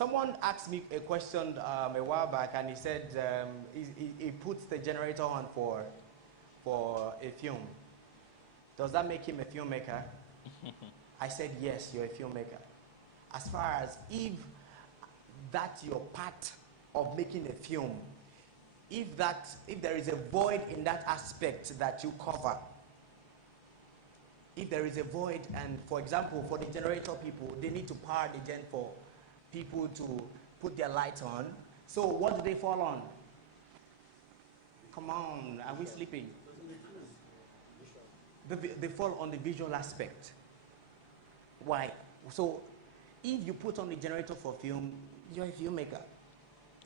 Someone asked me a question a while back, and he said he puts the generator on for a film. Does that make him a filmmaker? I said, yes, you're a filmmaker. As far as if that's your part of making a film, if there is a void in that aspect that you cover, if there is a void, and for example, for the generator people, they need to power the gen for people to put their lights on. So what do they fall on? Come on, are we sleeping? They fall on the visual aspect. Why? So if you put on the generator for film, you're a filmmaker.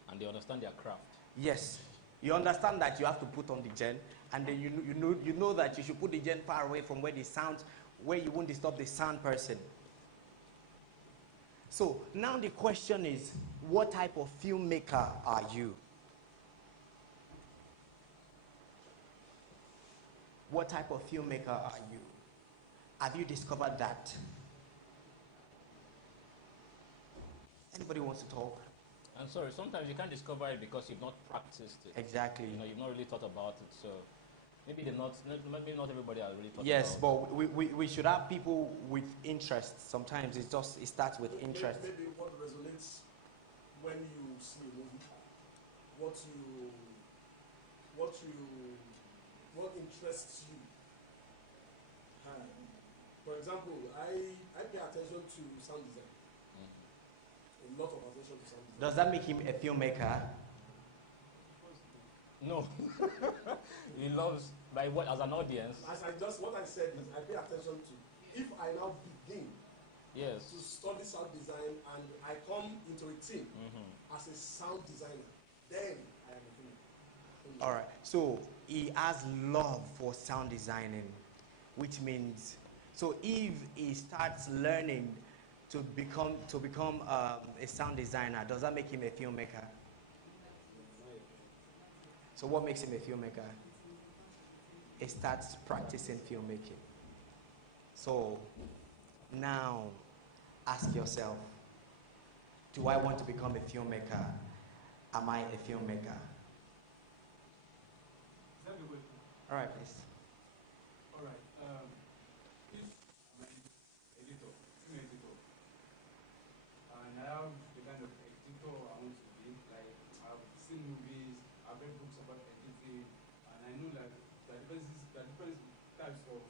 And they understand their craft. Yes. You understand that you have to put on the gen, and then you know that you should put the gen far away from where the sound, where you won't disturb the sound person. So now the question is, what type of filmmaker are you? What type of filmmaker are you? Have you discovered that? Anybody wants to talk? I'm sorry, sometimes you can't discover it because you've not practiced it. Exactly. You know, you've not really thought about it. So maybe not everybody has really thought about it. Yes, but we should have people with interest. Sometimes it starts with interest. Maybe what resonates when you see a movie, what interests you. For example, I pay attention to sound design. A lot of attention to sound design. Does that make him a filmmaker? No. He loves, by what, as an audience? What I said is, I pay attention to. If I now begin to study sound design and I come into a team as a sound designer, then I am a filmmaker. All right. So he has love for sound designing, which means, so if he starts learning to become a sound designer, does that make him a filmmaker? So what makes him a filmmaker? He starts practicing filmmaking. So now ask yourself, do I want to become a filmmaker? Am I a filmmaker? All right, please. All right. If I'm an editor, film editor, and I have the kind of editor I want to be, like I've seen movies, I've read books about editing, and I know like there are different types of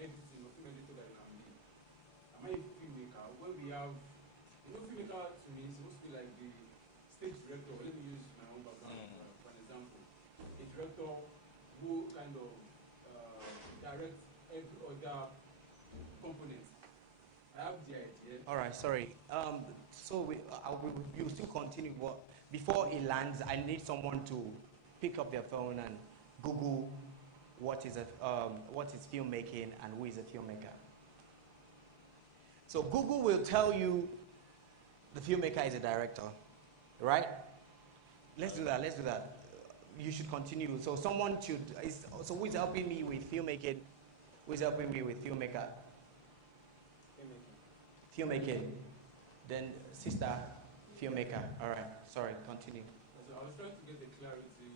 editing or film editor that you can be. Am I a filmmaker? When we have, filmmaker to me is supposed to be like the stage director. Let me use my own background for an example. A director who kind of direct every other component. I have the idea. All right, sorry. So we'll still continue, but before it lands, I need someone to pick up their phone and Google what is filmmaking and who is a filmmaker. So Google will tell you the filmmaker is a director, right? Let's do that. You should continue. So someone should. So who is helping me with filmmaking? Who is helping me with filmmaker? Filmmaking. Then sister, filmmaker. All right. Sorry. Continue. So I was trying to get the clarity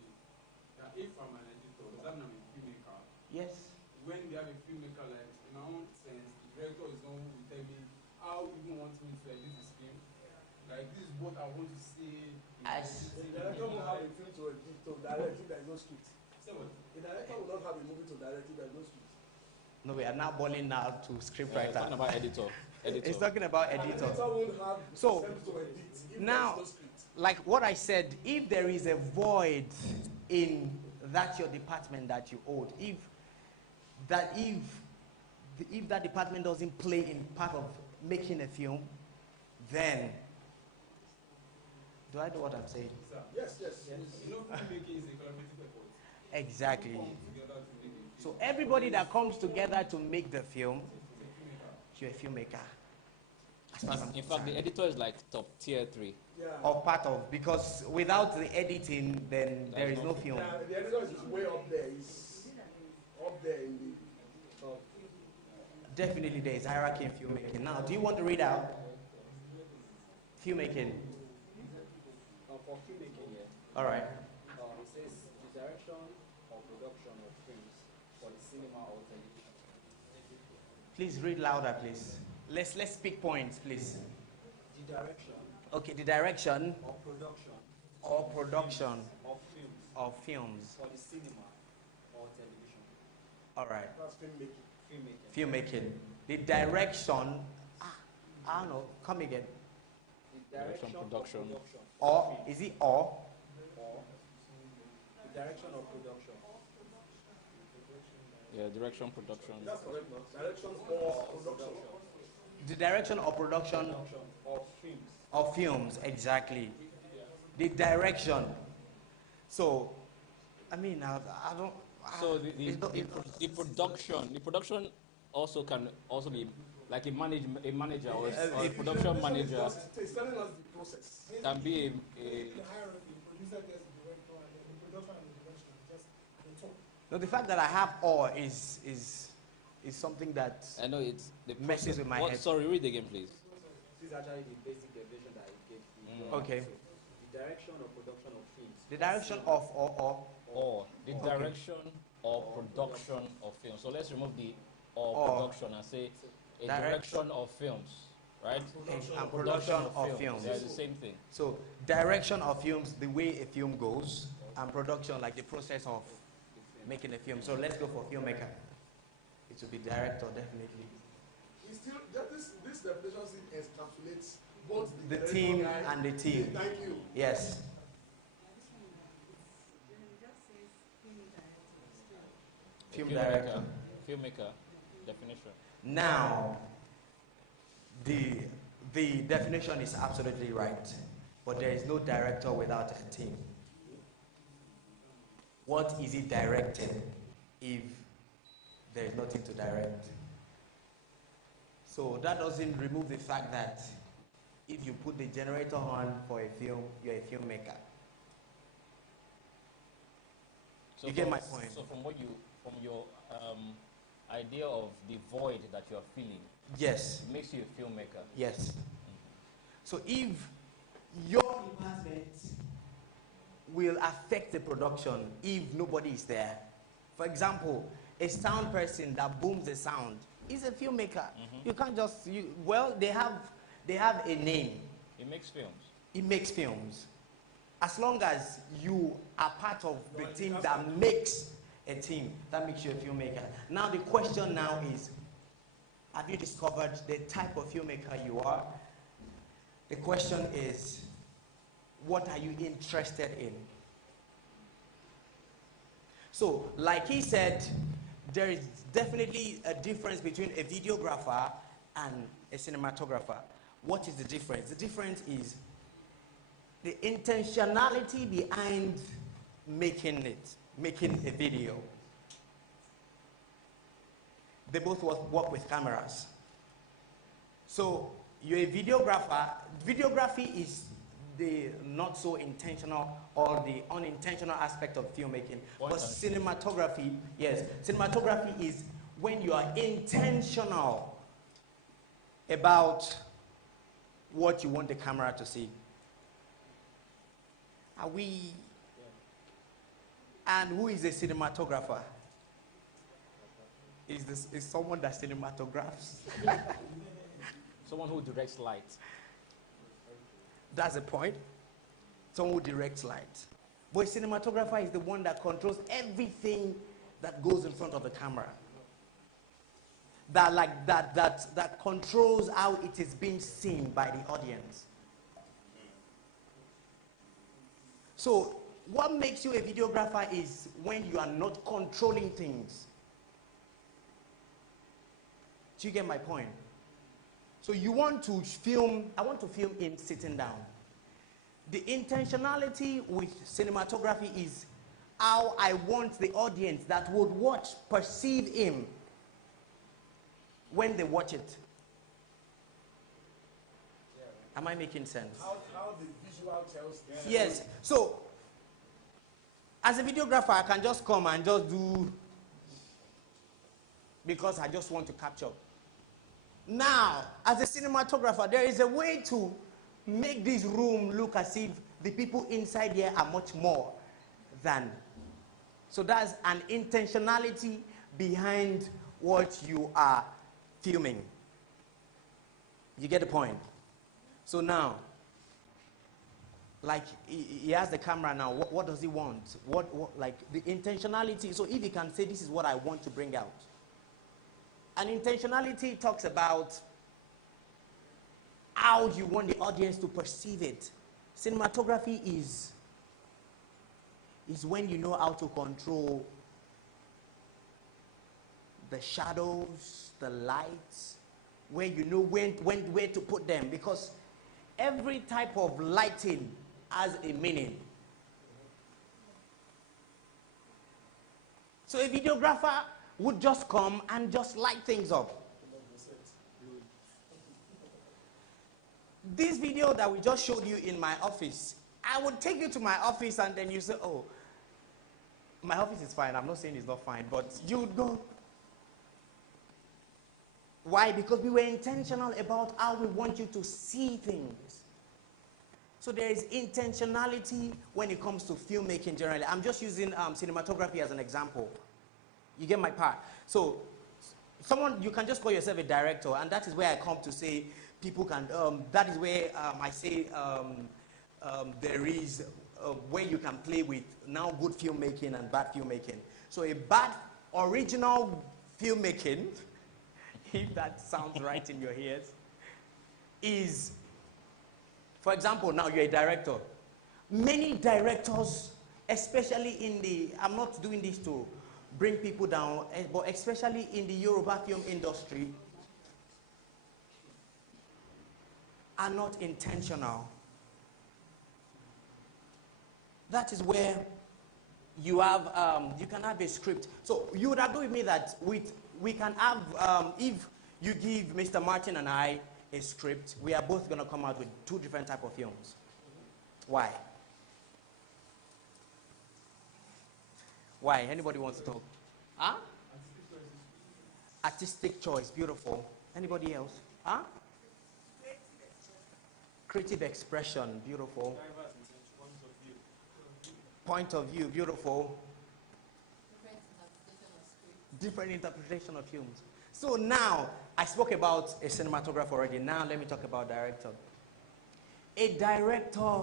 that if I'm an editor, does that mean I'm a filmmaker? Yes. When we have a filmmaker, like in my own sense, the director is the one who will tell me how he even wants me to edit this film. Like this is what I want to see. The director will have a film to edit to direct if there is no script. Say what? The director will not have a movie to direct if there is no script. No, we are now balling now to script writer. Talking about editor. It's talking about editor. Editor won't have So to edit if now, there is no script. like what I said, if there is a void in that your department that you hold, if that department doesn't play in part of making a film, then do I know what I'm saying? Yes. Filmmaking is a collaborative effort. Exactly. Come together to make a film. So everybody that comes together to make the film, you're a filmmaker. As far as I'm In fact, concerned. the editor is like top tier 3. Yeah. Or part of, because without the editing, then there is no film. Yeah, the editor is way up there. He's up there in the top. Definitely there is hierarchy in filmmaking. Now, do you want to read out? Filmmaking. For filmmaking, yeah. All right. It says the direction or production of films for the cinema or television. Please read louder, please. Let's speak points, please. The direction. Okay, the direction or production. Of films. For the cinema or television. All right. That's filmmaking. Filmmaking. The direction. I don't know. Come again. The direction production. Or is it or? Or the direction of production. Yeah, direction, production. That's correct, man. Direction or production. The direction or production of films. Of films, exactly. The direction. So, I mean, I don't. So the production also can also be like a manager or a production manager. It's telling us the process. Can be The hierarchy, producer gets the director, and then the production and the direction just at the top. No, the fact that I have or is something that I know it's the messes with my head. Sorry, read again, please. This is actually the basic definition that I gave you. Okay. So, the direction or production of films. The direction of or. The direction or production of films. So let's remove the or production and say a direction of films, right? And production of films. They're the same thing. So direction of films, the way a film goes, and production, like the process of making a film. So let's go for filmmaker. It will be director, definitely. It's still, this definition still encapsulates both The team and the team. Thank you. Yes. Film director. Filmmaker. Definition. Now, the definition is absolutely right, but there is no director without a team. What is it directing if there is nothing to direct? So that doesn't remove the fact that if you put the generator on for a film, you're a filmmaker. So you get my point? So from your idea of the void that you are feeling, yes, it makes you a filmmaker. Yes. Mm-hmm. So if your department will affect the production if nobody is there. For example, a sound person that booms the sound is a filmmaker. Mm-hmm. You can't just they have a name. It makes films. It makes films. As long as you are part of the team that makes a team, that makes you a filmmaker. Now the question now is, have you discovered the type of filmmaker you are? The question is, what are you interested in? So, like he said, there is definitely a difference between a videographer and a cinematographer. What is the difference? The difference is the intentionality behind making a video. They both work with cameras. So, you're a videographer. Videography is the not so intentional or the unintentional aspect of filmmaking. But cinematography, yes, cinematography is when you are intentional about what you want the camera to see. Are we? And who is a cinematographer? Is someone that cinematographs? Someone who directs light. That's the point. Someone who directs light. But a cinematographer is the one that controls everything that goes in front of the camera. That controls how it is being seen by the audience. So, what makes you a videographer is when you are not controlling things. Do you get my point? So you want to film, I want to film him sitting down. The intentionality with cinematography is how I want the audience that would watch perceive him when they watch it. Am I making sense? How the visual tells. Yes. So, as a videographer, I can just come and just do because I just want to capture. Now, as a cinematographer, there is a way to make this room look as if the people inside here are much more than. So that's an intentionality behind what you are filming. You get the point? So now, like he has the camera now, what does he want? What, like the intentionality, so if he can say this is what I want to bring out. And intentionality talks about how you want the audience to perceive it. Cinematography is when you know how to control the shadows, the lights, where you know where to put them, because every type of lighting has a meaning. So a videographer would just come and just light things up. This video that we just showed you in my office, I would take you to my office and then you say, oh, my office is fine. I'm not saying it's not fine, but you would go. Why? Because we were intentional about how we want you to see things. So there is intentionality when it comes to filmmaking generally. I'm just using cinematography as an example. You get my part? So someone, you can just call yourself a director, and that is where I come to say people can, that is where I say there is where you can play with now good filmmaking and bad filmmaking. So a bad original filmmaking, if that sounds right in your ears, is, for example, now you're a director. Many directors, especially in the, I'm not doing this to bring people down, but especially in the Yoruba film industry, are not intentional. That is where you have, you can have a script. So you would agree with me that we can have, if you give Mr. Martin and I a script, we are both going to come out with two different types of films. Why? Why? Anybody wants to talk? Huh? Artistic choice, beautiful. Anybody else? Huh? Creative expression, beautiful. Point of view, beautiful. Different interpretation of films. So now, I spoke about a cinematographer already. Now let me talk about director. A director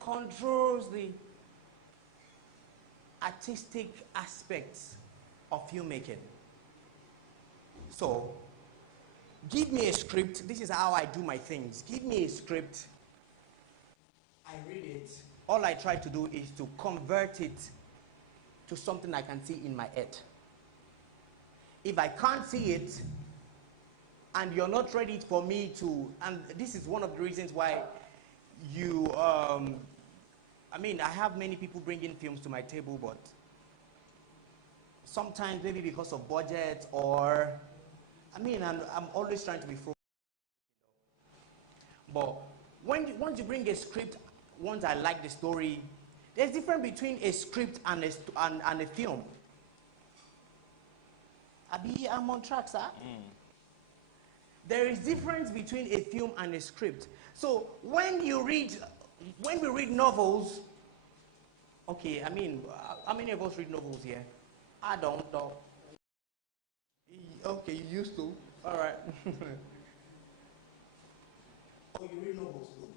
controls the artistic aspects of filmmaking. So, give me a script. This is how I do my things. Give me a script. I read it. All I try to do is to convert it to something I can see in my head. If I can't see it, and you're not ready for me to, and this is one of the reasons why you, I mean, I have many people bringing films to my table, but sometimes maybe because of budget or, I mean, I'm always trying to be frugal. But once you bring a script, once I like the story, there's a difference between a script and a film. I'm on track, sir. There is difference between a film and a script. So when we read novels, okay, I mean, how many of us read novels here? I don't know. Okay, you used to. All right. Oh, you read novels too?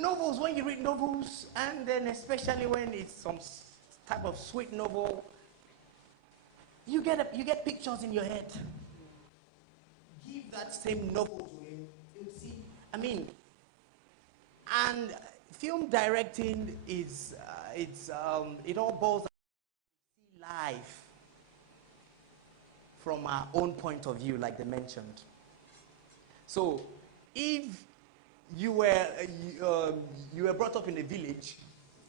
Novels, when you read novels, and then especially when it's some type of sweet novel, you get pictures in your head. Give that same novel to him, you'll see. I mean, and film directing is it all boils down to life from our own point of view, like they mentioned. So, if you were brought up in a village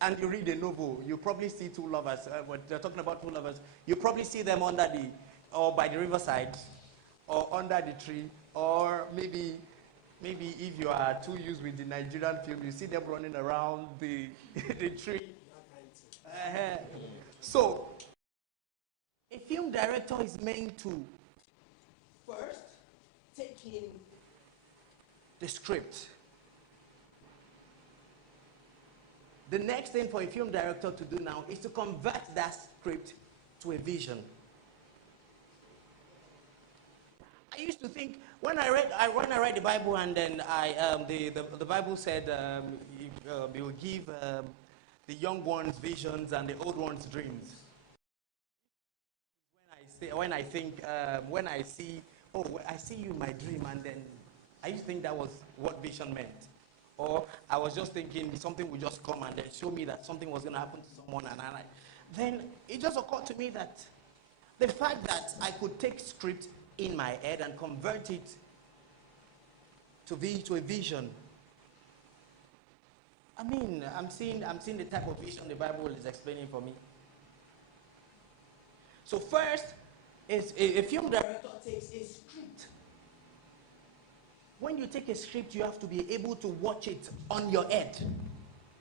and you read a novel, you probably see two lovers. But they're talking about two lovers. You probably see them under or by the riverside, or under the tree, or maybe if you are too used with the Nigerian film, you see them running around the tree. So, a film director is meant to first take in the script. The next thing for a film director to do now is to convert that script to a vision. I used to think when I read the Bible, and then the Bible said he will give the young ones visions and the old ones dreams. When I see you in my dream, and then I used to think that was what vision meant. Or I was just thinking something would just come and then show me that something was going to happen to someone. Then it just occurred to me that the fact that I could take script in my head and convert it to a vision. I mean, I'm seeing the type of vision the Bible is explaining for me. So first, a film director takes a script. When you take a script, you have to be able to watch it on your head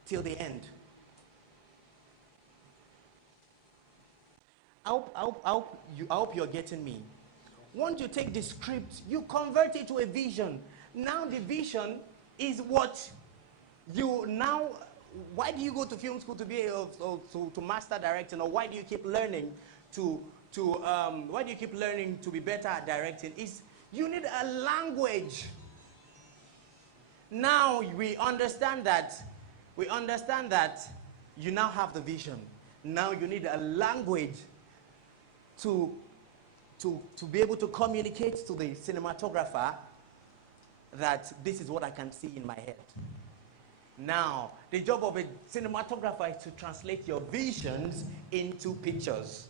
till the end. I hope you're getting me. Once you take the script, you convert it to a vision. Now the vision is what you now. Why do you go to film school to be to master directing, or why do you keep learning why do you keep learning to be better at directing? Is you need a language. Now we understand that you now have the vision. Now you need a language to be able to communicate to the cinematographer that this is what I can see in my head. Now, the job of a cinematographer is to translate your visions into pictures.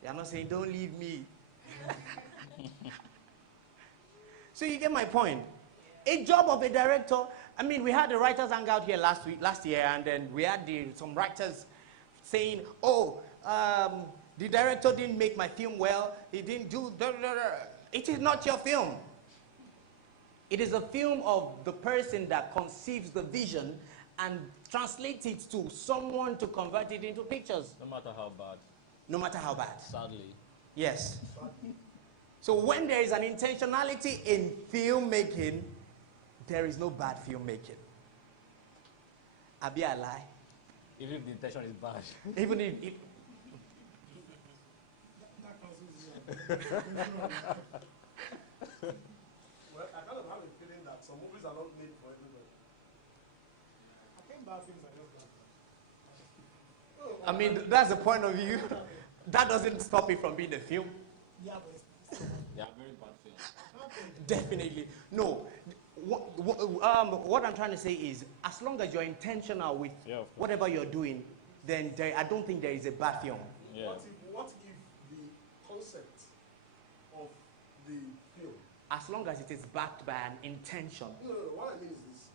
They are not saying, don't leave me. So you get my point. A job of a director, I mean, we had the writers hangout here last year, and then we had some writers saying, the director didn't make my film well, he didn't do, It is not your film. It is a film of the person that conceives the vision and translates it to someone to convert it into pictures. No matter how bad. No matter how bad. Sadly. Yes. So when there is an intentionality in filmmaking, there is no bad filmmaking. Abi a lie. Even if the intention is bad. Even if Well, I kind of have a feeling that some movies are not made for everybody. I think bad things are just bad. I mean, that's the point of view. That doesn't stop it from being a film. Yeah, but They are very bad films. Definitely. No. What I'm trying to say is, as long as you're intentional with whatever you're doing, then I don't think there is a bad film. Yeah. What if the concept of the film, as long as it is backed by an intention. No. What I mean is this: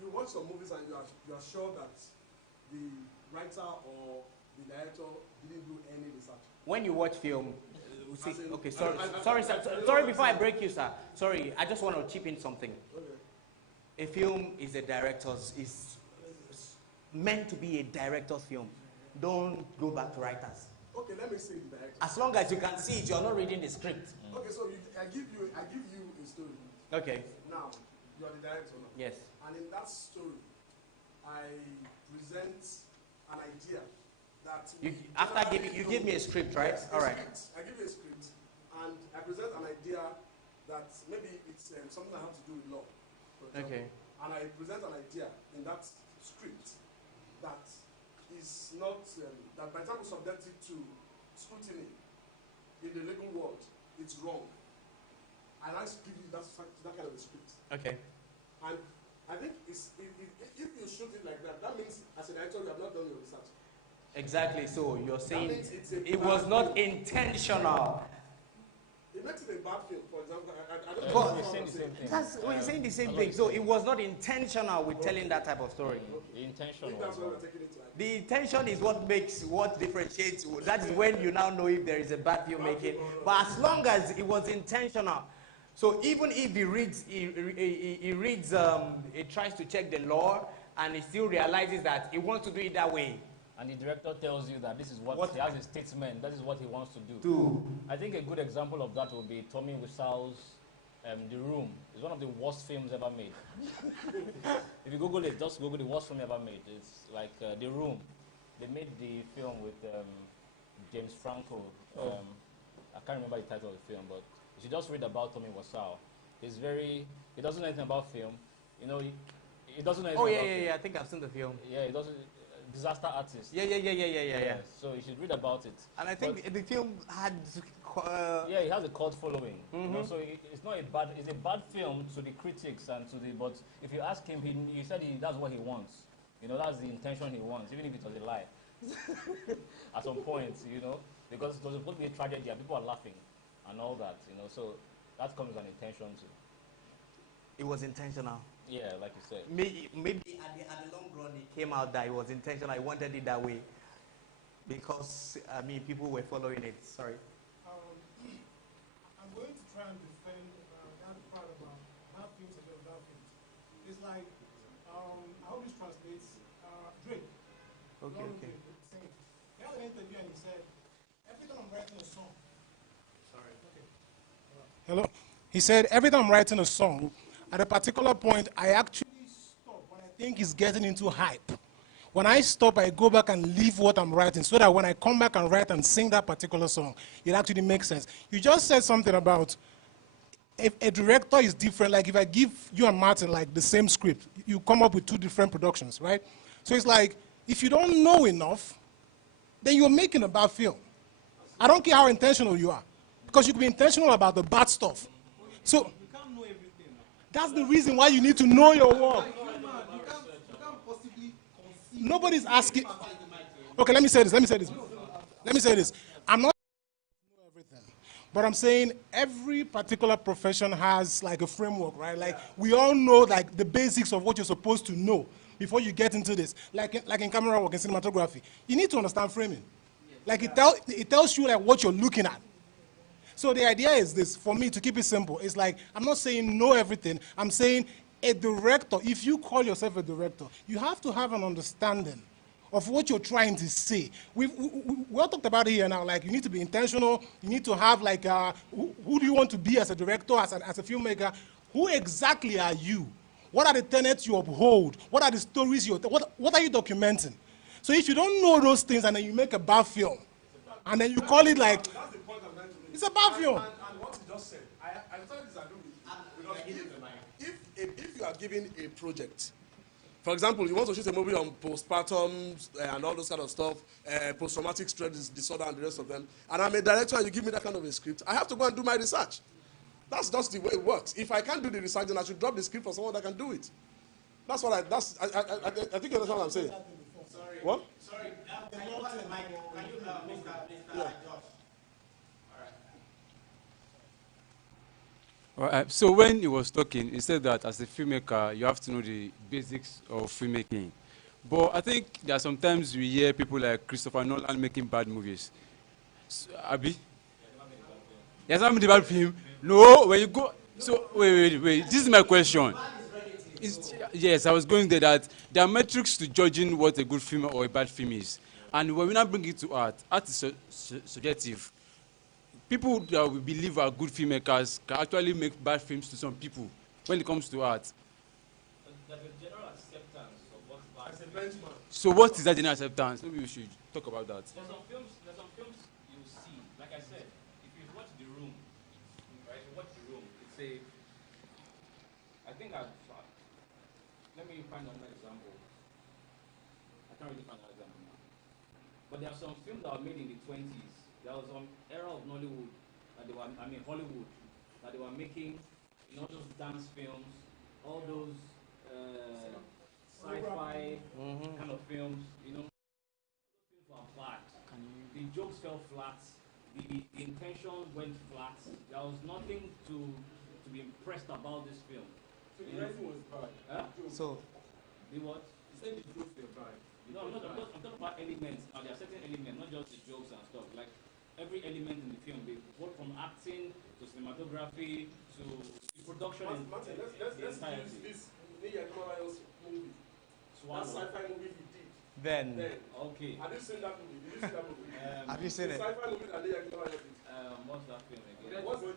you watch some movies and you are sure that the writer or the director didn't do any research. When you watch film, okay, sorry. Before I break you, sir. Sorry, I just want to chip in something. Okay. A film is is meant to be a director's film. Don't go back to writers. Okay, let me say the director. As long as you can see it, you're not reading the script. Okay, so I give you a story. Okay. Now, you are the director now. Yes. And in that story, I present an idea that you give me a script, right? Yes, all right. I give you a script, and I present an idea that maybe it's something I have to do with law, for example. Okay. And I present an idea in that script that is not that by the time we subject it to scrutiny in the legal world, it's wrong. And I give you that kind of a script. Okay. And I think if you shoot it like that, that means as a director you have not done your research. Exactly. So you're saying it was not intentional. It makes it a bad film, for example. I But we're saying the same thing. We're saying the same thing. So it was not intentional with telling that type of story. The intention that's what we're taking it to. The intention is what differentiates. That is when you now know if there is a bad filmmaking. But as long as it was intentional. So even if he tries to check the law and he still realizes that he wants to do it that way. And the director tells you that this is what he has a statement, that is what he wants to do. I think a good example of that would be Tommy Wiseau's The Room is one of the worst films ever made. If you Google it, just Google the worst film ever made. It's like The Room. They made the film with James Franco. I can't remember the title of the film, but you should just read about Tommy Wiseau. He doesn't know anything about film. You know, he doesn't know anything about film. Yeah. I think I've seen the film. Yeah, he doesn't. Disaster artist. Yeah. So you should read about it. And I think the film had. Yeah, it has a cult following. You know, so it's not a bad. It's a bad film to the critics and to the. But if you ask him, he said that's what he wants. You know, that's the intention he wants, even if it was a lie. At some point, you know, because it was supposed to be a tragedy and people are laughing and all that. You know, so that comes with an intention too. It was intentional. Yeah, like you said. Maybe at the long run, it came out that it was intentional. I wanted it that way because people were following it. Sorry. I'm going to try and defend that part about bad films and bad films. It's like how this translates. Drake. Okay. He had an interview and he said, every time I'm writing a song. Sorry. Okay. Hello. He said, every time I'm writing a song, at a particular point, I actually stop when I think it's getting into hype. When I stop, I go back and leave what I'm writing so that when I come back and write and sing that particular song, it actually makes sense. You just said something about if a director is different, like if I give you and Martin like the same script, you come up with 2 different productions, right? So it's like, if you don't know enough, then you're making a bad film. I don't care how intentional you are, because you can be intentional about the bad stuff. So that's the reason why you need to know your work. Nobody's asking. Okay, let me say this. I'm not everything, but I'm saying every particular profession has like a framework, right? Like we all know like the basics of what you're supposed to know before you get into this. Like in camera work and cinematography, you need to understand framing. Like it tells you like what you're looking at. So the idea is this, for me, to keep it simple, it's like, I'm not saying know everything, I'm saying a director, if you call yourself a director, you have to have an understanding of what you're trying to say. We all talked about it here now, like you need to be intentional, you need to have like, who do you want to be as a director, as a filmmaker? Who exactly are you? What are the tenets you uphold? What are the stories what are you documenting? So if you don't know those things and then you make a bad film, and then you call it like, it's a bad film. And what you just said, I totally disagree with you. Because if you are given a project, for example, you want to shoot a movie on postpartum and all those kind of stuff, post-traumatic stress disorder and the rest of them, and I'm a director and you give me that kind of a script, I have to go and do my research. That's just the way it works. If I can't do the research, then I should drop the script for someone that can do it. That's what I think you understand what I'm saying. Sorry. What? Sorry. Can you pass the mic? Can you, Mr. Yeah. So when he was talking, he said that as a filmmaker, you have to know the basics of filmmaking. But I think there are sometimes we hear people like Christopher Nolan making bad movies. So, Abi? He has not made a bad film? No, when you go... So, wait. This is my question. Yes, I was going there that there are metrics to judging what a good film or a bad film is. And when we now bring it to art is subjective. People that we believe are good filmmakers can actually make bad films to some people when it comes to art. There's a general acceptance of what's bad. So what is that general acceptance? Maybe we should talk about that. There's some films you see, like I said, if you watch The Room, right, you watch The Room, it's a, I think let me find another example. I can't really find another example now. But there are some films that were made in the 20s. There was some era of Nollywood, Hollywood, that they were making, those dance films, all those sci-fi kind of films, those films were bad. The jokes fell flat, the intention went flat. There was nothing to be impressed about this film. So the writing was bad. So, the what? You said the jokes were bad. No, I'm talking about elements. Now, there are certain elements, not just the jokes and stuff. Like every element in the film, both from acting to cinematography to the production. Martin, let's use this movie. That sci-fi movie he did. then. Okay. Have you seen that movie? Did you see that movie? Have you seen it? Sci-fi movie that they did. What's that film again? What's the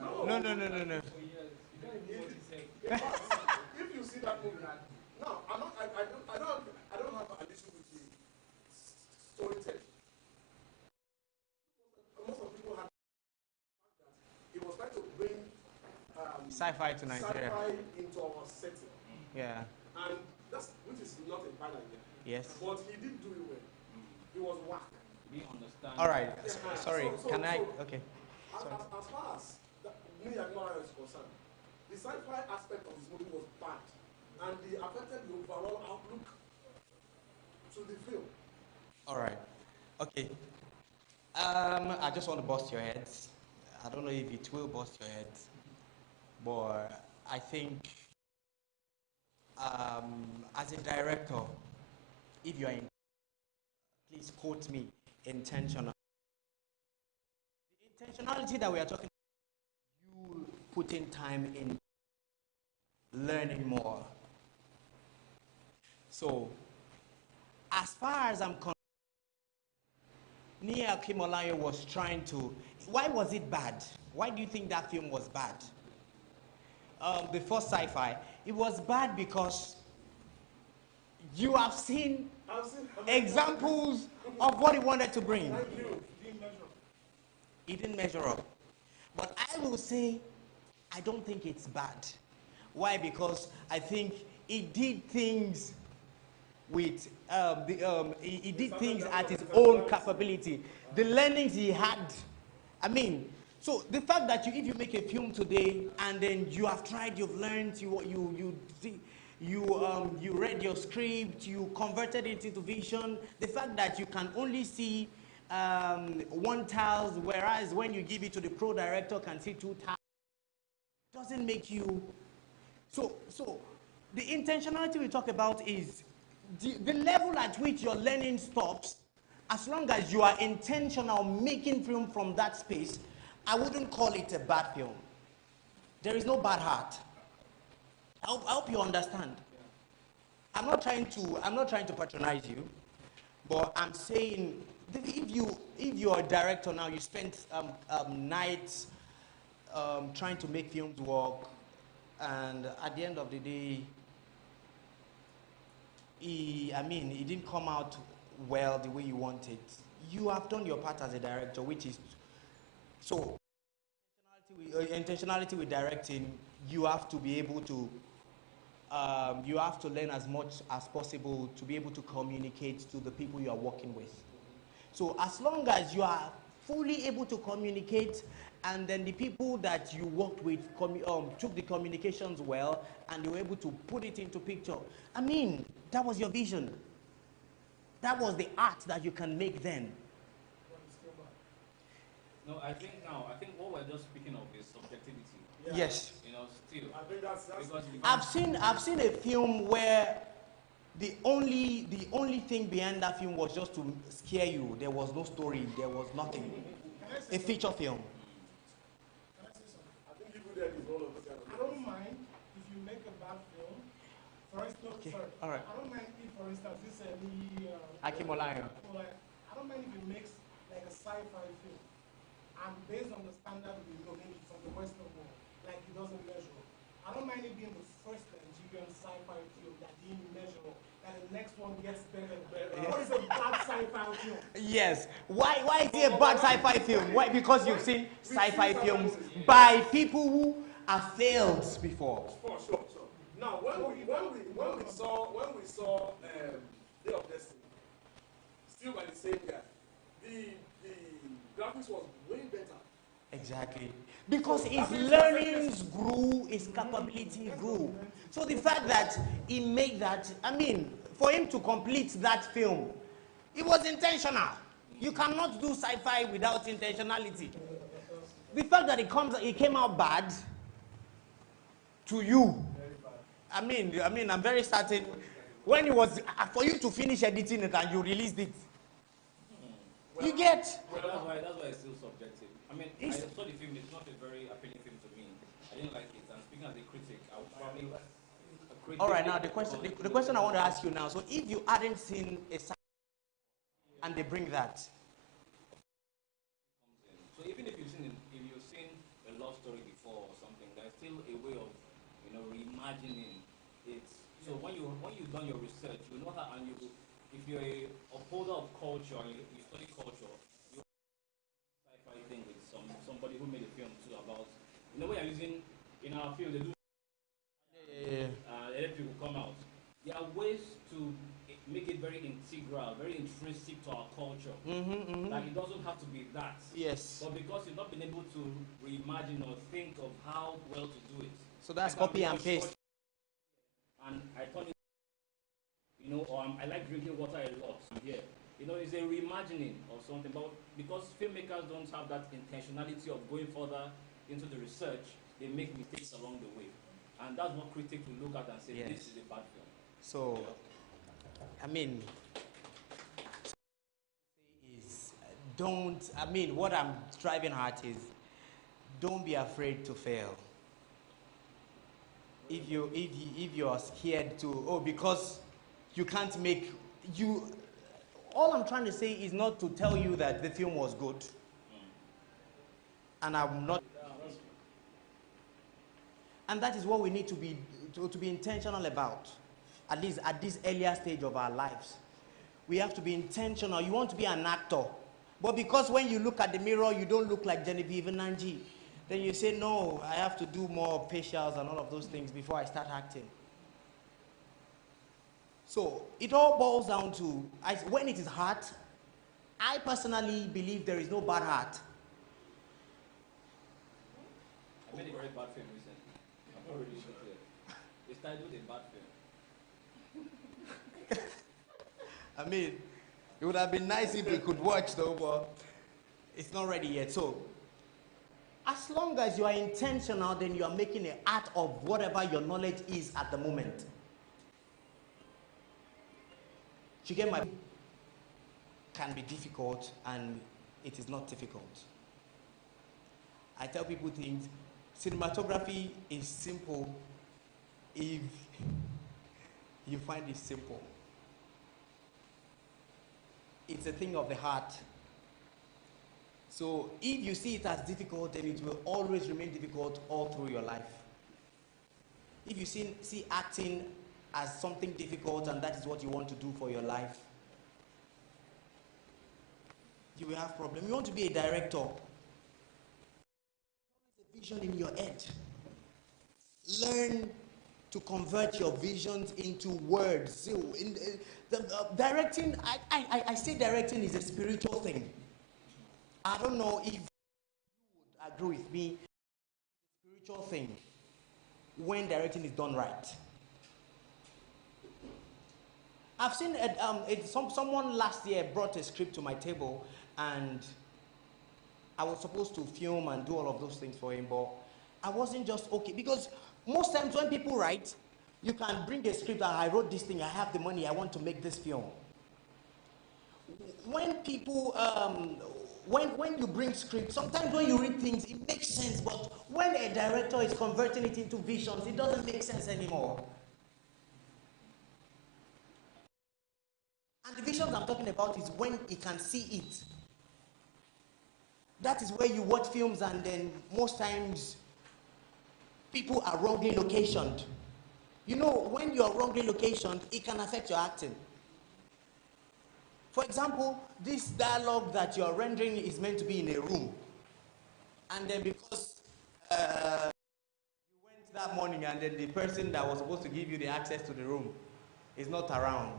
No, no, no, no, no. If you see that movie, no, I don't have an issue with the storytelling. Most of people have that it was trying to bring Sci-fi to Nigeria. sci-fi into our setting. Yeah. And that's which is not a bad idea. Yes. But he didn't do it well. He was whack. We understand. All right. Yeah. Sorry. Can I? Okay. As far as Njoku is concerned, the sci-fi aspect of his movie was bad, and they affected the overall outlook to the film. All right. Okay. I just want to bust your heads. I don't know if it will bust your heads, but I think as a director, if you are in, please quote me, intentional. The intentionality that we are talking about, you putting time in learning more. So, as far as I'm concerned, Nia Kimolayo was trying to. Why was it bad? Why do you think that film was bad? The first sci-fi, it was bad because you have seen examples of what he wanted to bring. He didn't measure up. But I will say, I don't think it's bad. Why? Because I think he did things with he did things at his own capability. The learnings he had. I mean, so the fact that if you make a film today and then you have tried, you've learned, you read your script, you converted it into vision. The fact that you can only see one tiles, whereas when you give it to the pro director, can see two tiles, doesn't make you. So the intentionality we talk about is the level at which your learning stops. As long as you are intentional making film from that space, I wouldn't call it a bad film. There is no bad heart. I hope you understand. I'm not trying to patronize you, but I'm saying if you're a director now, you spent nights trying to make films work, and at the end of the day, it didn't come out well the way you wanted. You have done your part as a director, which is so. Intentionality with directing, you have to be able to. You have to learn as much as possible to be able to communicate to the people you are working with. So as long as you are fully able to communicate, and then the people that you worked with took the communications well, and you were able to put it into picture. I mean, that was your vision. That was the art that you can make then. No, I think what we're just speaking of is subjectivity. Yeah. Yes. You know, still. I think that's Because I've seen a film where the only thing behind that film was just to scare you. There was no story. There was nothing. A feature film. Can I say something? I think people there is all of this kind of. I don't mind if you make a bad film. For instance, Okay, sorry. all right. I don't mind if, for instance, this Akimolayo. I don't mind if you make like a sci-fi film, and based on the standard we know, maybe from the Western world, like it doesn't measure up. I don't mind it being the first Nigerian sci-fi film that didn't measure up, that the next one gets better and better. What is a bad sci-fi film? Yes. Why is it a bad sci-fi film? Why? Because you've seen sci-fi films by people who have failed before. Sure. Now, when we saw Day of Destiny, still by the same guy, the graphics was way better. Exactly. Because his learnings grew, his capability grew. So the fact that he made that, I mean, for him to complete that film, it was intentional. You cannot do sci-fi without intentionality. The fact that it came out bad to you, I mean, I'm very certain when it was for you to finish editing it and you released it. You get. Well, that's why it's still subjective. I mean, I saw the film. It's not a very appealing film to me. I didn't like it. And speaking as a critic, I would probably a critic. All right, now the question I want to ask you now. So if you hadn't seen a and they bring that. So even if you've seen a love story before. reimagining it. So when you've done your research, you know how, and if you're a upholder of culture and you study culture, you sci-fi thing with somebody who made a film too about, you know, we are using in our film they do electric will come out. There are ways to make it very integral, very intrinsic to our culture. Like it doesn't have to be that. Yes. But because you've not been able to reimagine or think of how well to do it. So that's copy and paste. And I thought, you know, I like drinking water a lot. Here, you know, it's a reimagining of something. But because filmmakers don't have that intentionality of going further into the research, they make mistakes along the way. And that's what critics will look at and say, this is a bad film. So, I mean, what I'm striving at is, don't be afraid to fail. If you're scared to, because you can't make, all I'm trying to say is not to tell you that the film was good. And I'm not. And that is what we need to be intentional about, at least at this earlier stage of our lives. We have to be intentional. You want to be an actor, but because when you look at the mirror, you don't look like Genevieve Nanji, then you say, no, I have to do more facials and all of those things before I start acting. So it all boils down to, when it is hard, I personally believe there is no bad art. I made a very bad film recently. I'm not really sure. It's titled A Bad Film. I mean, it would have been nice if we could watch though, but it's not ready yet. So, as long as you are intentional, then you are making an art of whatever your knowledge is at the moment. You get my can be difficult, and it is not difficult. I tell people things. Cinematography is simple if you find it simple. It's a thing of the heart. So if you see it as difficult, then it will always remain difficult all through your life. If you see acting as something difficult and that is what you want to do for your life, you will have problems. You want to be a director. There's a vision in your head. Learn to convert your visions into words. So directing, I say directing is a spiritual thing. I don't know if you would agree with me. It's a spiritual thing when directing is done right. I've seen someone last year brought a script to my table, and I was supposed to film and do all of those things for him, but I wasn't just okay, because most times when people write, you can bring a script and I wrote this thing, I have the money, I want to make this film. When people, when you bring scripts, sometimes when you read things, it makes sense, but when a director is converting it into visions, it doesn't make sense anymore. And the visions I'm talking about is when he can see it. That is where you watch films and then most times people are wrongly locationed. You know, when you are wrongly locationed, it can affect your acting. For example, this dialogue that you are rendering is meant to be in a room. And then because you went that morning and then the person that was supposed to give you the access to the room is not around,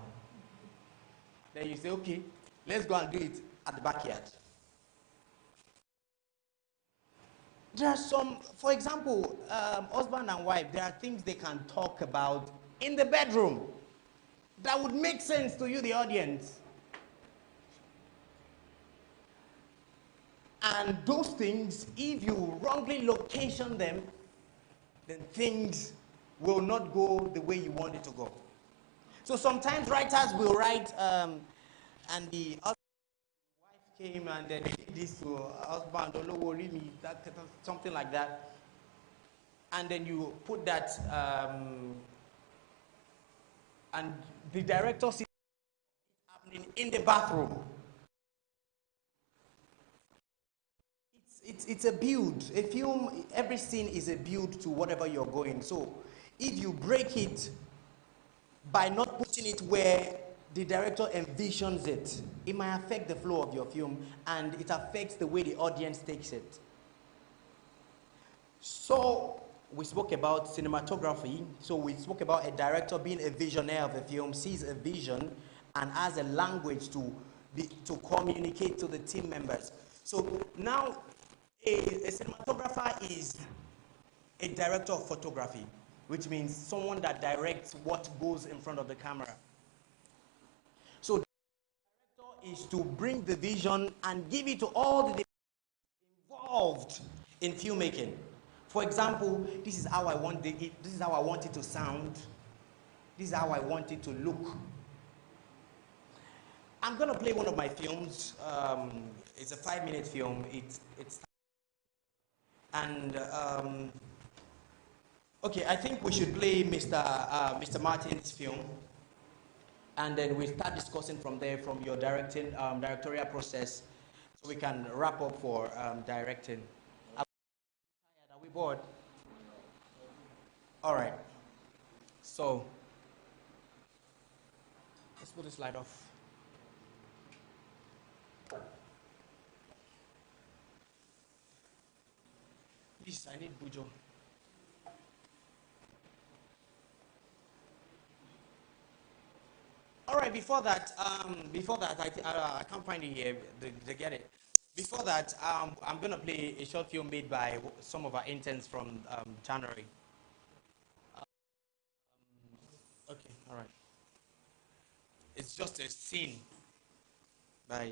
then you say, okay, let's go and do it at the backyard. There are some, for example, husband and wife, there are things they can talk about in the bedroom that would make sense to you, the audience. And those things, if you wrongly location them, then things will not go the way you want it to go. So sometimes writers will write, and the wife came and then did this to husband, don't worry me, something like that. And then you put that, and the director sees it happening in the bathroom. It's a build. A film, every scene is a build to whatever you're going. So if you break it by not putting it where the director envisions it, it might affect the flow of your film and it affects the way the audience takes it. So we spoke about cinematography. So we spoke about a director being a visionary of a film, sees a vision and has a language to communicate to the team members. So now a cinematographer is a director of photography, which means someone that directs what goes in front of the camera. So the director is to bring the vision and give it to all the involved in filmmaking. For example, this is how I want this is how I want it to sound. This is how I want it to look. I'm gonna play one of my films. It's a 5-minute film. Okay, I think we should play Mr. Martin's film, and then we start discussing from there, from your directorial process, so we can wrap up for directing. Are we bored? All right. So let's put this light off. Please, I need Bujo. All right. Before that, I can't find it here. They get it. Before that, I'm gonna play a short film made by some of our interns from January. Okay. All right. It's just a scene by.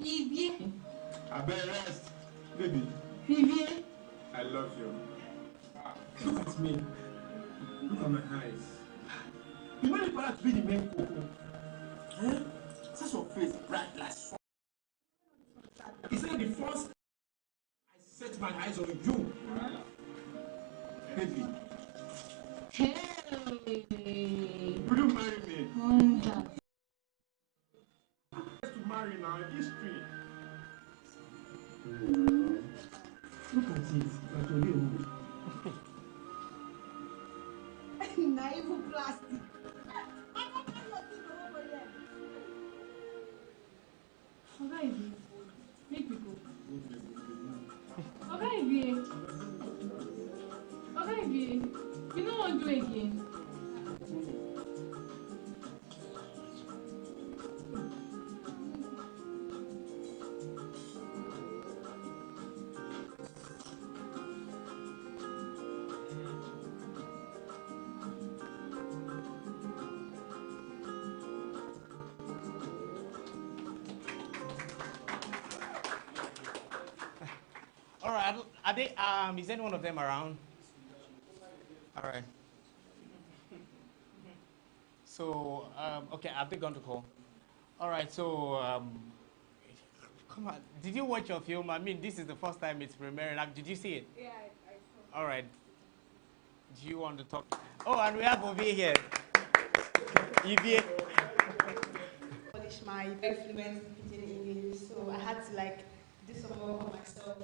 Vivier. I better rest. Baby. Vivier. I love you. Look at me. Look at my eyes. You know the para to be the main cocoa. Eh? Such your face bright like sun. He said the first I set my eyes on you. Baby. Hey. Will you marry me? Wonder. To marry now in this street. Look at it. Like your little. Naive plastic. Oga Ivy, make we go. Oga Ivy, Oga Ivy, you no wan do again. All right. Are they? Is any one of them around? All right. So, okay, have they gone to call? All right. So, come on. Did you watch your film? I mean, this is the first time it's premiering. Did you see it? Yeah, I saw. All right. Do you want to talk? Oh, and we have Ovie here. Evie. Polish my very fluent speaking English, so I had to like do some work on myself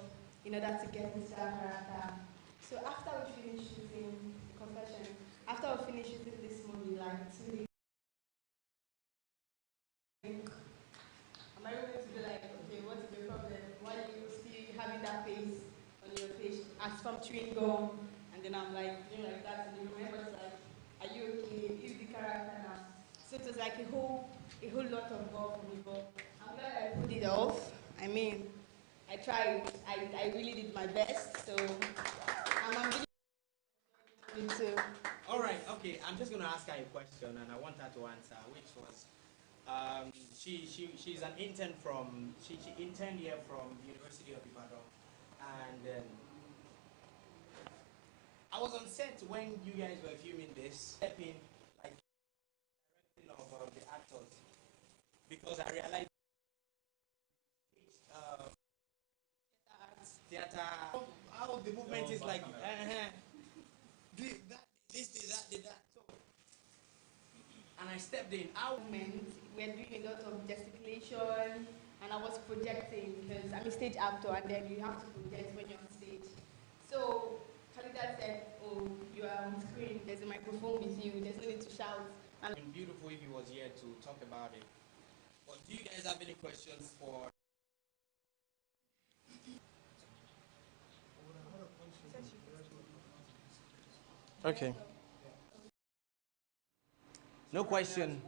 in order to get into that character. So after we finished shooting, confession, after we finished shooting this movie, like 2 days, am I going to be like, okay, what's the problem? Why are you still having that face on your face as from chewing gum? And then I'm like, doing like that, and then everybody's like, are you okay? Is the character now? So it was like a whole lot of work for me, but I'm glad I put it off. I mean, I tried. I really did my best. So I'm really too. All right. Okay. I'm just gonna ask her a question, and I want her to answer, which was, she's an intern from she interned here from University of Ibadan, and I was on set when you guys were filming this, stepping like directing of the actors, because I realized theater, how the movement is like, did that. So, and I stepped in. We're doing a lot of gesticulation, and I was projecting because I'm a stage actor, and then you have to project when you're on stage. So Calidad said, "Oh, you are on screen. There's a microphone with you. There's no need to shout." And It would be beautiful if he was here to talk about it. But do you guys have any questions for? Okay. No question.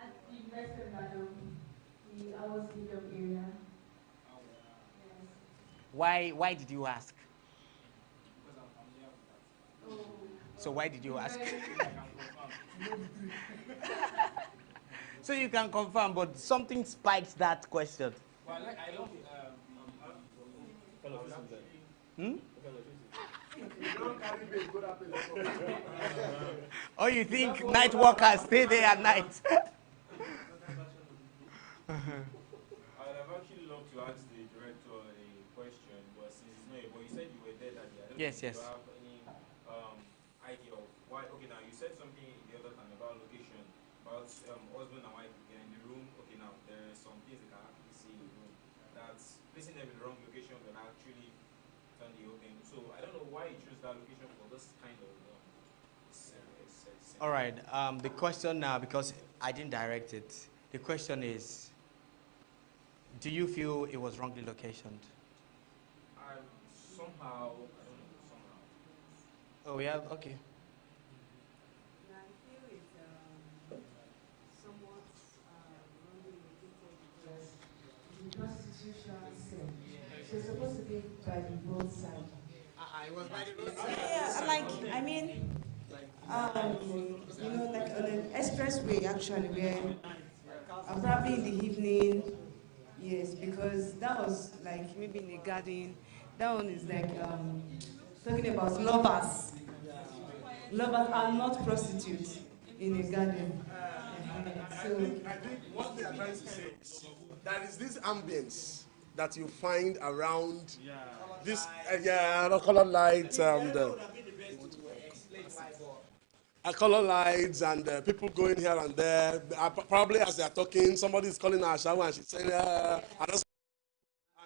at the University of Ibadan, the our stadium area. Yes. Why did you ask? Because I'm familiar with that. Oh. So why did you ask? I can confirm. So you can confirm, but something spiked that question. Well, I don't. Hmm? Oh, you think night workers stay there at night? I would have actually loved to ask the director a question, but since it's not a, but you said you were there that day. I don't Yes, know yes. if you have any idea of why. Okay, now you said something the other time about location, about husband and wife in the room. Okay, now there are some things they can actually see in the room. That's placing them in the wrong location will actually turn the whole thing. So I don't know why you choose that location for this kind of. All right. The question now, because I didn't direct it, the question is, do you feel it was wrongly locationed? Somehow, I don't know, somehow. Oh, we have, okay. Yeah, I feel it's somewhat wrongly located because the prostitution scene. So it's supposed to be by the roadside. It was by the roadside. Yeah, like, I mean, you know, like on an expressway actually, where probably probably in the evening, yes, because that was like maybe in a garden. That one is like talking about lovers. Lovers are not prostitutes in a garden. So I think what they are trying to say is there is this ambience that you find around this, color lights, color lights, and people going here and there. Probably as they are talking, somebody is calling her shower and she's saying, and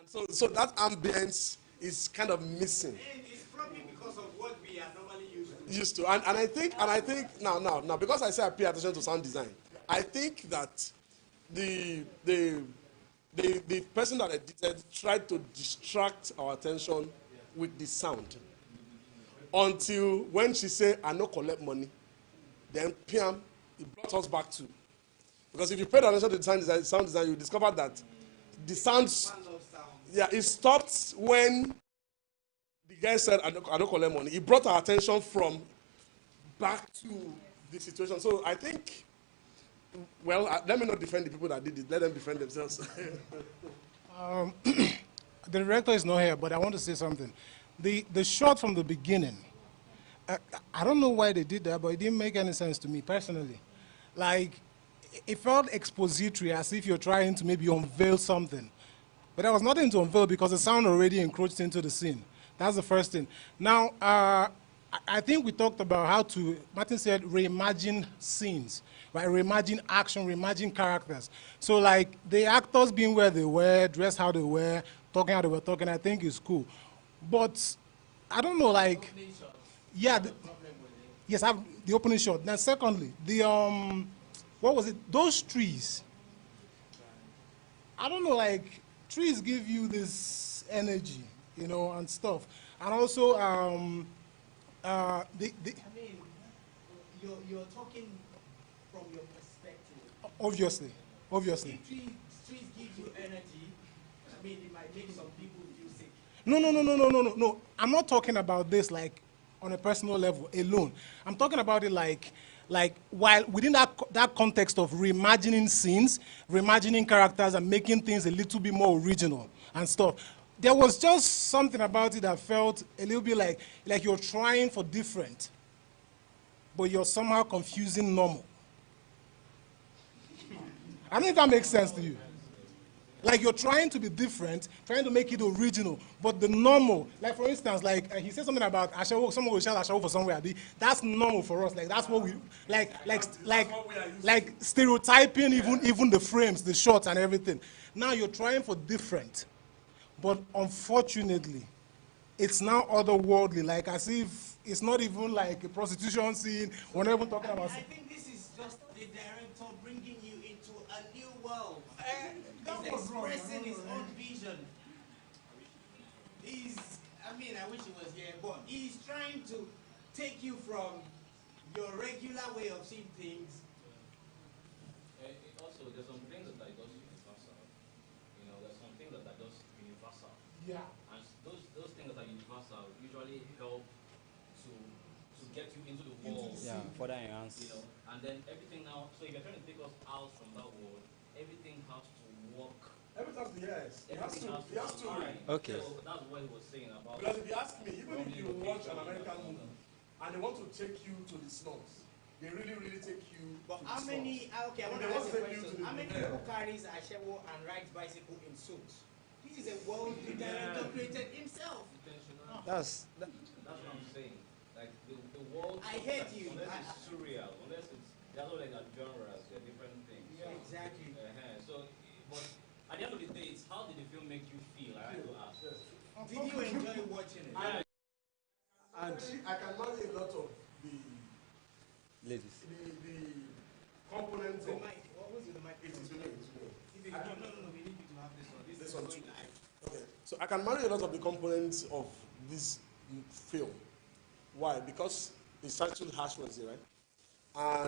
so that ambience is kind of missing. It's probably because of what we are normally Used to, and I think now because I say I pay attention to sound design, I think that the person that edited tried to distract our attention with the sound until when she said I no collect money, then PM it brought us back to, because if you paid attention to the sound design, you discover that the sounds, it stopped when the guy said I don't collect money. It brought our attention from back to the situation. So I think, well, let me not defend the people that did it. Let them defend themselves. The director is not here, but I want to say something. The shot from the beginning, I don't know why they did that, but it didn't make any sense to me personally. Like, it felt expository, as if you're trying to maybe unveil something. But there was nothing to unveil because the sound already encroached into the scene. That's the first thing. Now, I think we talked about how to, Martin said, reimagine scenes, right? Reimagine action, reimagine characters. So like the actors being where they were, dressed how they were, talking how they were talking, I think is cool. But I don't know, like, yeah, yes, I have the opening shot. Then secondly, the, what was it? Those trees. I don't know, like, trees give you this energy, you know, and stuff. And also, I mean, you're talking from your perspective. Obviously. If trees give you energy, I mean, it might make some people feel sick. No. I'm not talking about this like on a personal level alone. I'm talking about it like while within that context of reimagining scenes, reimagining characters, and making things a little bit more original and stuff. There was just something about it that felt a little bit like you're trying for different, but you're somehow confusing normal. I don't know if that makes sense to you. Like you're trying to be different, trying to make it original, but the normal, like for instance, like he said something about Ashawo, someone will shout Ashawo for somewhere. That's normal for us. Like that's what we like stereotyping even the frames, the shots and everything. Now you're trying for different, but unfortunately, it's now otherworldly. Like as if it's not even like a prostitution scene. We're not even talking about. I think this is just the director bringing you into a new world. He's expressing his own vision. I wish he was here, but he's trying to take you from your regular way of seeing things. Also, there's some things that I does universal. You know, there's some things that I does universal. Yeah. And those things that are universal usually help to get you into the world. Yeah, further enhance. You know, and then everything now. So if you're trying to take us out from that world, everything has to work. Everything has to, yes. It has to. Okay. So that's what he was saying about. Because if you ask me, even if you watch an American movie and they want to take you to the slums, they really take you. But to how the many? slums. Okay, I want to ask a question. How many people carries Ashewo and rides bicycle in suits? This is a world the director created himself. That's what I'm saying. Like the world. I hate you. Unless it's surreal, unless it's they're not like genres, they're different things. Yeah, exactly. So, but at the end of the day, it's how did the film make you feel? I have to ask. Did you enjoy watching it? And I can marry a lot of the ladies. the components The of mic. What was the mic? it is doing. No. We need you to have this one. This one too. Okay. So I can marry a lot of the components of this film. Why? Because it's actually harsh Wednesday, right?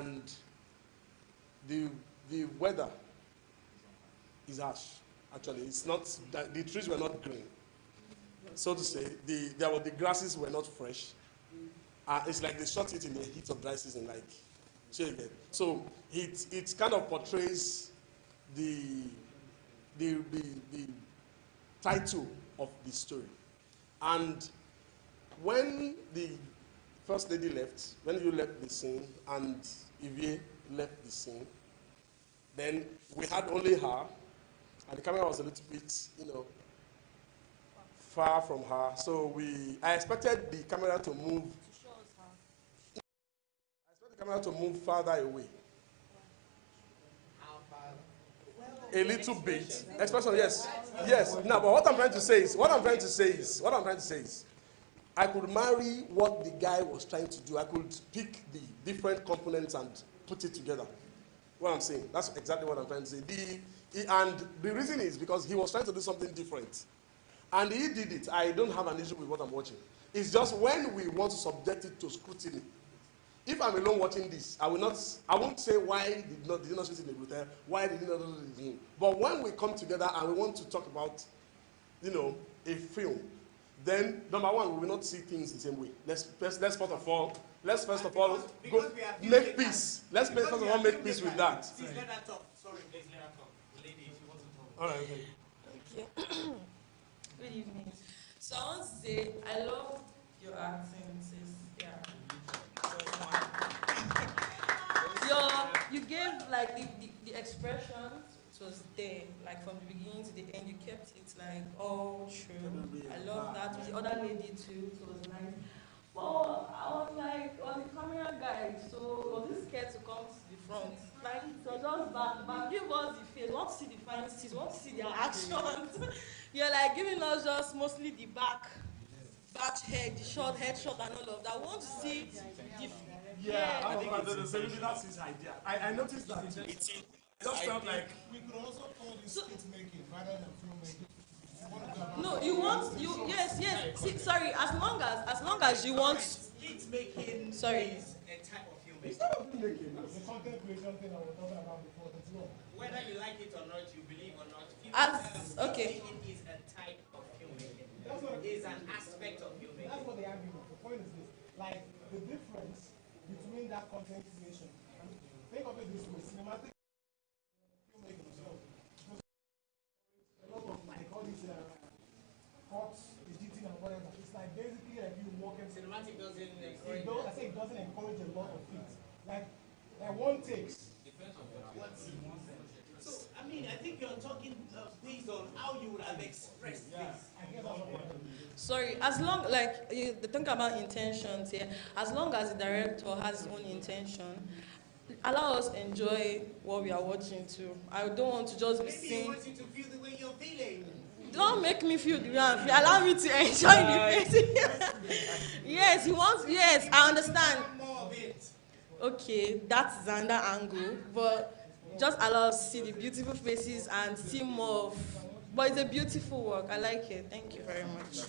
And the weather is harsh. Actually, it's not that the trees were not green, so to say. The grasses were not fresh. It's like they shot it in the heat of dry season, like so it kind of portrays the title of the story. And when the first lady left, when you left the scene and Ivy left the scene, then we had only her, and the camera was a little bit, far from her. So I expected the camera to move. I expected the camera to move farther away. A little bit. Expression, yes. Yes. Now, but what I'm trying to say is, I could marry what the guy was trying to do. I could pick the different components and put it together. What I'm saying, that's exactly what I'm trying to say. And the reason is because he was trying to do something different. And he did it. I don't have an issue with what I'm watching. It's just when we want to subject it to scrutiny. If I'm alone watching this, I won't say why did he not shoot in the hotel, why did he not do this. But when we come together and we want to talk about, a film, then number one, we will not see things the same way. Let's first of all go make peace. Let's first of all make peace with that. Please let her talk. Sorry, please let her talk. The lady, she wants to talk. All right, okay. Good evening. So I want to say I love your acting, sis. Yeah. You gave like the expression, it was there, like from the beginning to the end. You kept it like all true. I love that. With the other lady too, it was nice. Well, I was like on the camera guy, so was this scared to come to the front? Like, so just back, give us the face. We want to see the final scenes, we want to see their actions. You're like giving us just mostly the back head, the short headshot and all of that. We want to see the I think that's his idea. I noticed that. It just felt like We could also call this skit making rather than filmmaking. no, yes. See, sorry, as long as you want. Skit making Sorry. is a type of filmmaking. it's not filmmaking. The content creation thing I was talking about before, that's wrong. Whether you like it or not, you believe or not, Okay. It is a type of filmmaking. That's what It is an aspect of filmmaking. That's what they argue with. The point is this, like the difference between that content creation. Think of it this way: cinematic filmmaking as well. A lot of like all these cuts, editing and whatever. It's like basically like you walking. Cinematic doesn't encourage. I say it doesn't encourage a lot of things. Like one takes. So, I mean, I think you're talking based on how you would have expressed this. Sorry, as long like you think about intentions here, as long as the director has his own intention, allow us enjoy what we are watching too. I don't want to just be Maybe he seeing. wants you to feel the way you're feeling. Don't make me feel the way I feel. Allow me to enjoy the face. Yes, he wants. Yes, I understand. More of it. Okay, that's another angle, but just allow us to see the beautiful faces and see more of. But it's a beautiful work. I like it. Thank you very much.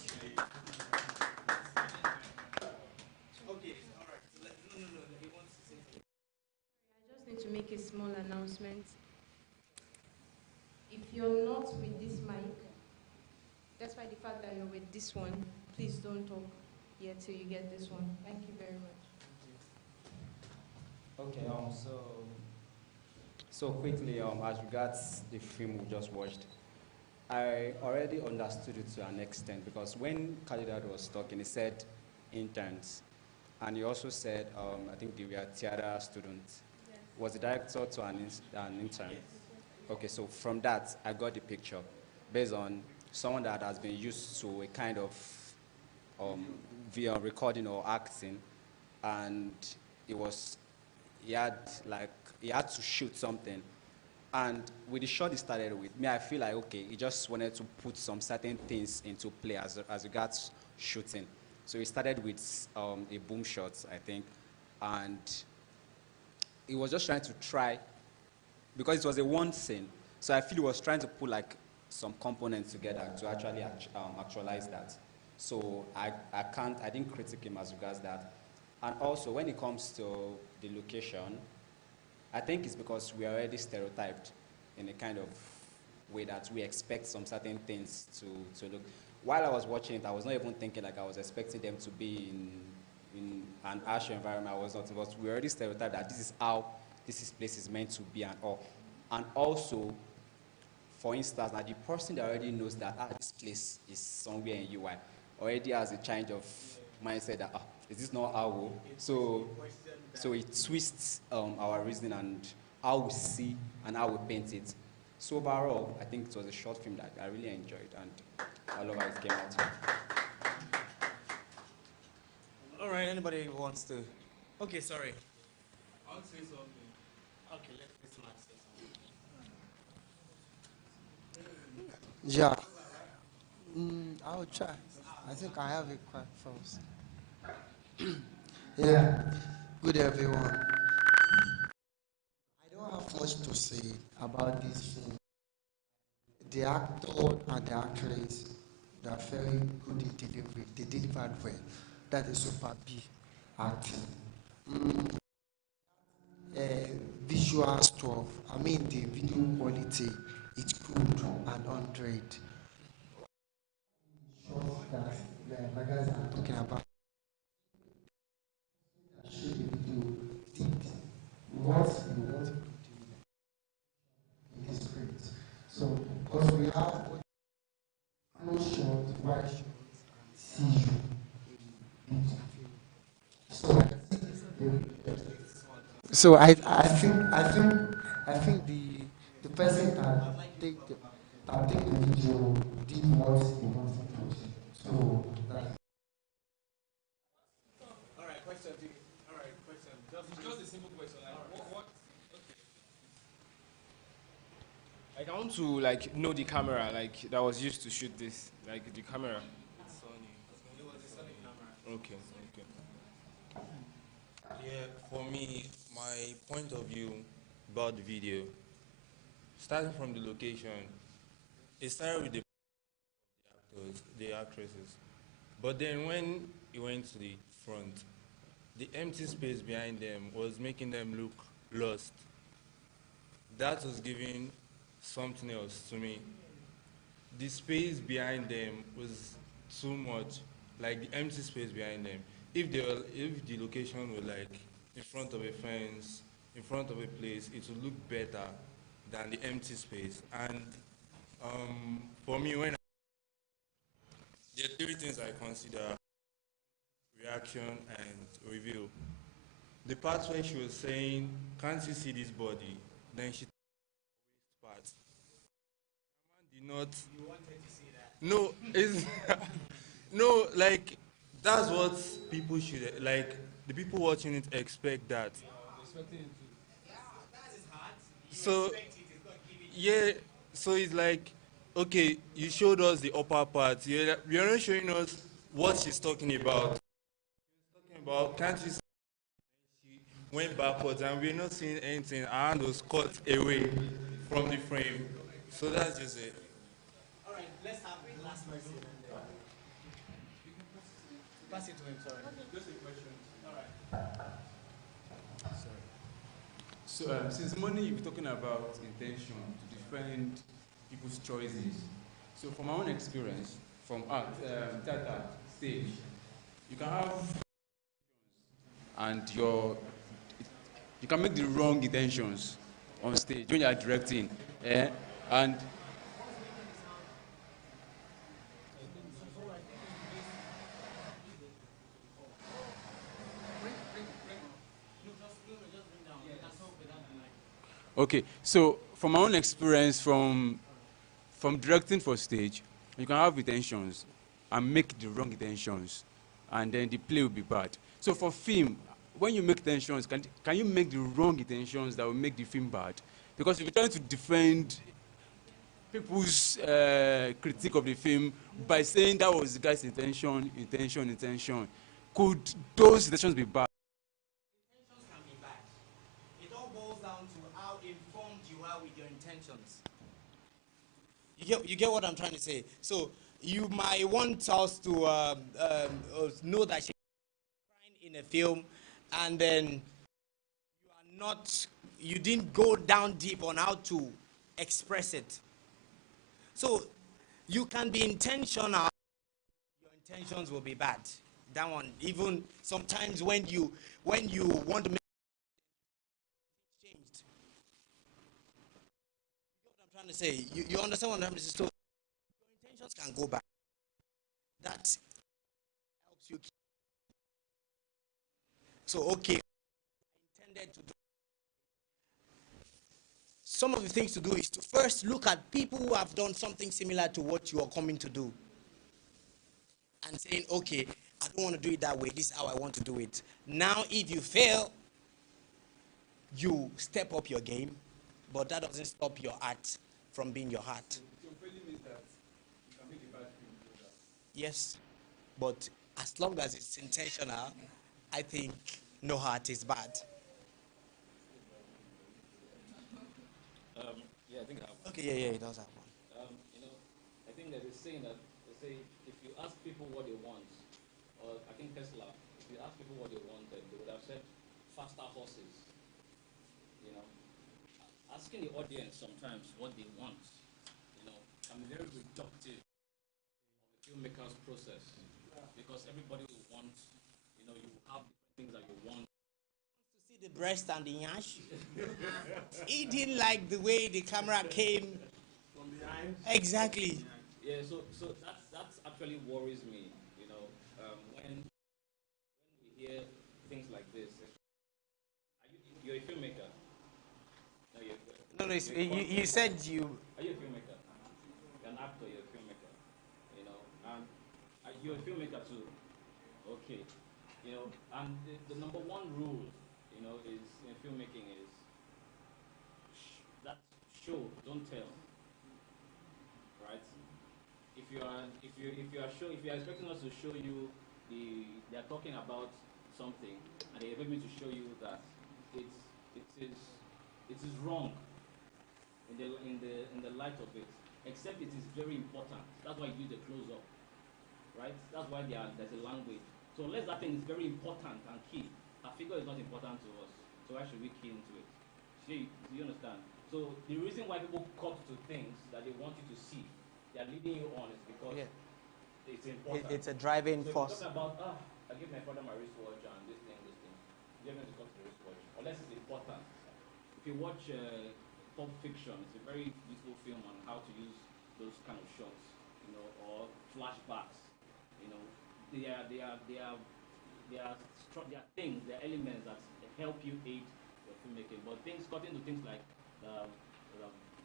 Okay, all right. No. He wants to say something. I just need to make a small announcement. If you're not with this mic, despite the fact that you're with this one, please don't talk yet till you get this one. Thank you very much. Okay, so quickly, as regards the film we just watched, I already understood it to an extent because when Calidad was talking, he said interns, and he also said, I think they were theater students. Yes. Was the director to an intern? Yes. Okay, so from that, I got the picture based on someone that has been used to a kind of video recording or acting, and he had to shoot something. And with the shot he started with, I feel like, okay, he just wanted to put some certain things into play as regards shooting. So he started with a boom shot, I think, and he was just trying to try, because it was a one scene, so I feel he was trying to put like some components together to actually actualize that. So I didn't critique him as regards that. And also, when it comes to the location, I think it's because we are already stereotyped in a kind of way that we expect some certain things to look. While I was watching it, I was not even thinking like I was expecting them to be in an harsh environment. I was not, because we already stereotyped that this is how this place is meant to be and all. And also, for instance, now the person that already knows that this place is somewhere in UI already has a change of mindset that is this not how? So it twists our reasoning and how we see and how we paint it. So overall, I think it was a short film that I really enjoyed, and I love how it came out. All right, anybody who wants to? Okay, sorry. I'll say something. Okay, let this man say something. Yeah. I will try. I think I have it quite first. Yeah. Good everyone. I don't have much to say about this film. The actor and the actress, they are very good in delivery. They delivered well. That is super B acting. Visual stuff. I mean the video quality, it's good and 100. Shots that my guys are talking about. Show the video did what you want to do in this script. So because we have close shots, wide shots, see you. So I think the person that take the video did what he wanted to do. So that's All right, question. All right, question. Just a simple question. Like, what? Okay. Like, I want to know the camera that was used to shoot this, the camera. Sony. It was a Sony camera. Okay. Yeah, for me, my point of view about the video, starting from the location, it started with the actors, the actresses. But then when it went to the front, the empty space behind them was making them look lost. That was giving something else to me. The space behind them was too much, like the empty space behind them. If the location were in front of a fence, in front of a place, it would look better than the empty space. And for me, there are three things I consider: reaction and review. The part where she was saying, "Can't you see this body?" Then she part. Did not. You wanted to see that? No, it's no, that's what people should the people watching it expect that. Expecting it to. Yeah, that is hard. So yeah, so it's okay, you showed us the upper part. You're not showing us what she's talking about. She's talking about, can't you see? She went backwards and we're not seeing anything. Her hand was cut away from the frame. So that's just it. All right, let's have the last person. Pass it to him, sorry. Just a question. All right. So since morning you've been talking about intention to defend people's choices. So from my own experience, from art, theater, stage, you can have and you can make the wrong intentions on stage when you are directing, and okay, so from my own experience from directing for stage, you can have intentions and make the wrong intentions, and then the play will be bad. So for film, when you make intentions, can you make the wrong intentions that will make the film bad? Because if you're trying to defend people's critique of the film by saying that was the guy's intention, could those intentions be bad? Intentions can be bad. It all boils down to how informed you are with your intentions. You get what I'm trying to say? So you might want us to know that she's crying in a film, and then you didn't go down deep on how to express it. So you can be intentional, your intentions will be bad. That one, even sometimes when you want to make changed. You know what I'm trying to say? You understand what I'm trying to say? So your intentions can go back. That helps you. So okay, intended to do. Some of the things to do is to first look at people who have done something similar to what you are coming to do, and saying, okay, I don't want to do it that way. This is how I want to do it. Now, if you fail, you step up your game, but that doesn't stop your art from being your heart. So failing means that you can make a bad film. Yes, but as long as it's intentional, I think no heart is bad. Yeah, I think I have one. Okay, yeah, he does have one. I think there's a saying that they say if you ask people what they want, or I think Tesla, if you ask people what they wanted, they would have said faster horses. Asking the audience sometimes what they want, can be very reductive of the filmmaker's process, because everybody will want, you have different things that you want. See the breast and the yash. He didn't like the way the camera came from behind. Exactly. Yeah, so that actually worries me. When we hear things like this. You're a filmmaker. No, you said you. Are you a filmmaker? You're an actor. You're a filmmaker. And you're a filmmaker too. Okay. And the number one rule, is in filmmaking is that show, don't tell. Right? If you are expecting us to show you they are talking about something, and they expect me to show you that it is wrong in the light of it, except it is very important. That's why you use the close up, right? That's why there's a language. So unless that thing is very important and key, a figure is not important to us. So why should we key into it? Do you understand? So the reason why people cut to things that they want you to see, they are leading you on, is because it's important. It's a driving so force. Talking about I give my father my wristwatch and this thing. You have to cut to the wristwatch unless it's important. If you watch Pulp Fiction, it's a very useful film on how to use those kind of shots, or flashbacks. They are things, they are elements that help you aid your filmmaking. But cutting to things like the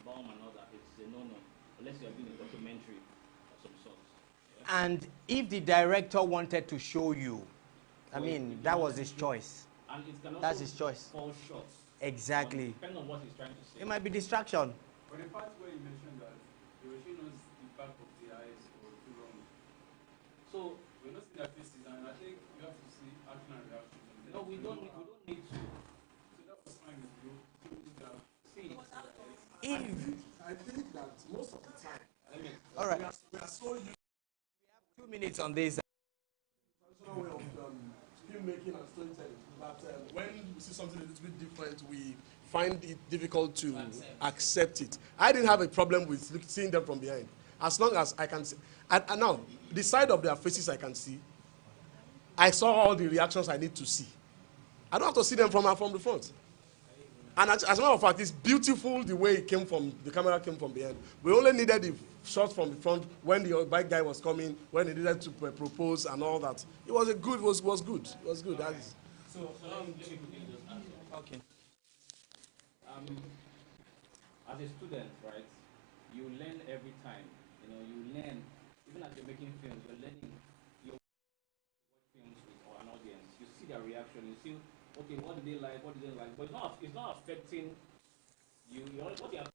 bomb and all that, it's a no-no unless you are doing a documentary of some sort. Yeah? And if the director wanted to show you, that was his choice. And it can also That's his choice. fall short. Exactly. Depending on what he's trying to say. It might be distraction. But the part where you mentioned that they were showing us the back of the eyes for too long. So we're not seeing their faces, and I think you have to see action and reaction. No, we don't need to. So that was fine with you. See, I think that most of the time, all right. we are so used. We have 2 minutes on this. Traditional way of filmmaking and storytelling. But when we see something a little bit different, we find it difficult to accept it. I didn't have a problem with seeing them from behind, as long as I can see. And now, the side of their faces I can see. I saw all the reactions I need to see. I don't have to see them from the front. And as a matter of fact, it's beautiful the way the camera came from behind. We only needed the shot from the front when the bike guy was coming, when he needed to propose and all that. It was good. It was good. It was good. That is. So let me quickly just answer. Okay. As a student, right, you learn every time. You learn, even as you're making films, you're learning. You watch films with an audience. You see their reaction. You see, okay, what did they like? What did they like? But it's not affecting you. What you are.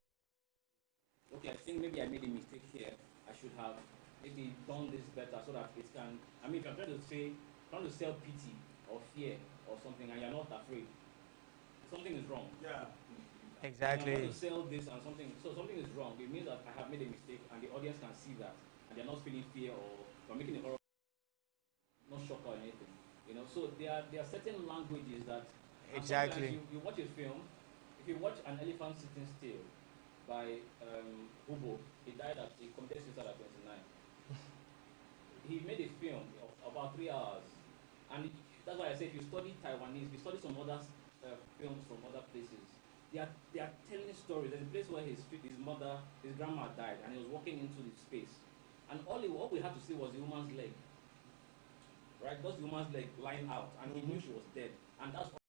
Okay, I think maybe I made a mistake here. I should have maybe done this better so that it can. If you're trying to sell pity or fear or something, and you're not afraid, something is wrong. Yeah. Exactly. I'm trying to sell this and something is wrong. It means that I have made a mistake, and the audience can see that, and they're not feeling fear or making a horror, not shock or anything. So there are certain languages that. Exactly. You watch a film. If you watch An Elephant Sitting Still by Hubo, he committed suicide at 29. He made a film of about 3 hours, and that's why I say if you study Taiwanese, if you study some other films from other places, they are telling stories. There's a place where his mother, his grandma died, and he was walking into the space, and all we had to see was the woman's leg. Right, just the woman's leg lying out, and he knew she was dead, and that's all.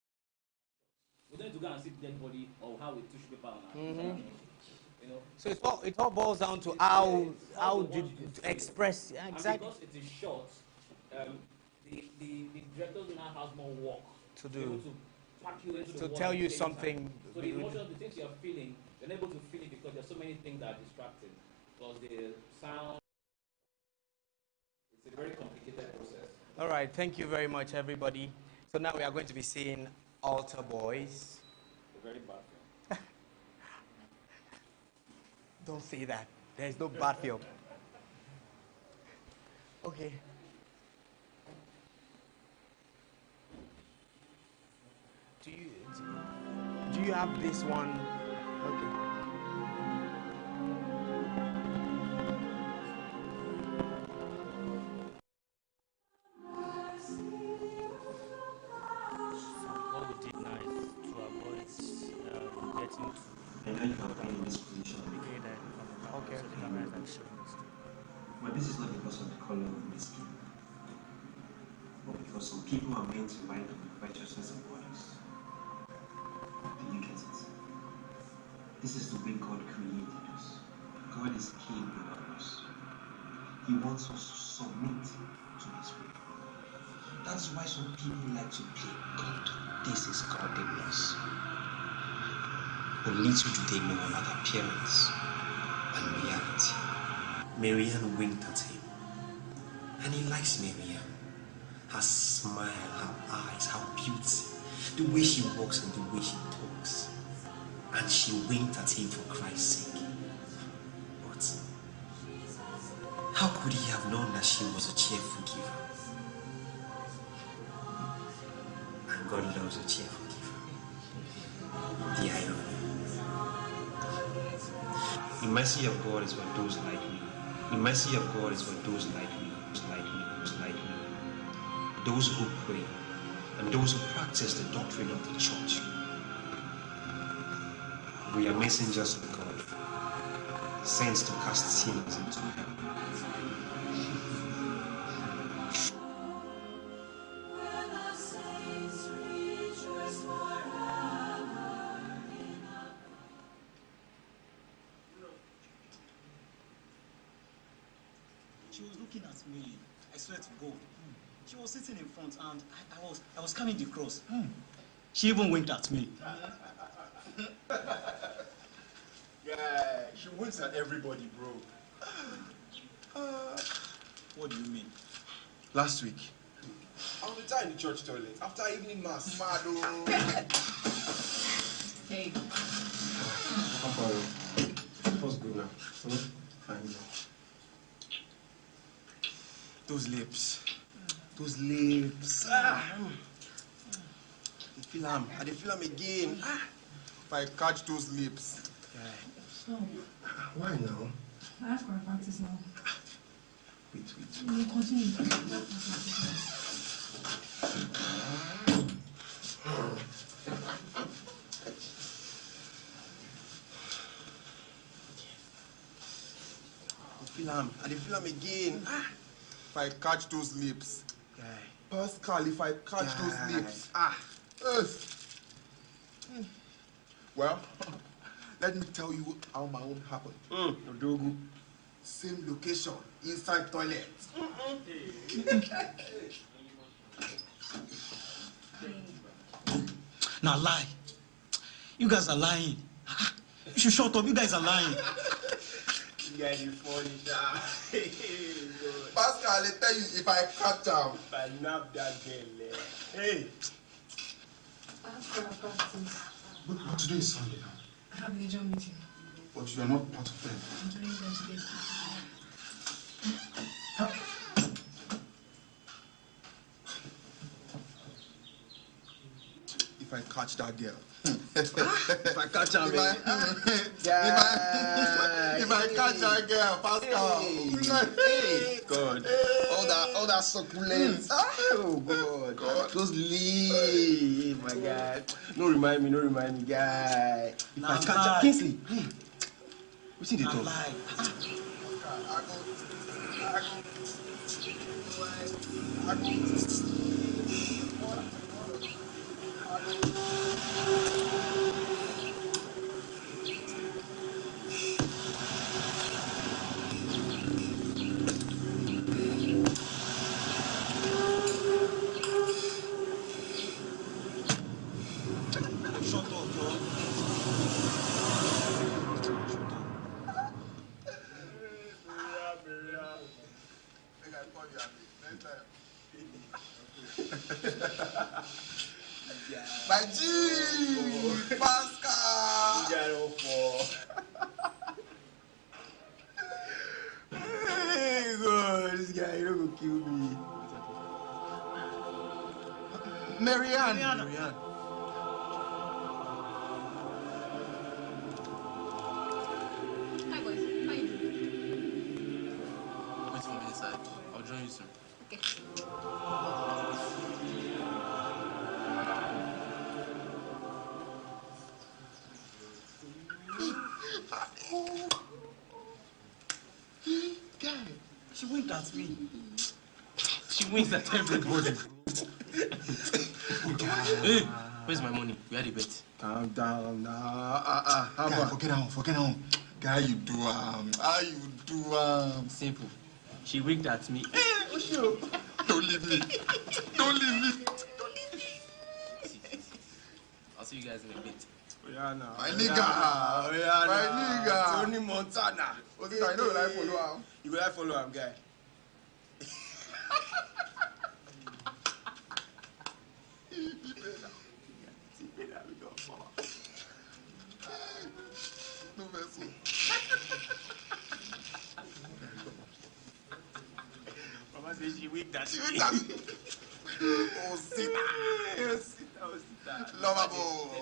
We don't need to go and see the dead body or how we tissue paper on her. You know. So it all boils down to how did express exactly. And because it is short, the directors now has more work To do. To pack you into To the tell world you at the same something. time. So the emotions, the things you're feeling, you're able to feel it because there's so many things that are distracting. Plus the sound. It's a very complicated process. All right, thank you very much, everybody. So now we are going to be seeing Altar Boys. A very bad film. Don't say that. There's no bad film. Okay. Do you have this one? Okay. What we did now is to avoid getting to I know you have been in this position. okay. So the cameras are showing us. But this is not because of the color of the skin, but because some people are meant to lie with the righteousness of others. Do you get it? This is the way God created us. God is king over us. He wants us to submit to his will. That's why some people like to play God. This is God in us. But little do they know about appearance and reality. Marianne winked at him, and he likes Marianne. Her smile, her eyes, her beauty, the way she walks and the way she talks. And she winked at him for Christ's sake. But how could he have known that she was a cheerful giver? And God loves a cheerful giver. The irony. The mercy of God is for those like me. The mercy of God is for those like me, like me. Those who pray and those who practice the doctrine of the church. We are messengers of God, sent to cast sinners into hell. She was looking at me, I swear to God. She was sitting in front and I was carrying the cross. She even winked at me. Yeah, she winks at everybody, bro. What do you mean? Last week, I was in the church toilet after evening mass. Mado. Hey. How far away? What's good now? Fine. Those lips. Those lips. I feel them again. If I catch those lips. So, Why now? I have to practice now. Wait. You continue. I feel them again. If I catch those lips. Pascal, if I catch those lips. Well, let me tell you how my own happened. Njoku. Same location, inside toilet. Now lie. You guys are lying. You should shut up. You guys are lying. You guys are funny, Pascal, I tell you, if I catch him, if I nab that girl, hey. I have to practice. But today is Sunday now. I have a major meeting. But you are not part of them. I'm joining them today. If I catch that girl, If I catch her, if I catch her girl, Pascal. Hey, God. All that succulence. Oh, God. Those leaves, my guy. No remind me, guy. If I catch her, Kingsley. What's in the talk? My G, Pascal. Hey, God, this guy, you don't go kill me. Marianne. Hi, boys. How you doing? Wait for me inside. I'll join you soon. Okay. Guy, She winked at me. She winks at everybody. Hey, where's my money? We had a bet. calm down now. Guy, forget that one. Guy, you do how you do Simple. She winked at me. Don't leave me. Don't leave me. I'll see you guys in a bit. My nigga. My nigga. Tony Montana. Okay, I know you like follow him. You go like follow him, guy. No vessel. Mama says she winked at me. Oh, sit down. Lover boy.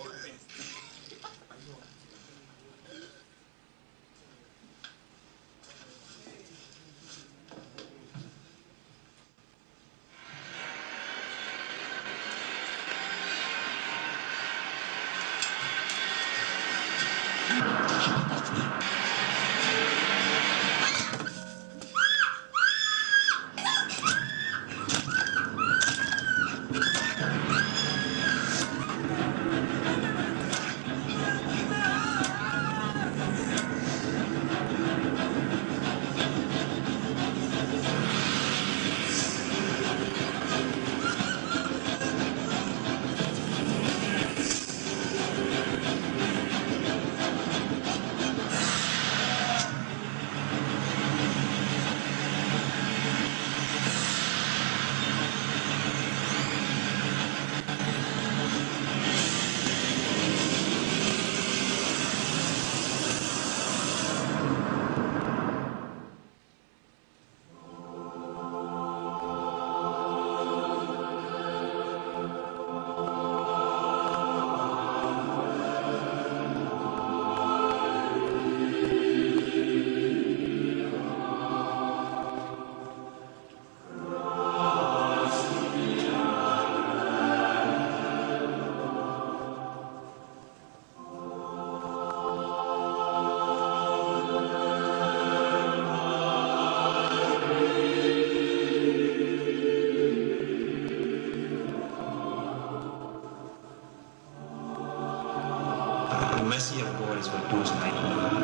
The mercy of God is for those like me,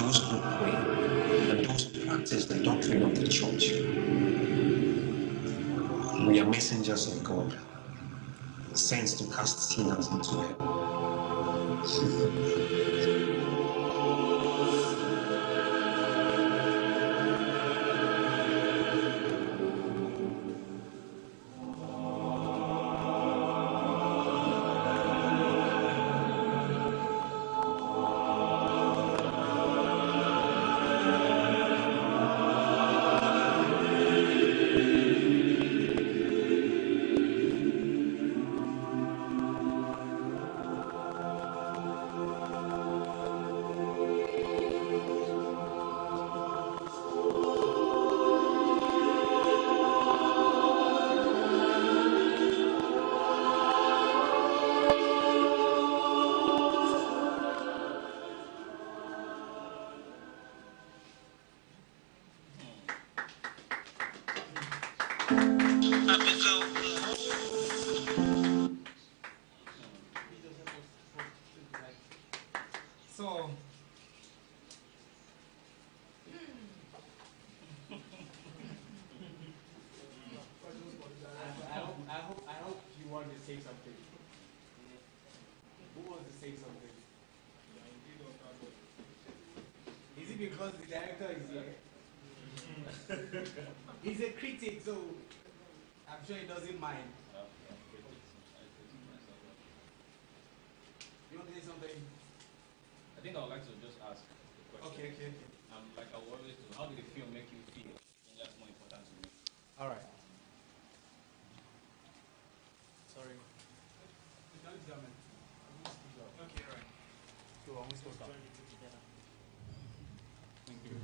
those who pray, and those who practice the doctrine of the church. We are messengers of God, sent to cast sinners into hell. director is here. He's a critic, so I'm sure he doesn't mind. You want to say something? I think I would like to just ask a question. Okay. Like I will always do, how did the film make you feel? I think that's more important to me. All right. Sorry. Okay, all right. So I almost spoke up. Thank you.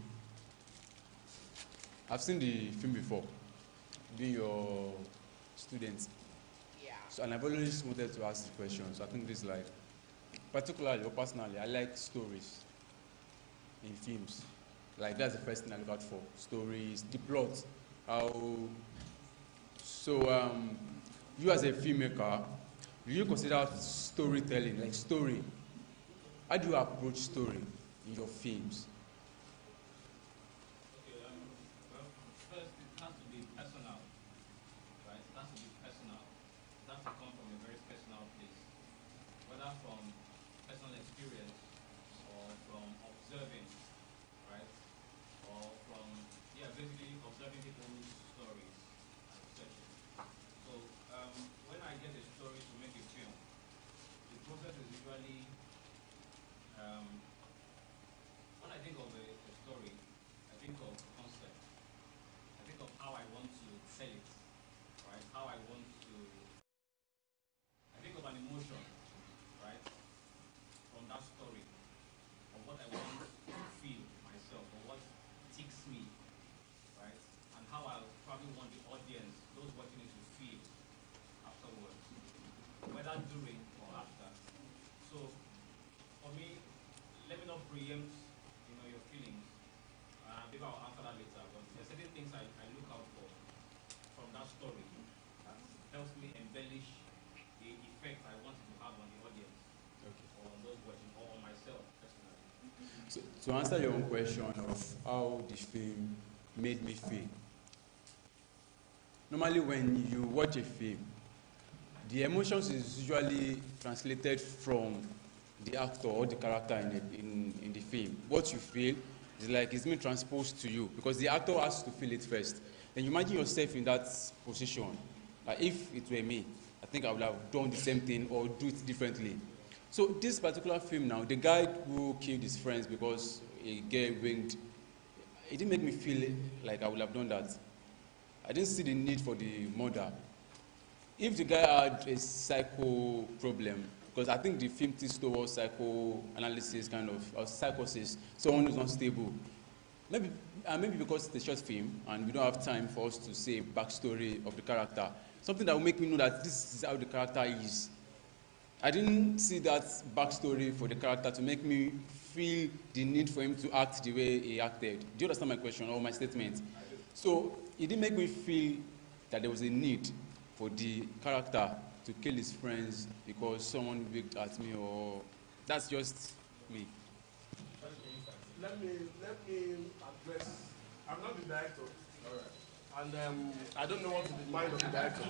I've seen the film before, being your student. Yeah. So, and I've always wanted to ask the question. So I think this, like, particularly or personally, I like stories in films. Like, that's the first thing I look out for. Stories, the plot. You as a filmmaker, do you consider storytelling, like story? How do you approach story in your films? Okay, well, first it has to be personal, right? It has to be personal. It has to come from a very personal place, whether from personal experience or from observing, right? Or from, basically observing people's stories and researching. So when I get a story to make a film, the process is usually, when I think of a story, I think of concept. I think of how I want to tell it, right? I think of an emotion, right? From that story, or what I want to feel myself, or what ticks me, right? And how I probably want the audience, those watching it, to feel afterwards, whether during or after. So, for me, let me not preempt, your feelings. Maybe I'll answer that later. But there are certain things I look out for from that story that helps me embellish the effect I want it to have on the audience, or on those watching, or on myself personally. So, to answer your own question of how the film made me feel, normally when you watch a film, the emotions is usually translated from the actor or the character in the film. What you feel is like it's being transposed to you because the actor has to feel it first. Then you imagine yourself in that position. Like if it were me, I think I would have done the same thing or do it differently. So this particular film now, the guy who killed his friends because a girl winged, it didn't make me feel like I would have done that. I didn't see the need for the murder. If the guy had a psycho problem, because I think the film tilts towards psychoanalysis, kind of, or psychosis, someone who's unstable. Maybe because it's a short film and we don't have time for us to say backstory of the character, something that will make me know that this is how the character is. I didn't see that backstory for the character to make me feel the need for him to act the way he acted. Do you understand my question or my statement? So it didn't make me feel that there was a need for the character to kill his friends because someone winked at me, or that's just me. Let me address. I'm not the director. And I don't know what is the mind of the director.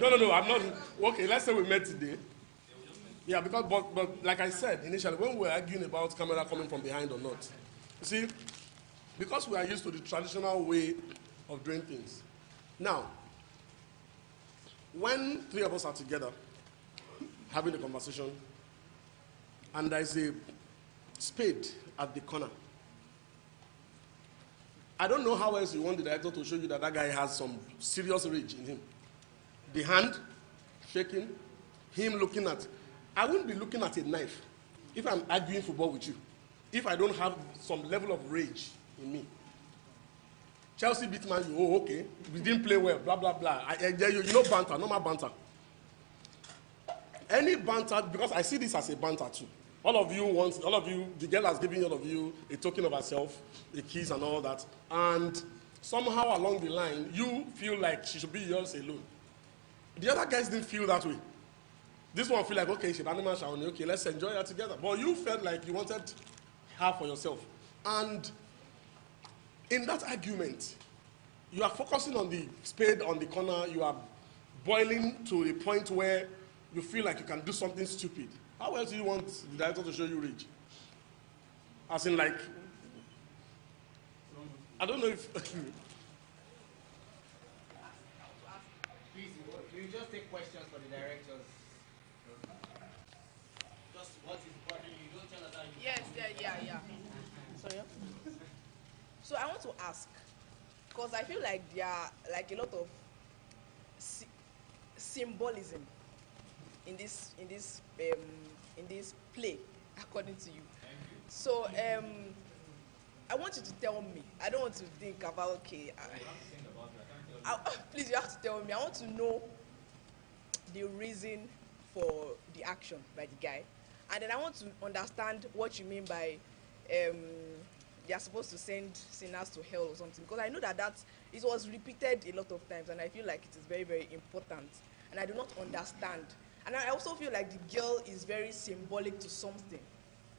No, I'm not. Okay, let's say we met today. Yeah, because but like I said initially, when we were arguing about camera coming from behind or not, you see, because we are used to the traditional way of doing things. Now, when three of us are together having a conversation, and there's a spade at the corner, I don't know how else you want the director to show you that guy has some serious rage in him. The hand shaking, him looking at. I wouldn't be looking at a knife if I'm arguing football with you, if I don't have some level of rage in me. Chelsea beat Man U, oh, okay, we didn't play well, blah, blah, blah. You know banter, normal banter. Any banter, because I see this as a banter too. All of you, the girl has given all of you a token of herself, a kiss and all that. And somehow along the line, you feel like she should be yours alone. The other guys didn't feel that way. This one feel like, okay, she's animal shall, okay, let's enjoy her together. But you felt like you wanted her for yourself. And in that argument, you are focusing on the spade on the corner, you are boiling to a point where you feel like you can do something stupid. How else do you want the director to show you rage? As in, like, I don't know if. Please, you just take questions for the directors. Just what is bothering you. Don't tell us how you. Yes, yeah. Sorry. So I want to ask, because I feel like there are like a lot of symbolism in this play, according to you. So I want you to tell me. I don't want to think about okay. Please, you have to tell me. I want to know the reason for the action by the guy, and then I want to understand what you mean by they are supposed to send sinners to hell or something. Because I know that it was repeated a lot of times, and I feel like it is very, very important. And I do not understand. And I also feel like the girl is very symbolic to something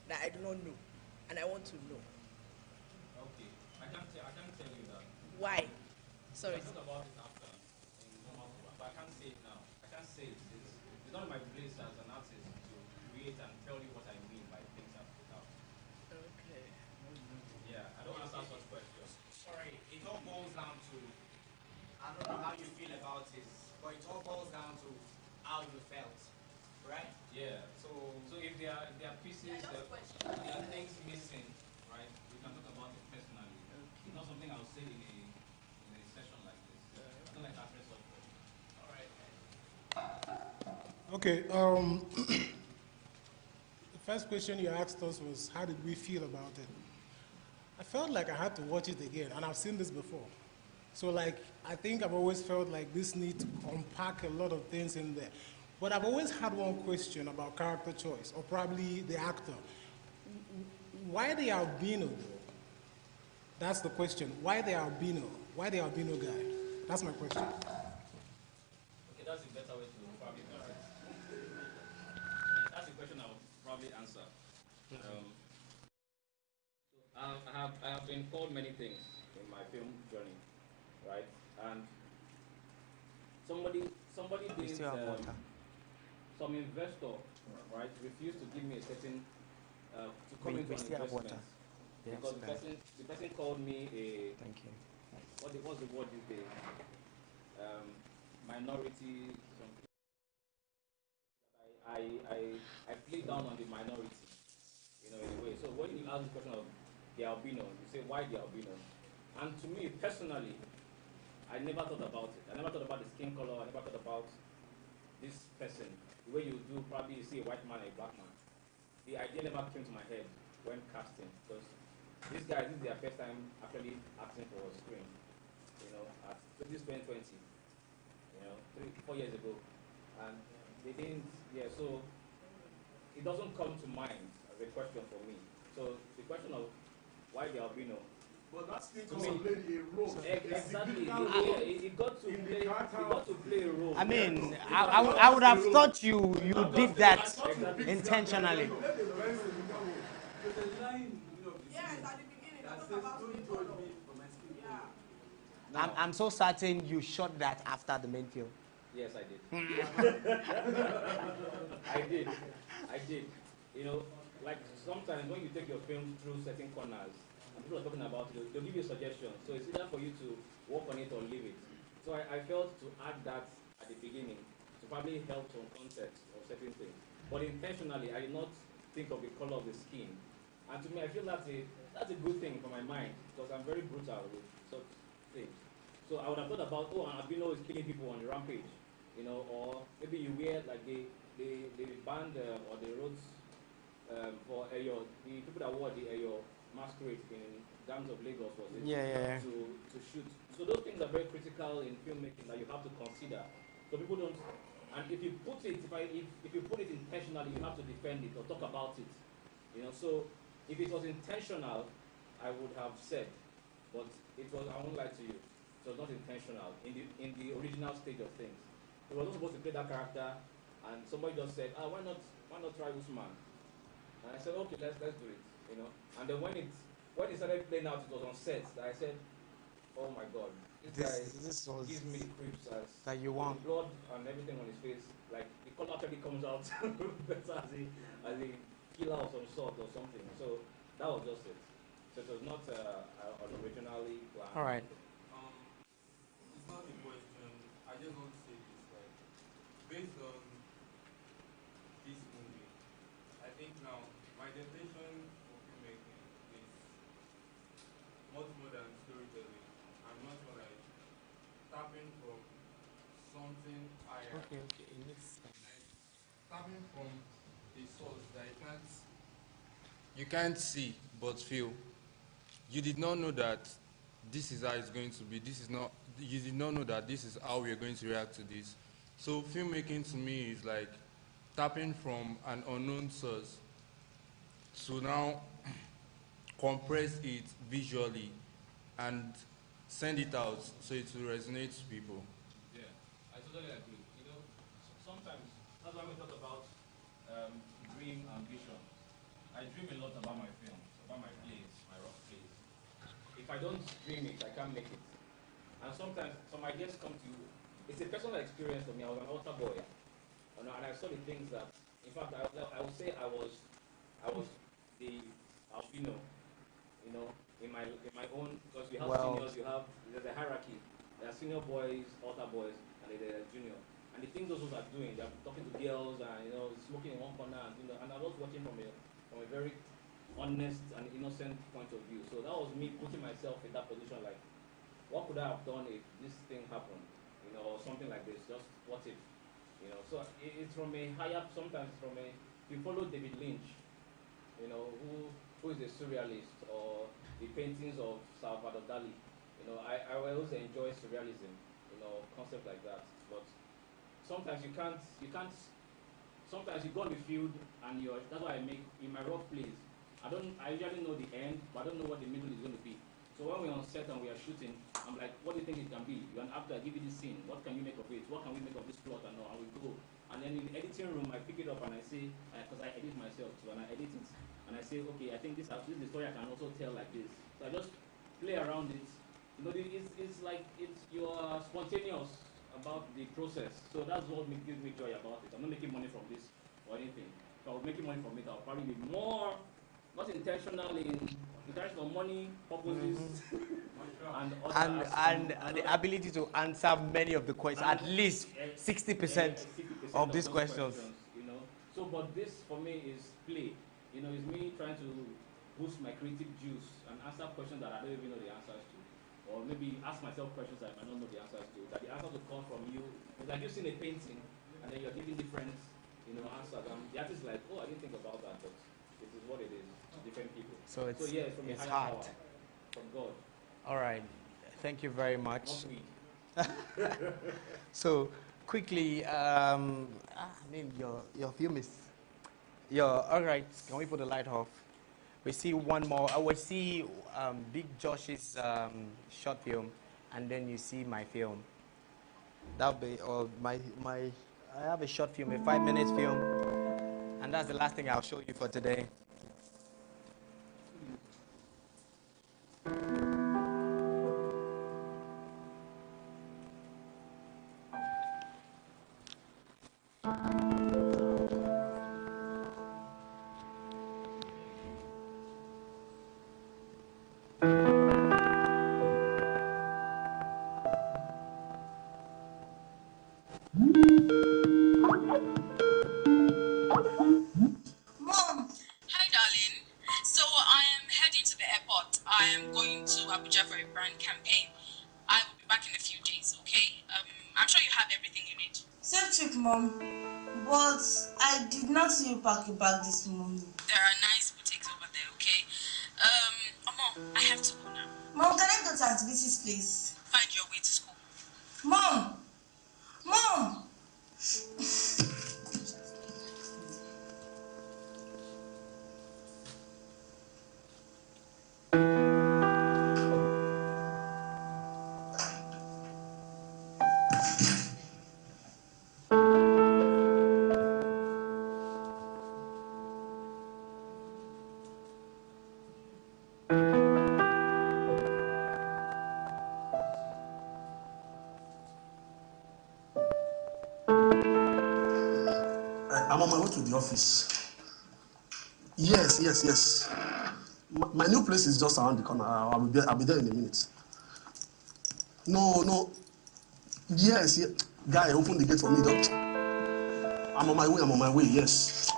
that I do not know, and I want to know. Okay, I can't tell you that. Why? Sorry. I thought about it after in normal program, but I can't say it now. I can't say it. It's not in my place as an artist to create and tell you what I mean by things I've put out. Okay. Yeah, I don't answer such questions. Sorry, it all boils down to, I don't know how you feel about it, but it all boils down to how you felt, right? Yeah. So if there are pieces, there are things missing, right? We can talk about it personally. It's not something I'll say in a session like this. I don't like answering such questions. All right. Okay. The first question you asked us was, how did we feel about it? I felt like I had to watch it again, and I've seen this before. So like, I think I've always felt like this need to unpack a lot of things in there. But I've always had one question about character choice, or probably the actor. Why the albino though? That's the question. Why the albino? Why the albino guy? That's my question. Okay, that's a better way to probably put it. That's a question I'll probably answer. I have been called many things in my film journey, right? And somebody did some investor, right, refused to give me a certain to come into an investment because the person called me a what's the word these days? Minority something. I play down on the minority, in a way. So when you ask the question of the albino, you say why the albino? And to me personally, I never thought about it. I never thought about the skin color. I never thought about this person. The way you do, probably you see a white man and a black man. The idea never came to my head when casting, because these guys, this is their first time actually acting for a screen. This is 2020. 4 years ago, and they didn't. Yeah, so it doesn't come to mind as a question for me. So the question of why the albino. But that skin color played a role. Exactly. It got to play a role. I mean, I would have thought you did that intentionally. I'm so certain you shot that after the main film. Yes, I did. I did. Like sometimes when you take your film through certain corners, and people are talking about it, they'll give you suggestions. So it's either for you to work on it or leave it. So I felt to add that at the beginning to probably help some context of certain things. But intentionally, I did not think of the color of the skin. And to me, I feel that's a good thing for my mind, because I'm very brutal with such things. So I would have thought about, an albino is killing people on the rampage, or maybe you wear like the band or the roads for Eyo, the people that wore the Eyo masquerade in Dams of Lagos was it? Yeah. To shoot. So those things are very critical in filmmaking that you have to consider. So people don't, and if you put it, if you put it intentionally, you have to defend it or talk about it. So if it was intentional, I would have said, but it was, I won't lie to you, it was not intentional in the original stage of things. He was not supposed to play that character, and somebody just said, why not try Usman? And I said, okay, let's do it, And then when it started playing out, it was on set that I said, oh my God, this guy gives me the creeps that you want. Blood and everything on his face, like the color actually comes out better as a killer of some sort or something. So that was just it. So it was not an originally All right. It's not a question. I just want to say this, like, based on this movie, I think now my definition for filmmaking is much more than storytelling and much more like tapping from something higher. Okay, it makes sense. Like tapping from a source that you can't see but feel. You did not know that this is how it's going to be. This is not. You did not know that this is how we are going to react to this. So filmmaking to me is like tapping from an unknown source to now compress it visually and send it out so it will resonate to people. Yeah, I totally agree. You know, sometimes that's why we talk about dream and vision. I dream a lot about my films, about my plays, my rough plays. If I don't dream it, I can't make it. And sometimes some ideas come to you. It's a personal experience for me. I was an altar boy, and I saw the things that, in fact, I would say I was the albino, you know, in my own, because we have seniors, there's a hierarchy. There are senior boys, altar boys, and there are junior. And the things those are doing, they're talking to girls and smoking in one corner and I was watching from a very honest and innocent point of view. So that was me putting myself in that position, like, what could I have done if this thing happened, or something like this? Just what if, So it's from a higher, sometimes from a. You follow David Lynch, who is a surrealist, or the paintings of Salvador Dali. I always enjoy surrealism, concept like that. But sometimes you can't. Sometimes you go on the field and that's why I make in my rough plays. I usually know the end, but I don't know what the middle is going to be. So when we're on set and we are shooting, I'm like, what do you think it can be? You're an actor, I give you this scene. What can you make of it? What can we make of this plot? And we go. And then in the editing room, I pick it up and I say, because I edit myself too, and I edit it. And I say, okay, I think this is the story I can also tell like this. So I just play around it. It's like you're spontaneous about the process. So that's what gives me joy about it. I'm not making money from this or anything. If I was making money from it, I'll probably be more, not intentional in terms of money purposes and the ability to answer many of the questions, at least 60% of these questions. So, but this for me is play. It's me trying to boost my creative juice and answer questions that I don't even know the answers to, or maybe ask myself questions that I might not know the answers to. That the answers will come from you. It's like you've seen a painting and then you're giving different, answers. And the artist is like, oh, I didn't think about that, but it is what it is. Different people. So yeah, from it's a higher hard. Power, from God. All right. Thank you very much. So quickly, I mean your film is. All right. Can we put the light off? We see one more. We see Big Josh's short film, and then you see my film. That'll be my. I have a short film, a 5-minute film, and that's the last thing I'll show you for today. Mom! Hi, darling. So I am heading to the airport. I am going to Abuja for a brand campaign. I will be back in a few days, okay? I'm sure you have everything you need. Safe trip, Mom. But I did not see you pack your bag this morning. There are nice boutiques over there, okay? Mom, I have to go now. Mom, can I go to Auntie Betty's place? Find your way to school. Mom! Mom! I'm on my way to the office. Yes. My new place is just around the corner. I'll be there in a minute. No. Yes, yeah. Guy, open the gate for me. Don't. I'm on my way, yes.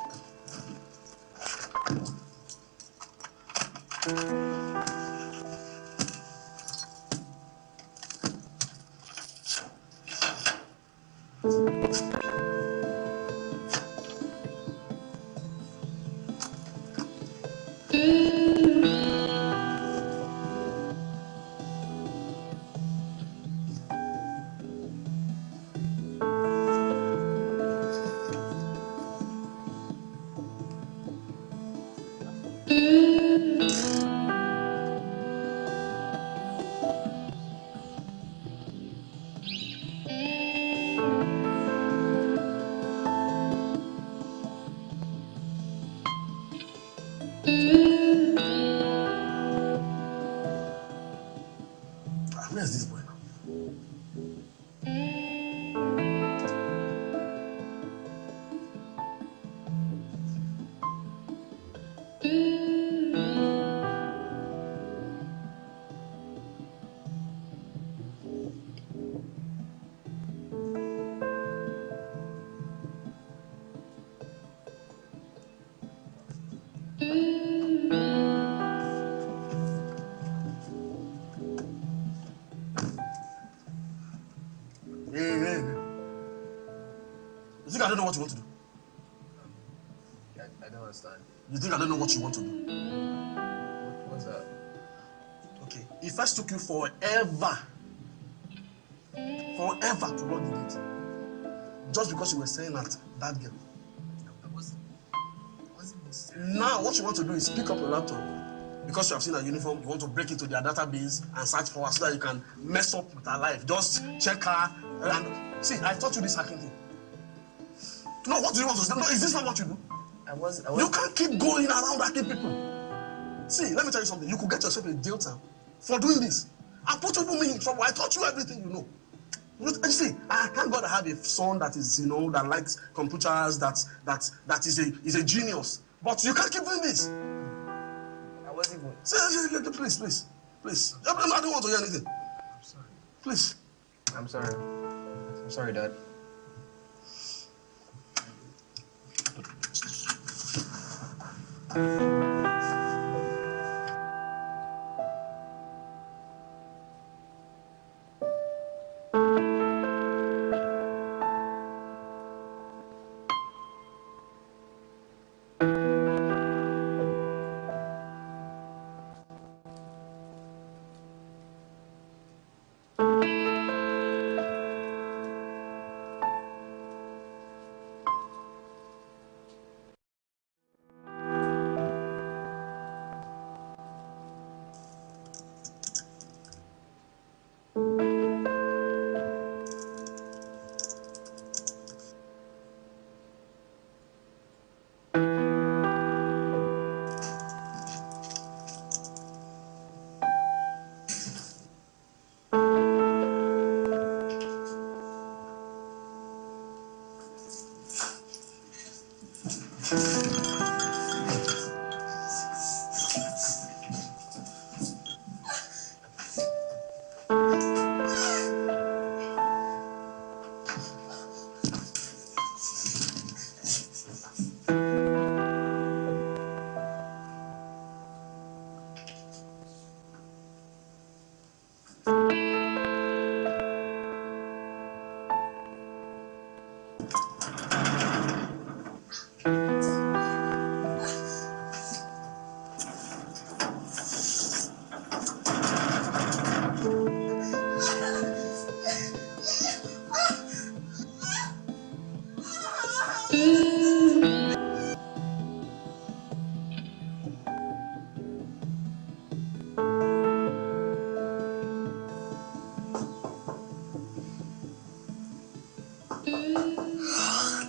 Where's this boy now? Hey. You think I don't know what you want to do? I don't understand. You think I don't know what you want to do? What's that? Okay. It first took you forever to run the gate. Just because you were saying that girl. I wasn't serious. Now what you want to do is pick up your laptop. Because you have seen her uniform, you want to break into their database and search for her so that you can mess up with her life. Just check her and see, I taught you this hacking thing. No, what do you want to do? No, is this not what you do? You can't keep going around hacking people. See, let me tell you something. You could get yourself a jail time for doing this. I put you in trouble. I taught you everything you know. You see, I thank God I have a son that is, that likes computers, that is a genius. But you can't keep doing this. I wasn't even. Please. I don't want to hear anything. I'm sorry. Please. I'm sorry, Dad.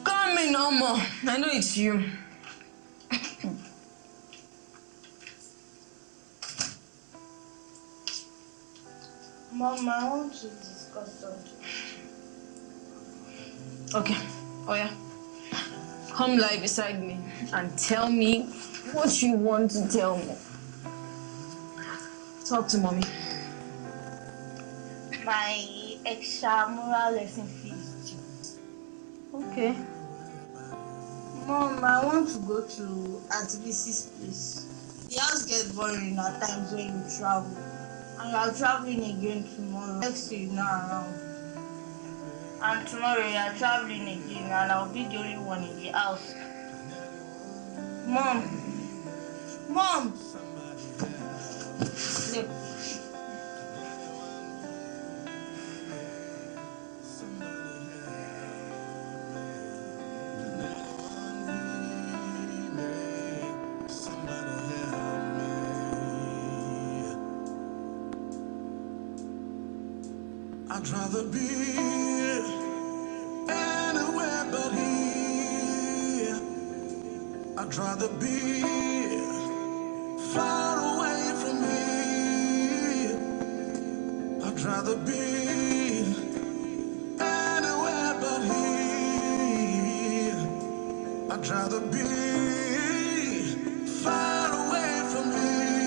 Come in, Omo. I know it's you. Mom, I want to discuss something. Okay. Oh yeah. Come lie beside me and tell me what you want to tell me. Talk to mommy. my extramural lesson fees due. Okay. Mom, I want to go to Auntie place. The house gets boring at times when you travel. And you are traveling again tomorrow. Next day, you're not around. And tomorrow, you are traveling again, and I'll be the only one in the house. Mom! Mom! Sleep. I'd rather be anywhere but here. I'd rather be far away from here. I'd rather be anywhere but here. I'd rather be far away from here.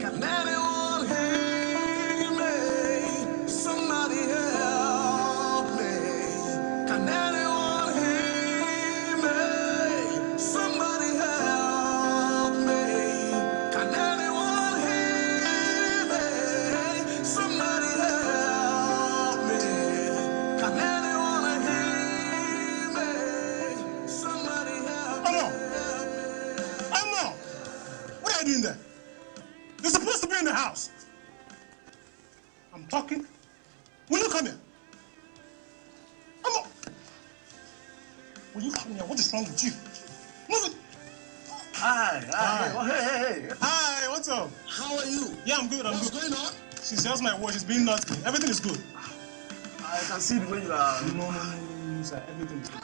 Can anyone hear me? Somebody help me. Can anyone hear me? Somebody help me. Can anyone hear me? Somebody help me. Can anyone hear me? Somebody help me. Hello! What are you doing there? You're supposed to be in the house. I'm talking. Will you come here? Hello! Will you come here? What is wrong with you? Move it! Hi. Hey. Hi, what's up? How are you? Yeah, I'm good, What's going on? She's just my watch, she's being naughty. Everything is good. I can see the way you are. No, sir. Everything is good.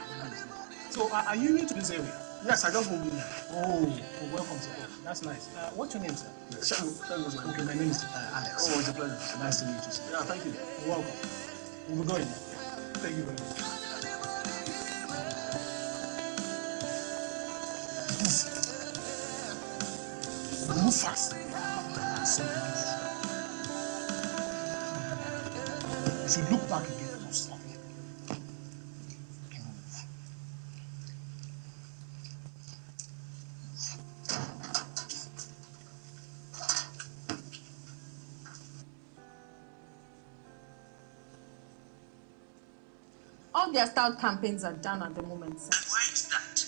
So, are you new to this area? Yes, I just moved in here. Oh, welcome, sir. That's nice. What's your name, sir? Okay, my name is Alex. Oh, it's a pleasure. Nice to meet you, sir. Yeah, thank you. You're welcome. We'll be going. Thank you very much. Move fast. So nice. You should look back again. No, stop here. All their style campaigns are done at the moment, sir. And why is that?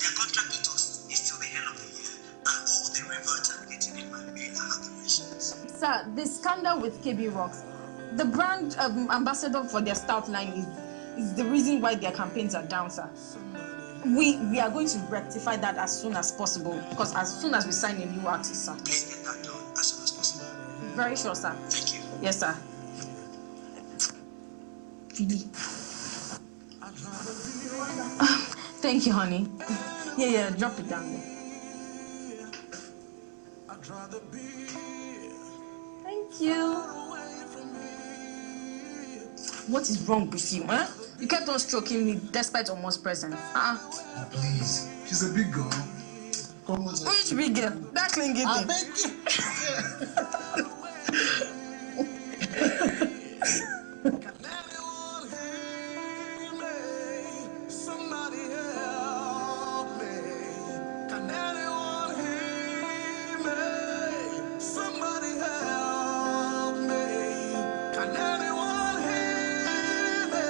Their contract with us is till the end of the year, and all the rewards I'm getting in my mail are activations. Sir, the scandal with KB Rocks, the brand ambassador for their stout line is the reason why their campaigns are down, sir. We are going to rectify that as soon as possible, because as soon as we sign a new artist, sir. Please get that done as soon as possible. Very sure, sir. Thank you. Yes, sir. Really? Thank you, honey. Yeah, drop it down there. Thank you. What is wrong with you, huh? You kept on stroking me despite almost presence. Please. She's a big girl. Come on. Which big girl? That clingy thing. I beg you. Somebody help me. Can anyone hear me? Somebody help me. Can anyone hear me?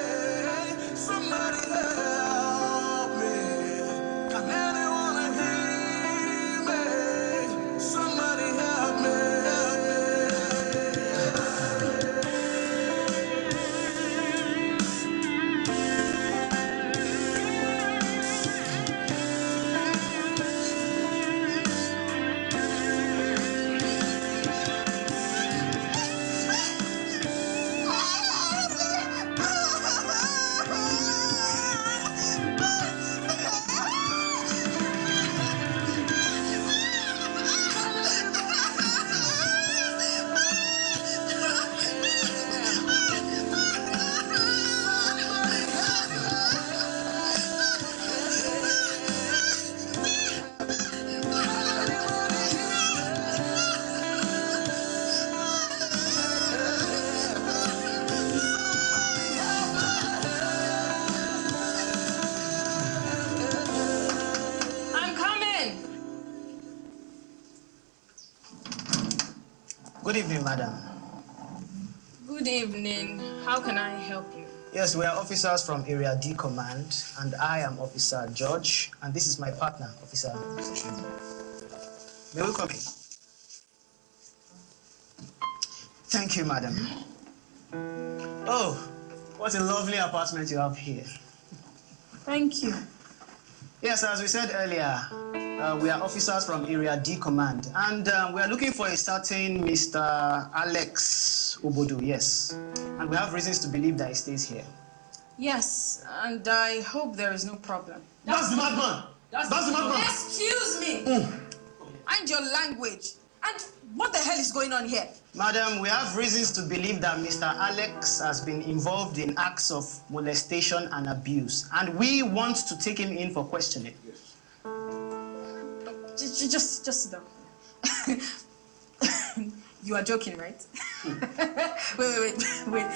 Somebody help me. Can anyone hear me? Somebody help me. Good evening, madam. Good evening. How can I help you? Yes, we are officers from Area D Command, and I am Officer George, and this is my partner, Officer Chukwu. May we come in? Thank you, madam. Oh, what a lovely apartment you have here. Thank you. Yes, as we said earlier, we are officers from Area D Command, and we are looking for a certain Mr. Alex Obodo, yes. And we have reasons to believe that he stays here. Yes, and I hope there is no problem. That's the madman! That's the madman! Excuse me! Mind your language. And what the hell is going on here? Madam, we have reasons to believe that Mr. Alex has been involved in acts of molestation and abuse, and we want to take him in for questioning. Just sit down. You are joking, right? wait.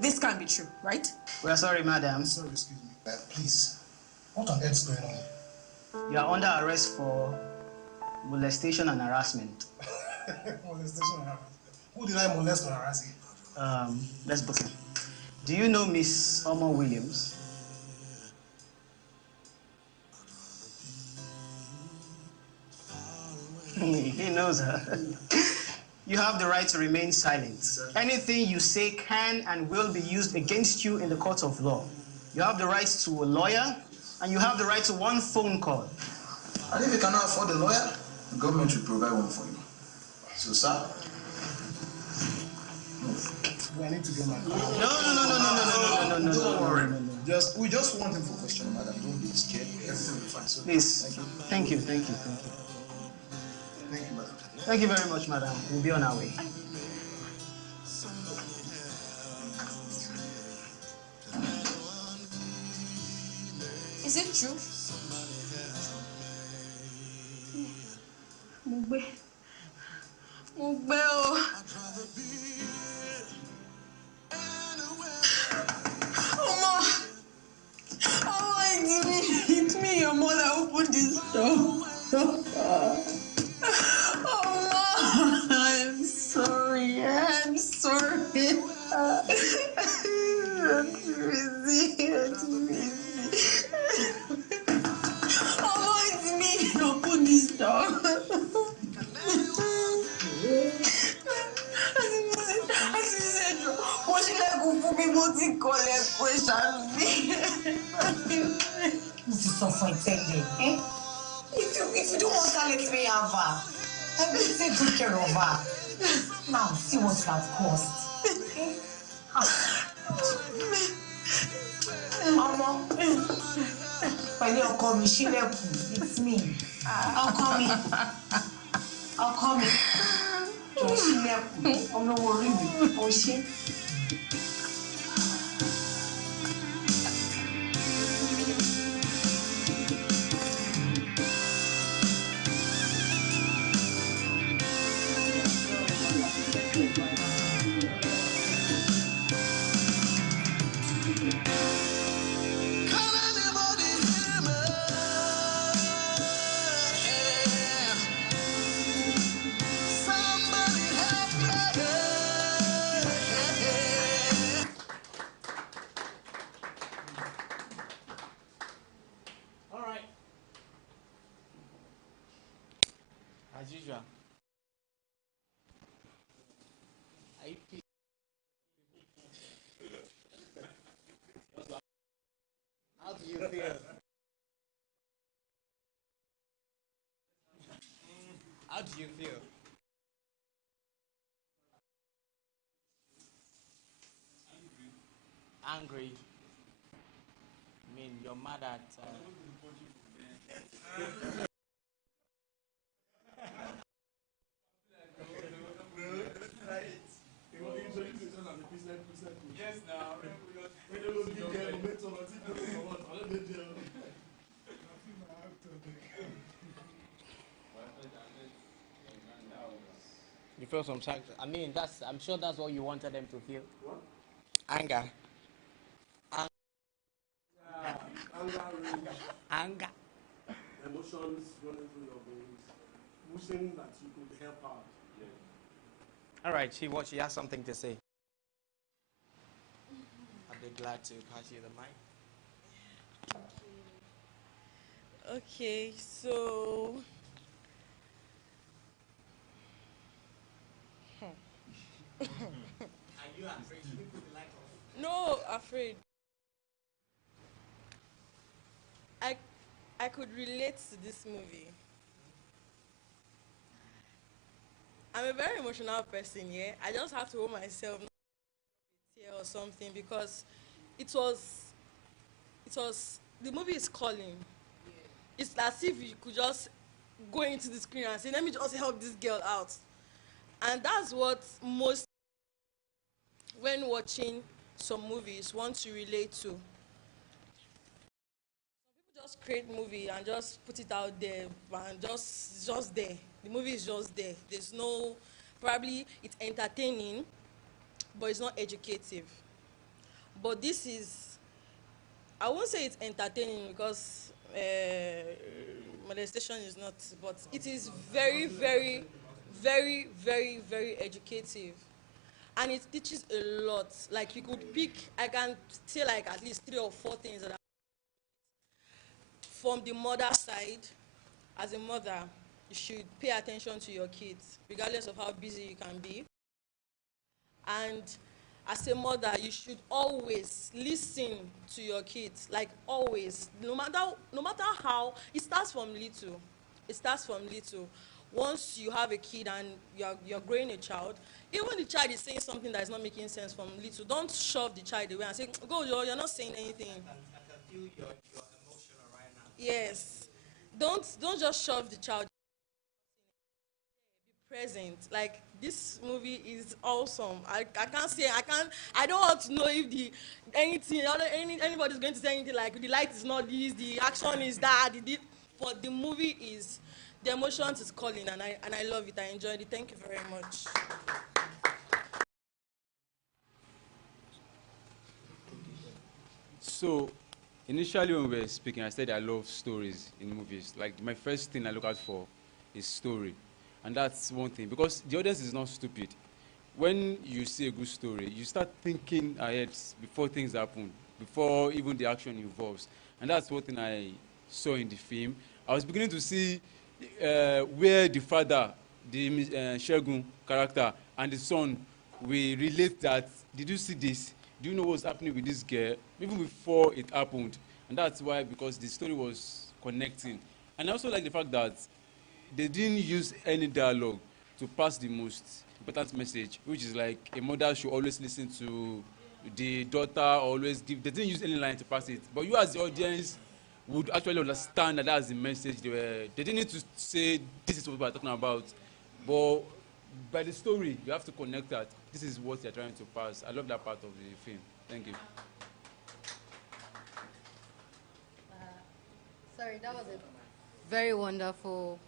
This can't be true, right? We are sorry, madam. Sorry, excuse me. Please, what on earth is going on? You are under arrest for molestation and harassment. Molestation and harassment? Who did I molest or harass? Let's book him. Do you know Miss Omo Williams? He knows her. You have the right to remain silent. Anything you say can and will be used against you in the court of law. You have the right to a lawyer, and you have the right to one phone call. And if you cannot afford a lawyer, the government should provide one for you. So, sir, I need to get my car. No. Don't worry. We just want him for question, madam. Don't be scared. Everything will be fine. So, Please. Thank you. Thank you, madam. Thank you very much, madam. We'll be on our way. Is it true? Mugbe. It's me, your mother, who put this door. I'm sorry. That's busy. It's me, who put this door. Eh? If you don't want her, let me have her. I will take good care of her. Now, see what you have caused. Mama, pẹ̀lú ọkọ mi ṣílẹ̀kùn, it's me. Ọkọ mi. Jọ ṣílẹ̀kùn, ọlọ́wọ́ orí mi, ó ṣe. As usual. How do you feel? How do you feel? Angry. I mean, you're mad at. Yes, now. You feel some sacrifice. I mean, I'm sure that's what you wanted them to feel. What? Anger. Anger. Emotions running through your veins, wishing that you could help out. All right, she has something to say. I'd be glad to pass you the mic. Okay, so Are you afraid? Should we put the light on? no, afraid. I I could relate to this movie. I'm a very emotional person, yeah. I just have to hold myself not to tear or something because it was the movie is calling. It's as if you could just go into the screen and say, let me just help this girl out. And that's what most when watching some movies want to relate to. People just create movie and just put it out there and just there. The movie is just there. There's no probably it's entertaining, but it's not educative. But this is I won't say it's entertaining because molestation is not, but it is very, very, very, very, very educative. And it teaches a lot. Like you could pick, I can say like at least 3 or 4 things that are from the mother side. As a mother, you should pay attention to your kids, regardless of how busy you can be. And as a mother, you should always listen to your kids, like always. No matter how, it starts from little. It starts from little. Once you have a kid and you're growing a child, even the child is saying something that is not making sense from little, don't shove the child away and say, go, you're not saying anything. I can feel you're emotional right now. Yes. Don't just shove the child. Present. Like this movie is awesome. I can't say I don't want to know if anybody's going to say anything like the light is not this, the action is that, but the movie is the emotions is calling and I love it. I enjoyed it. Thank you very much. So, initially when we were speaking, I said I love stories in movies. Like, my first thing I look out for is story. And that's one thing, because the audience is not stupid. When you see a good story, you start thinking ahead before things happen, before even the action involves. And that's one thing I saw in the film. I was beginning to see where the father, the Shegun character, and the son, we relate that, did you see this? Do you know what's happening with this girl? Even before it happened. And that's why, because the story was connecting. And I also like the fact that they didn't use any dialogue to pass the most important message, which is like a mother should always listen to the daughter, always give. They didn't use any line to pass it. But you as the audience would actually understand that that's the message. They didn't need to say, this is what we're talking about. But by the story, you have to connect that. This is what they're trying to pass. I love that part of the film. Thank you. Sorry, that was a very wonderful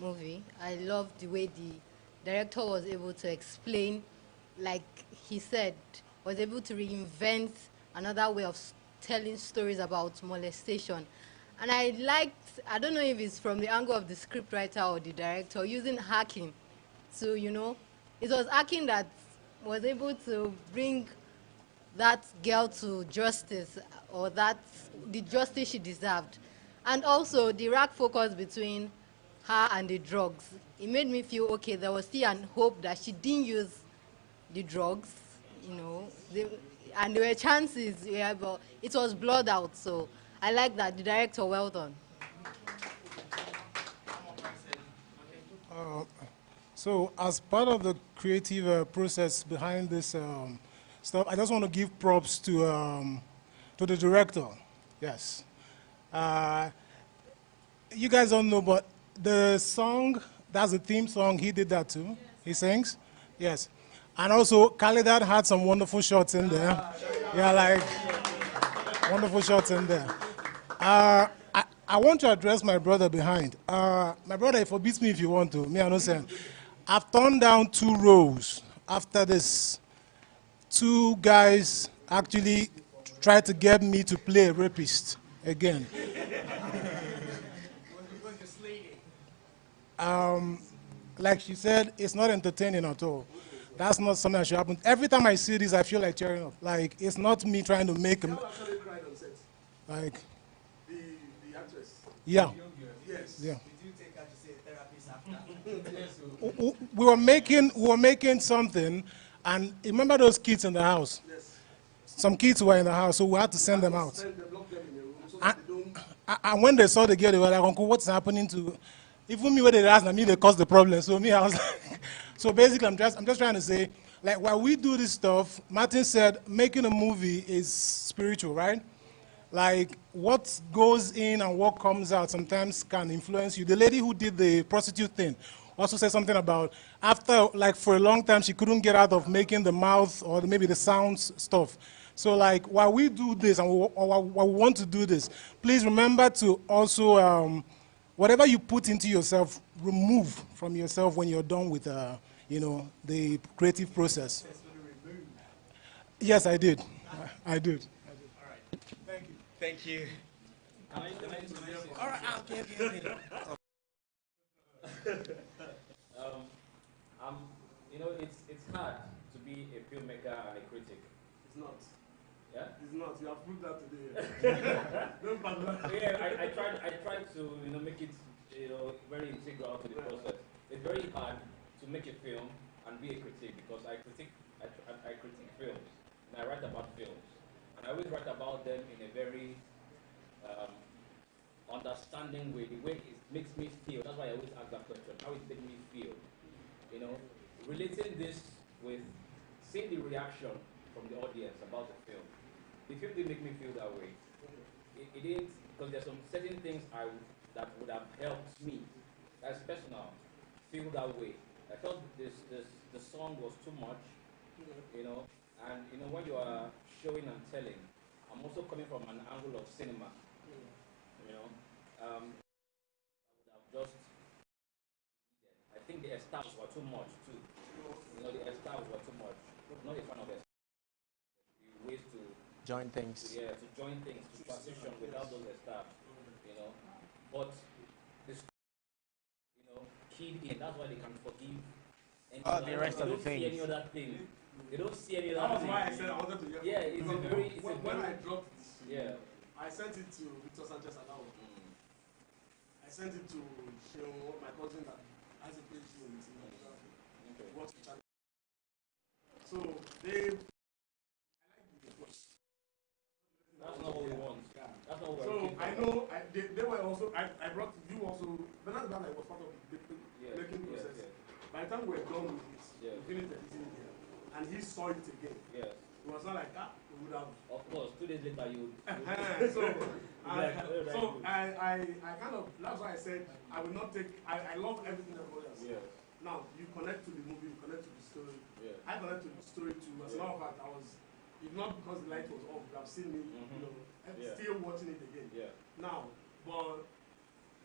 movie. I loved the way the director was able to explain, like he said, was able to reinvent another way of telling stories about molestation. And I liked, I don't know if it's from the angle of the scriptwriter or the director, using hacking to, it was hacking that was able to bring that girl to justice, or that the justice she deserved. And also the rack focus between her and the drugs. It made me feel, okay, there was still an hope that she didn't use the drugs, and there were chances, yeah, but it was blurred out. So I like that. The director, well done. So as part of the creative process behind this stuff, I just want to give props to the director. Yes. You guys don't know, but the song, that's the theme song, he did that too. He sings. Yes. And also, Calidad had some wonderful shots in there. Yeah, like, wonderful shots in there. I want to address my brother behind. My brother, forbids me if you want to. Me, I understand. I've turned down 2 roles after this. 2 guys actually tried to get me to play a rapist again. Like she said, it's not entertaining at all. That's not something that should happen. Every time I see this, I feel like tearing up. Like, it's not me trying to make him. Actually cried on set. Like, the actress. yeah. Yes. Yeah. Did you take her to see a therapist after? We were making something, and remember those kids in the house? Yes. Some kids were in the house, so we had to send them out. Block them in a room so that they don't. And when they saw the girl, they were like, "Uncle, what's happening to?" Even me, when they asked me, they caused the problem. So me, I was like, so basically, I'm just trying to say, like, while we do this stuff, Martin said, making a movie is spiritual, right? Like, what goes in and what comes out sometimes can influence you. The lady who did the prostitute thing also said something about after, like, for a long time, she couldn't get out of making the mouth or maybe the sounds stuff. So, like, while we do this and while we want to do this, please remember to also, whatever you put into yourself, remove from yourself when you're done with, you know, the creative process. Yes, I did. I did. All right. Thank you. Thank you. Can I All right, okay. You know, it's hard to be a filmmaker and a critic. It's not. Yeah? It's not. You have proved that today. Yeah, I tried to, you know, make it, you know, very integral to the process. It's very hard to make a film and be a critic because I critique films and I write about films and I always write about them in a very understanding way, the way it makes me feel. That's why I always ask that question, how it makes me feel. You know, relating this with seeing the reaction from the audience about the film. The film didn't make me feel that way. It didn't, because there's some certain things that would have helped me, that's personal, feel that way. I felt the song was too much, you know, and you know when you are showing and telling, I'm also coming from an angle of cinema, you know. I would have just, I think the stars were too much too. You know, the stars were too much. I'm not a fan of it. Ways to join things. To join things, to transition without those stars, you know. But this, you know, keyed in. That's why they can forgive. The rest of the things. They don't see any other thing. They don't see any other thing. That was why I said I wanted to hear. Yeah, it's a very. When I dropped this, yeah, I sent it to Victor Sanchez Alao. I sent it to Sheon, my cousin that has a PhD in cinematography. Okay. Works with China. So they. That's not what we want. Yeah. That's not what so we're I know they were also I brought you also, but that's that I was part of the making process. Yes. By the time we were done with it, Yes. we finished editing it here, and he saw it again. Yes. It was not like we would have. Of course, 2 days later you. So I kind of, that's why I said I will not take. I love everything everybody has said. Yes. Now you connect to the movie, you connect to the story. Yes. I connect to the story too. As a matter of fact, I was, if not because the light was off, you have seen me, you know, still watching it again. Yeah. Now, but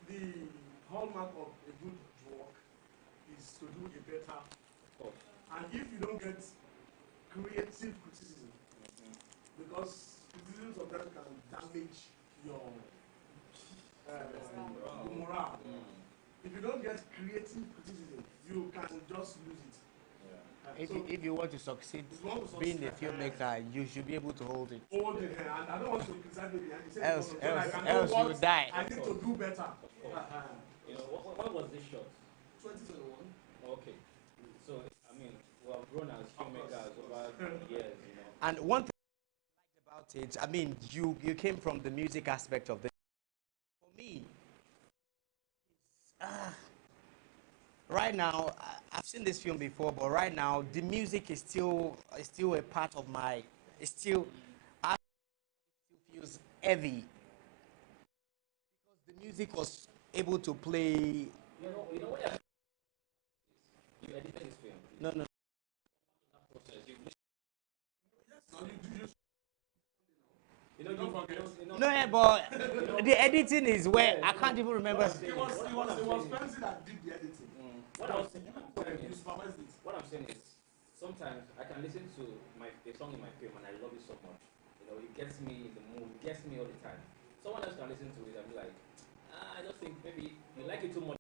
the hallmark of a good work is to do a better. And if you don't get creative criticism, because criticism sometimes can damage your morale. If you don't get creative criticism, you can just lose it. If you want to succeed, being a filmmaker, you should be able to hold it. Hold it, and I don't want to criticize me behind the Else you will die. I need to do better. You know, when was this shot? 2021. Okay. So, I mean, we have grown as filmmakers over the years, you know. And one thing I liked about it, I mean, you came from the music aspect of this. For me, right now, I've seen this film before, but right now, the music is still a part of my. It still feels heavy because the music was able to play. You know what you edited this film? No. No, but the editing is where I can't even remember. It was Fancy that did the editing. What I'm saying is, sometimes I can listen to a song in my film and I love it so much. You know, it gets me in the mood, it gets me all the time. Someone else can listen to it and be like, I just think maybe you like it too much.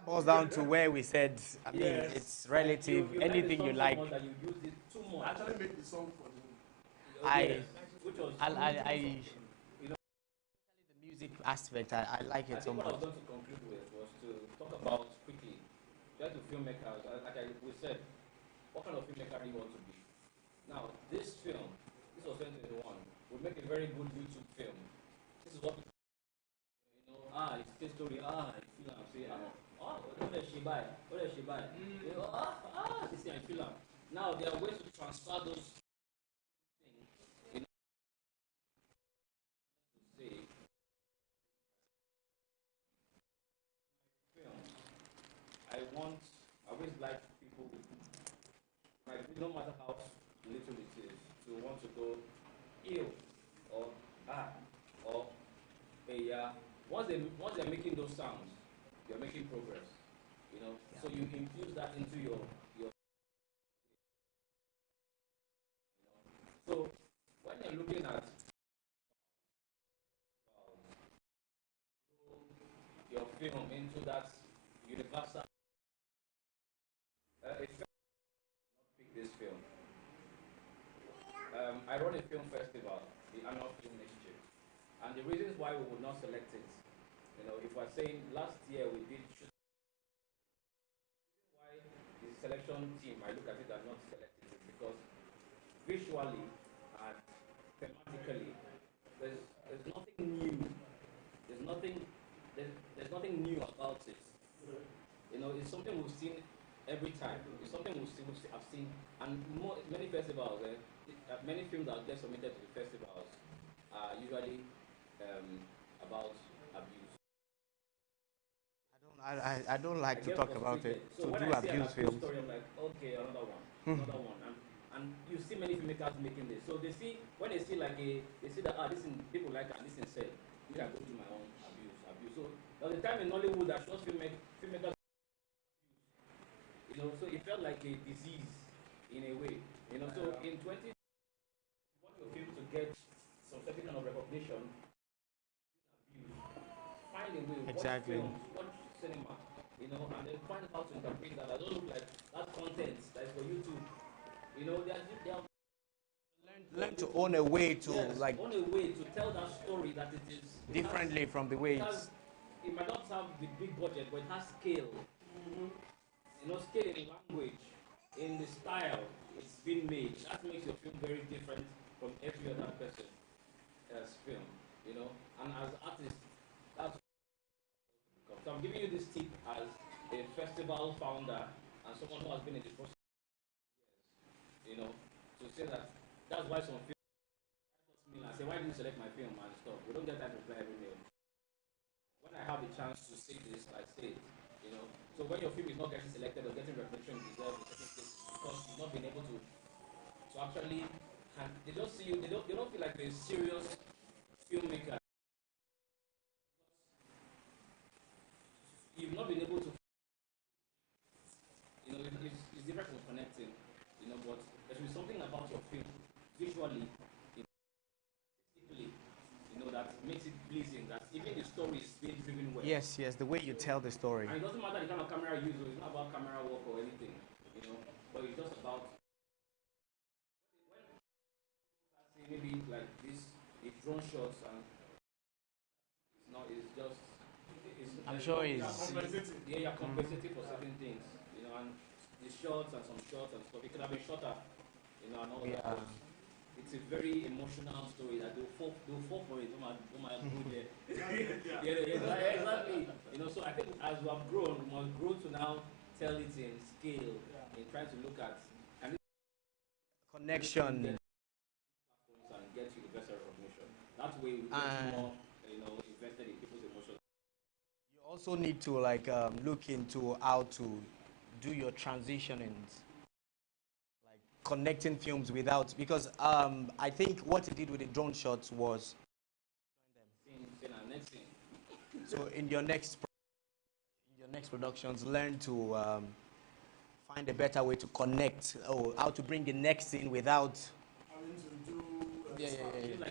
That boils down to where we said, I mean, Yes. it's relative, You anything you like. like that you used it too much. Actually make the song for the Which was you know, the music aspect, I like it so what I much. was going to conclude with was to talk about quickly, just to filmmakers, we said, what kind of filmmaker do you want to be? Now, this film, this was 2021, would make a very good YouTube film. This is what people, it's a story, you feel say, what does she buy? What does she buy? You know, this thing, I feel now, there are ways to transfer those things, you know, to say, film, I always like people, like, no matter how little it is, to want to go ill or or yeah. Once they're making those sounds, you're making progress. You know, so you infuse that into your. So when you're looking at your film into that universal effect, pick this film. I run a film festival, the annual film next year, and the reasons why we would not select it, you know, if we're saying last year we did shoot, why the selection team, I look at it and not selected it because visually and thematically, there's nothing new. There's nothing new about it. You know, it's something we've seen every time. It's something I've seen, and many festivals, many films that get submitted to the festivals are usually about abuse. I don't like to talk about it. So to when do I see an abuse films. story, I'm like, okay, another one, and you see many filmmakers making this. So they see when they see that this in people like and this in said, we can go do my own abuse. So there was a time in Nollywood that shows filmmakers, you know, so it felt like a disease in a way, you know. So in 20, you want your film to get some certain kind of recognition, find a way, Exactly. watch cinema, you know, and then find how to interpret that. I don't look like that content that is for YouTube. You know, they are Learn to own a way to own a way to tell that story that it is differently from the way it's. It might not have the big budget, but it has scale. You know, scale in language, in the style it's been made. That makes your film very different from every other person's film. You know, and as artists, that's. So I'm giving you this tip as a festival founder and someone who has been in the process. You know, to say that's why some films me and say, why didn't you select my film and stuff? We don't get time to reply every mail. When I have a chance to say this, I say it. You know, so when your film is not getting selected or getting recognition it deserves in certain places because you've not been able to actually, and they just see you. They don't feel like they're a serious filmmaker. You've not been able to. You know, it's different from connecting. You know, but there should be something about your film visually. You know, that makes it pleasing, that even the story is being driven well. Yes, the way you tell the story. And it doesn't matter the kind of camera you use, it's not about camera work or anything, you know, but it's just about maybe like this, it's drone shots and it's just, I'm sure you're it's compensating. Yeah, you're compensating for certain things, you know, and the shots and some shots and stuff, it could have been shorter, you know, and all that. It's a very emotional story that they'll fall for it. Oh my good, yeah, exactly. You know, so I think as we have grown, we must grow to now tell it in scale, in trying to look at connection and get you the best recognition. That way, we get more, you know, invested in people's emotions. You also need to look into how to do your transitionings. Connecting films without, because I think what he did with the drone shots was so in your next productions, learn to find a better way to connect or how to bring the next scene without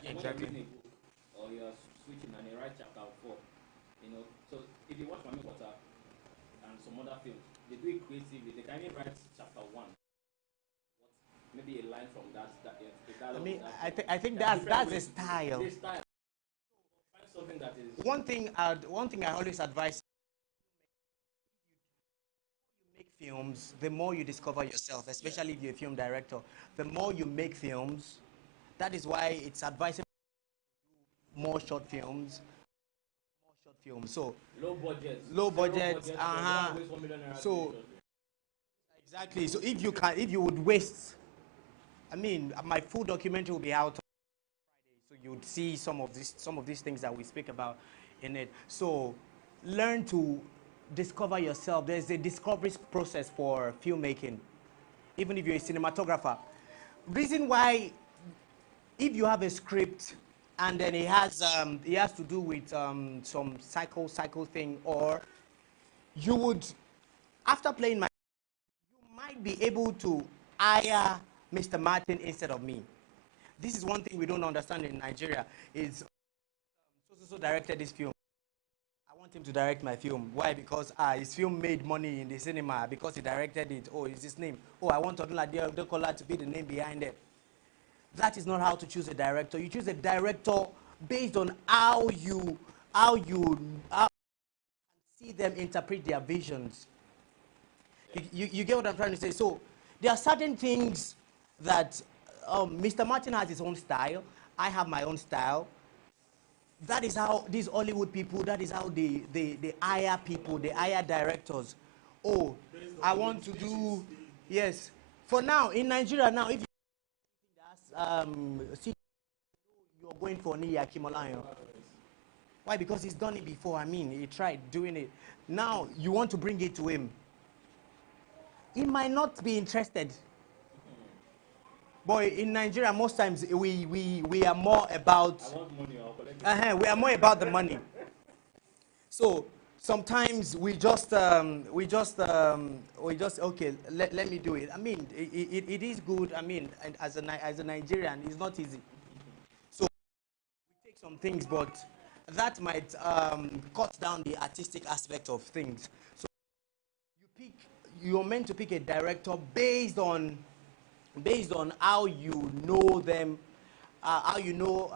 exactly. Or you're switching and you write chapter 4, you know. So if you watch Mami Water and some other films, they do it creatively. They can even write chapter 1. Maybe a line from that I mean, I think that's a style. This style. Find something that is. One thing I always advise: you make films, the more you discover yourself, especially if you're a film director. The more you make films, that is why it's advisable to do more short films. So Low budget. Low budget. So exactly. So if you would waste, I mean, my full documentary will be out on Friday, so you would see some of these things that we speak about in it. So learn to discover yourself. There's a discovery process for filmmaking, even if you're a cinematographer. Reason why, if you have a script and then it has to do with some cycle thing, or you would, after playing you might be able to hire Mr. Martin instead of me. This is one thing we don't understand in Nigeria, is so directed this film. I want him to direct my film. Why? Because his film made money in the cinema because he directed it. Oh, is his name? Oh, I want Odunadekola to be the name behind it. That is not how to choose a director. You choose a director based on how you see them interpret their visions. You get what I'm trying to say? So there are certain things that Mr. Martin has his own style. I have my own style. That is how these Hollywood people, that is how they hire people, they hire directors. Oh, I want to do, yes. For now, in Nigeria now, if you see, you're going for Niya Kimolayo. Why? Because he's done it before. I mean, he tried doing it. Now, you want to bring it to him. He might not be interested. But in Nigeria, most times we are more about. I want money. I'll collect it. We are more about the money. So sometimes we just okay. Let me do it. I mean, it is good. I mean, and as a Nigerian, it's not easy. So we take some things, but that might cut down the artistic aspect of things. So you're meant to pick a director based on how you know them, how you know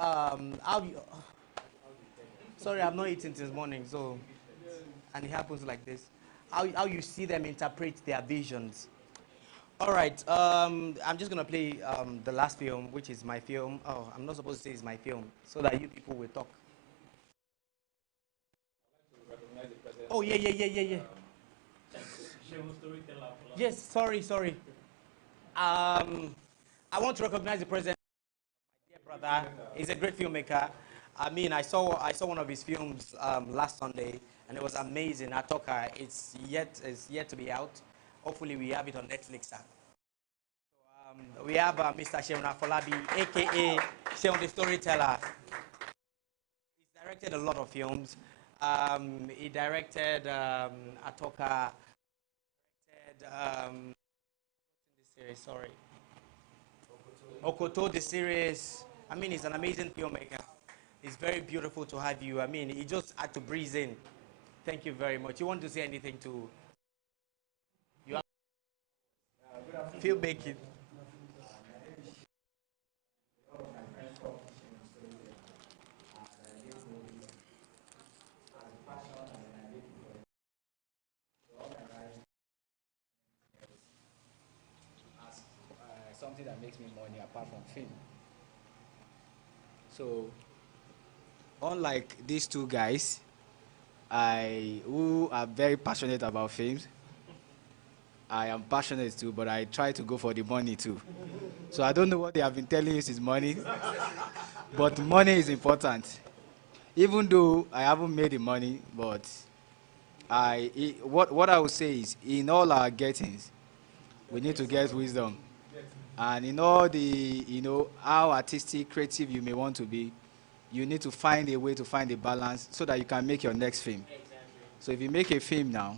sorry, I've not eaten since morning, so, and it happens like this. How you see them interpret their visions. All right, I'm just gonna play the last film, which is my film. Oh, I'm not supposed to say it's my film, so that you people will talk. Oh yeah. Yes, sorry. I want to recognize the president, my dear brother. He's a great filmmaker. I mean, I saw one of his films last Sunday, and it was amazing. Atoka, it's yet to be out. Hopefully, we have it on Netflix. So, we have Mr. Sheon Afolabi, aka Sheon the Storyteller. He's directed a lot of films. He directed Atoka. The series, sorry. Okoto, the series. I mean, he's an amazing filmmaker. It's very beautiful to have you. I mean, he just had to breeze in. Thank you very much. You want to say anything to you? Filmmaking. Something that makes me money apart from film. So, unlike these two guys, who are very passionate about films, I am passionate too, but I try to go for the money too. So I don't know what they have been telling you is money, but money is important. Even though I haven't made the money, but what I would say is, in all our gettings, we need to get wisdom. And in all the, how artistic, creative you may want to be, you need to find a way to find a balance so that you can make your next film. So if you make a film now,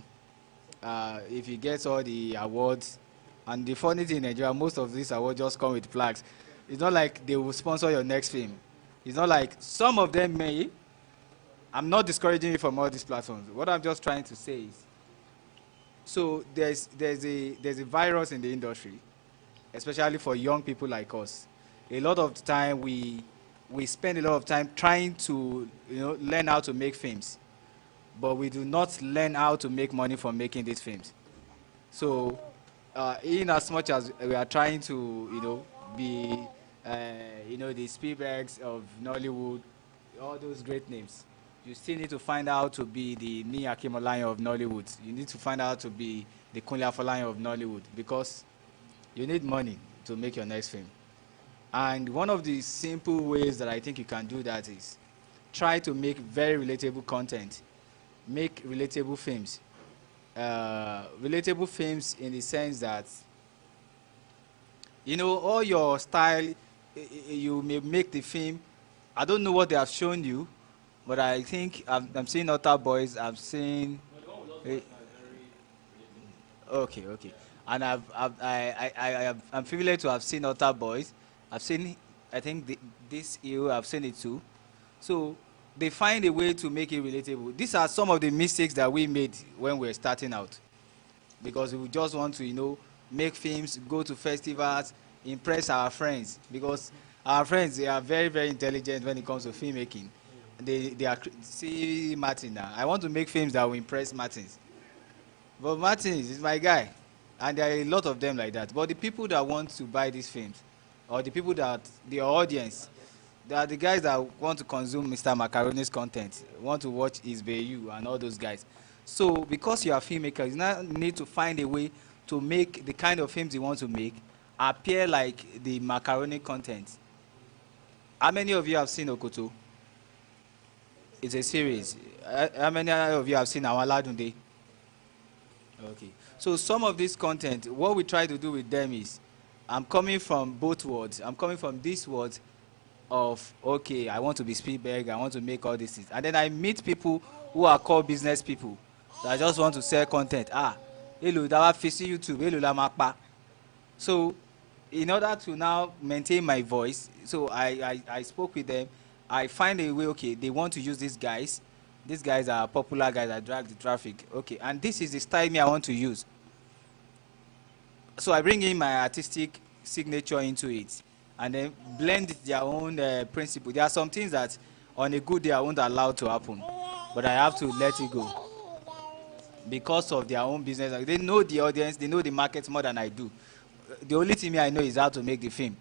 if you get all the awards, and the funny thing in Nigeria, most of these awards just come with plaques. It's not like they will sponsor your next film. It's not like some of them may. I'm not discouraging you from all these platforms. What I'm just trying to say is, So there's a virus in the industry, especially for young people like us. A lot of the time we spend a lot of time trying to learn how to make films, but we do not learn how to make money from making these films. So, in as much as we are trying to, be, the Spielbergs of Nollywood, all those great names, you still need to find out to be the Ni Akimolayan of Nollywood. You need to find out to be the Kunle Afolayan of Nollywood because you need money to make your next film. And one of the simple ways that I think you can do that is try to make very relatable content. Make relatable films. Relatable films in the sense that, all your style, you may make the film. I don't know what they have shown you, but I think I'm seeing other boys. I've seen. Okay. And I'm privileged to have seen other boys. I've seen, I think this year I've seen it too. So they find a way to make it relatable. These are some of the mistakes that we made when we were starting out, because we just want to, make films, go to festivals, impress our friends, because our friends, they are very, very intelligent when it comes to filmmaking. They are, see Martin now. I want to make films that will impress Martins. But Martins is my guy. And there are a lot of them like that. But the people that want to buy these films, or the people that, the audience, they are the guys that want to consume Mr. Macaroni's content, want to watch Is You and all those guys. So because you are filmmakers, you now need to find a way to make the kind of films you want to make appear like the Macaroni content. How many of you have seen Okoto? It's a series. How many of you have seen Awaladunde? Okay. So some of this content, what we try to do with them is, I'm coming from both words. I'm coming from this word of, okay, I want to be Spielberg, I want to make all these things. And then I meet people who are called business people that just want to sell content. Hello, that was facing YouTube. Hello, la makpa. So in order to now maintain my voice, so I spoke with them. I find a way, okay, they want to use these guys. These guys are popular guys that drag the traffic. Okay, and this is the style I want to use. So I bring in my artistic signature into it and then blend their own principle. There are some things that on a good day I won't allow to happen, but I have to let it go because of their own business. They know the audience, they know the market more than I do. The only thing I know is how to make the film.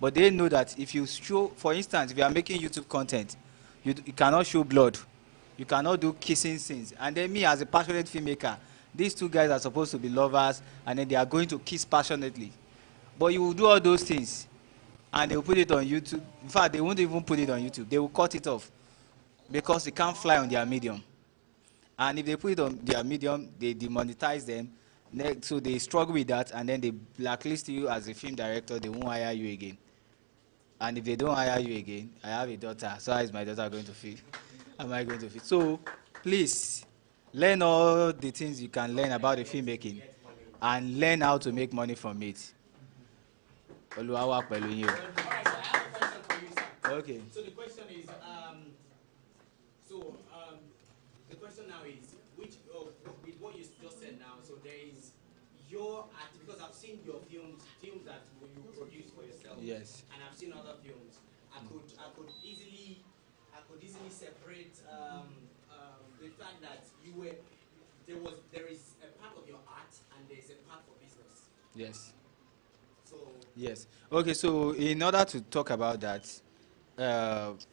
But they know that if you show, for instance, if you are making YouTube content, you cannot show blood. You cannot do kissing scenes. And then me as a passionate filmmaker, these two guys are supposed to be lovers, and then they are going to kiss passionately. But you will do all those things, and they will put it on YouTube. In fact, they won't even put it on YouTube. They will cut it off because it can't fly on their medium. And if they put it on their medium, they demonetize them. So they struggle with that, and then they blacklist you as a film director. They won't hire you again. And if they don't hire you again, I have a daughter. So how is my daughter going to feel? How am I going to feel? So please, learn all the things you can learn about the filmmaking and learn how to make money from it. Okay. So the question is, the question now is, with what you just said now, so there is your art, because I've seen your films that you produce for yourself. Yes. And I've seen other films. I could easily separate the fact that there is a part of your art and there is a part for business. Yes. So yes. Okay. So in order to talk about that,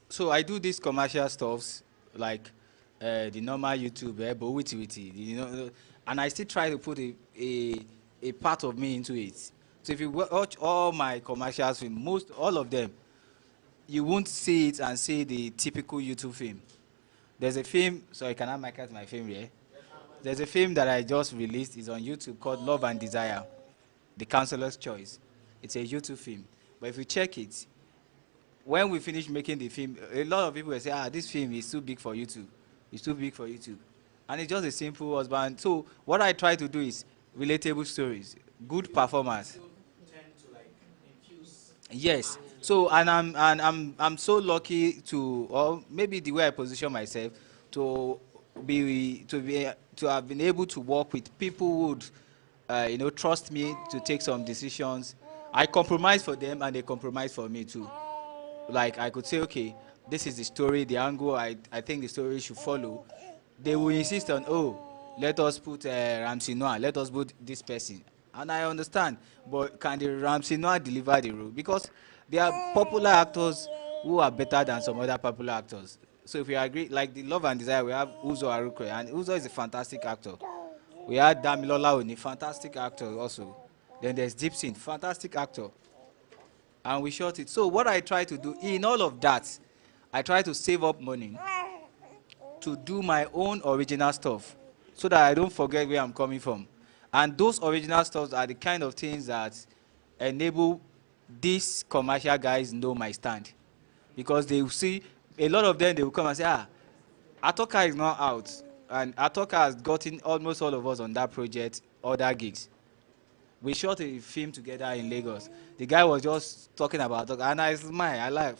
so I do these commercial stuffs like the normal YouTube, but witty, and I still try to put a part of me into it. So if you watch all my commercials, all of them, you won't see it and see the typical YouTube film. There's a film, so I cannot market my film here. There's a film that I just released. It's on YouTube called Love and Desire, The Counselor's Choice. It's a YouTube film. But if you check it, when we finish making the film, a lot of people will say, this film is too big for YouTube. It's too big for YouTube. And it's just a simple husband. So what I try to do is relatable stories, good performance. Yes. So and I'm so lucky to, or maybe the way I position myself, to be to have been able to work with people who would, trust me to take some decisions. I compromise for them and they compromise for me too. Like I could say, okay, this is the story, the angle I think the story should follow. They will insist on, oh, let us put Ramsey Noah, let us put this person. And I understand, but can the Ramsey Noah deliver the role? Because there are popular actors who are better than some other popular actors. So if you agree, like the Love and Desire, we have Uzo Arukwe, and Uzo is a fantastic actor. We had Damilola Oni, fantastic actor also. Then there's Dipsyn, fantastic actor. And we shot it. So what I try to do in all of that, I try to save up money to do my own original stuff so that I don't forget where I'm coming from. And those original stuffs are the kind of things that enable these commercial guys know my stand. Because they will see, a lot of them, they will come and say, Atoka is not out. And Atoka has gotten almost all of us on that project, other gigs. We shot a film together in Lagos. The guy was just talking about Atoka, and I smile, I laugh.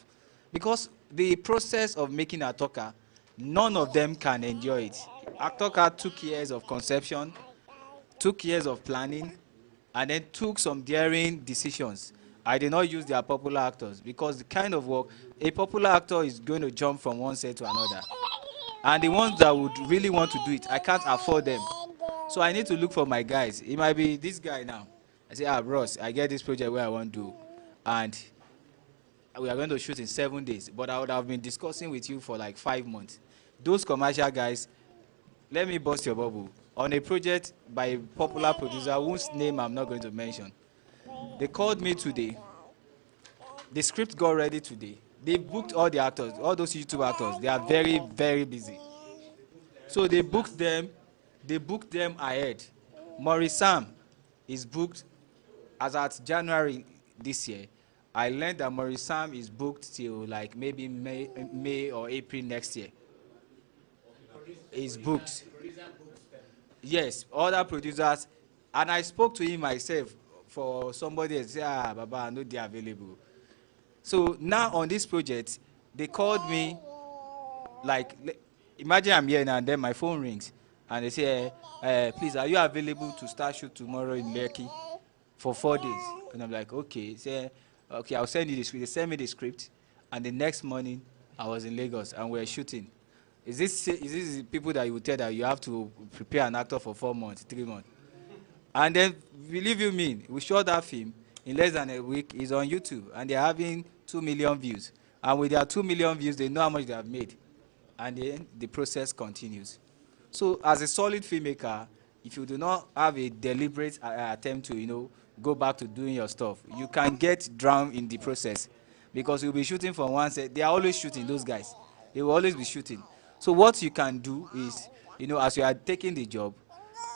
Because the process of making Atoka, none of them can enjoy it. Atoka took years of conception, took years of planning, and then took some daring decisions. I did not use their popular actors because the kind of work, a popular actor is going to jump from one set to another. And the ones that would really want to do it, I can't afford them. So I need to look for my guys. It might be this guy now. I say, Ross, I get this project where I want to do. And we are going to shoot in 7 days. But I would have been discussing with you for like 5 months. Those commercial guys, let me bust your bubble. On a project by a popular producer whose name I'm not going to mention. They called me today. The script got ready today. They booked all the actors, all those YouTube actors. They are very, very busy. So they booked them ahead. Maurice Sam is booked as at January this year. I learned that Maurice Sam is booked till like maybe May or April next year. Is booked. Yes, other producers, and I spoke to him myself for somebody to say, Baba, I know they're available. So now on this project, they called me, like, imagine I'm here now and then my phone rings, and they say, please, are you available to start shoot tomorrow in Lekki for 4 days? And I'm like, okay. Say, okay, I'll send you the script. They sent me the script, and the next morning, I was in Lagos, and we're shooting. Is this people that you would tell that you have to prepare an actor for 4 months, 3 months? And then, believe you me, we shot that film in less than a week. It's on YouTube, and they're having 2 million views. And with their 2 million views, they know how much they have made. And then the process continues. So as a solid filmmaker, if you do not have a deliberate attempt to, go back to doing your stuff, you can get drowned in the process. Because you'll be shooting from one set. They are always shooting, those guys. They will always be shooting. So what you can do is, as you are taking the job,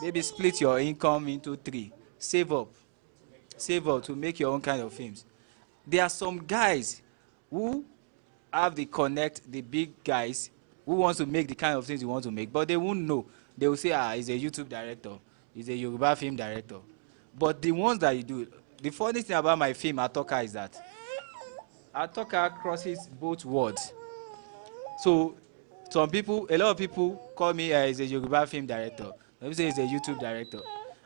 maybe split your income into 3. Save up to make your own kind of films. There are some guys who have the connect, the big guys, who wants to make the kind of things you want to make, but they won't know. They will say, he's a YouTube director, he's a Yoruba film director. But the ones that you do, the funny thing about my film, Atoka, is that Atoka crosses both words. So a lot of people call me as a Yoruba film director. Let me say he's a YouTube director.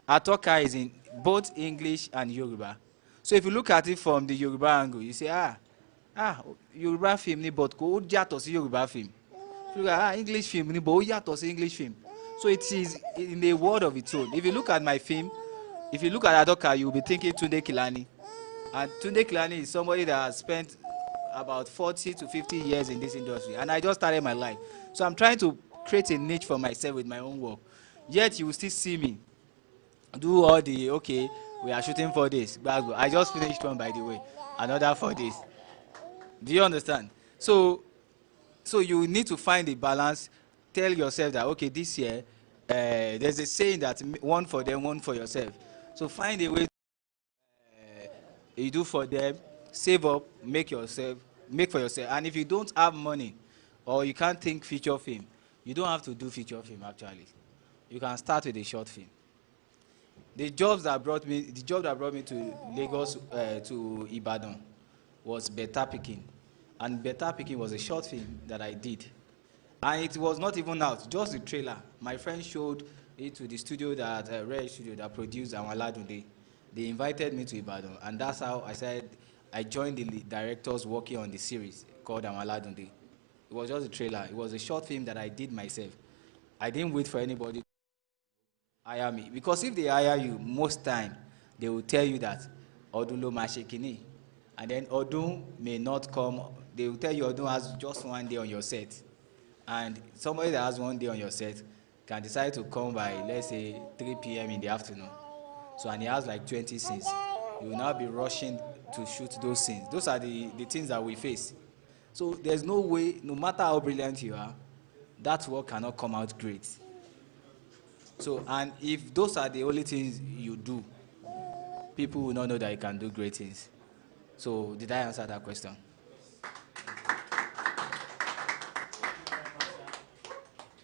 Atoka is in both English and Yoruba. So if you look at it from the Yoruba angle, you say, Yoruba film ni but ko yàtọ̀ sí Yoruba film. So you go, English film ni but ó yàtọ̀ sí English film. So it is in a world of its own. If you look at my film, if you look at Atoka, you will be thinking Tunde Kilani. And Tunde Kilani is somebody that has spent about 40 to 50 years in this industry, and I just started my life. So I'm trying to create a niche for myself with my own work. Yet you will still see me do all the, okay, we are shooting for this. I just finished one, by the way, another for this. Do you understand? So you need to find a balance. Tell yourself that, okay, this year, there's a saying that one for them, one for yourself. So find a way you do for them, save up, make for yourself. And if you don't have money or you can't think feature film, you don't have to do feature film actually. You can start with a short film. The job that brought me to Lagos, to Ibadan, was Better Picking. And Better Picking was a short film that I did. And it was not even out, just the trailer. My friend showed to the studio that Red Studio that produced Amaladunde. They invited me to Ibadan, and that's how I joined the directors working on the series called Amaladunde. It was just a trailer. It was a short film that I did myself. I didn't wait for anybody to hire me, because if they hire you, most time they will tell you that Odun lo ma se kini, and then Odun may not come. They will tell you Odun has just 1 day on your set, and somebody that has 1 day on your set can decide to come by, let's say, 3 p.m. in the afternoon. So, and he has like 20 scenes. You will now be rushing to shoot those scenes. Those are the things that we face. So there's no way, no matter how brilliant you are, that work cannot come out great. So, and if those are the only things you do, people will not know that you can do great things. So, did I answer that question?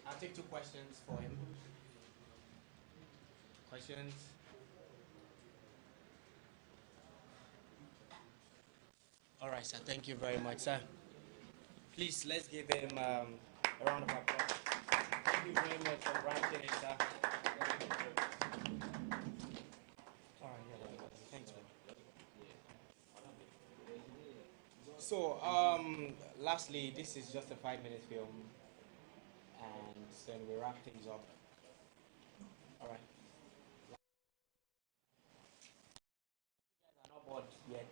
I'll take 2 questions for him. Questions? All right, sir. Thank you very much, sir. Please, let's give him a round of applause. Thank you very much for writing it, sir. All right, yeah, thanks, man. So, lastly, this is just a 5-minute film, and then we wrap things up. All right. You guys are not bored yet.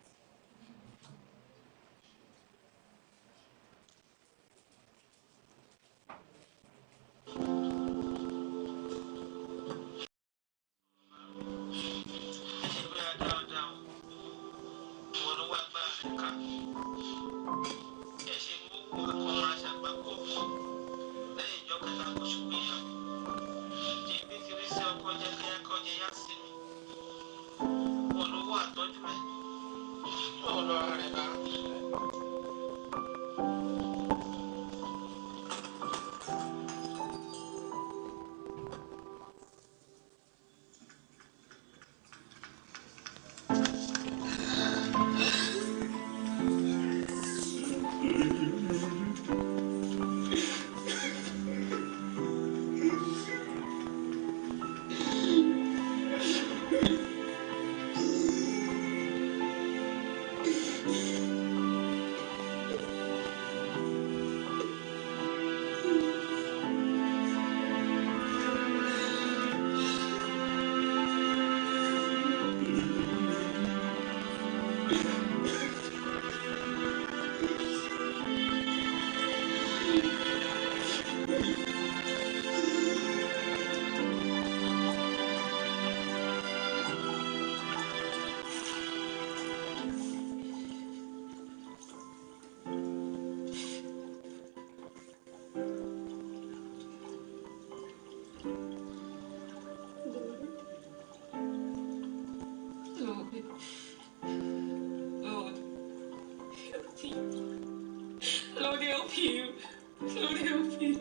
Lord help you. Lord help you.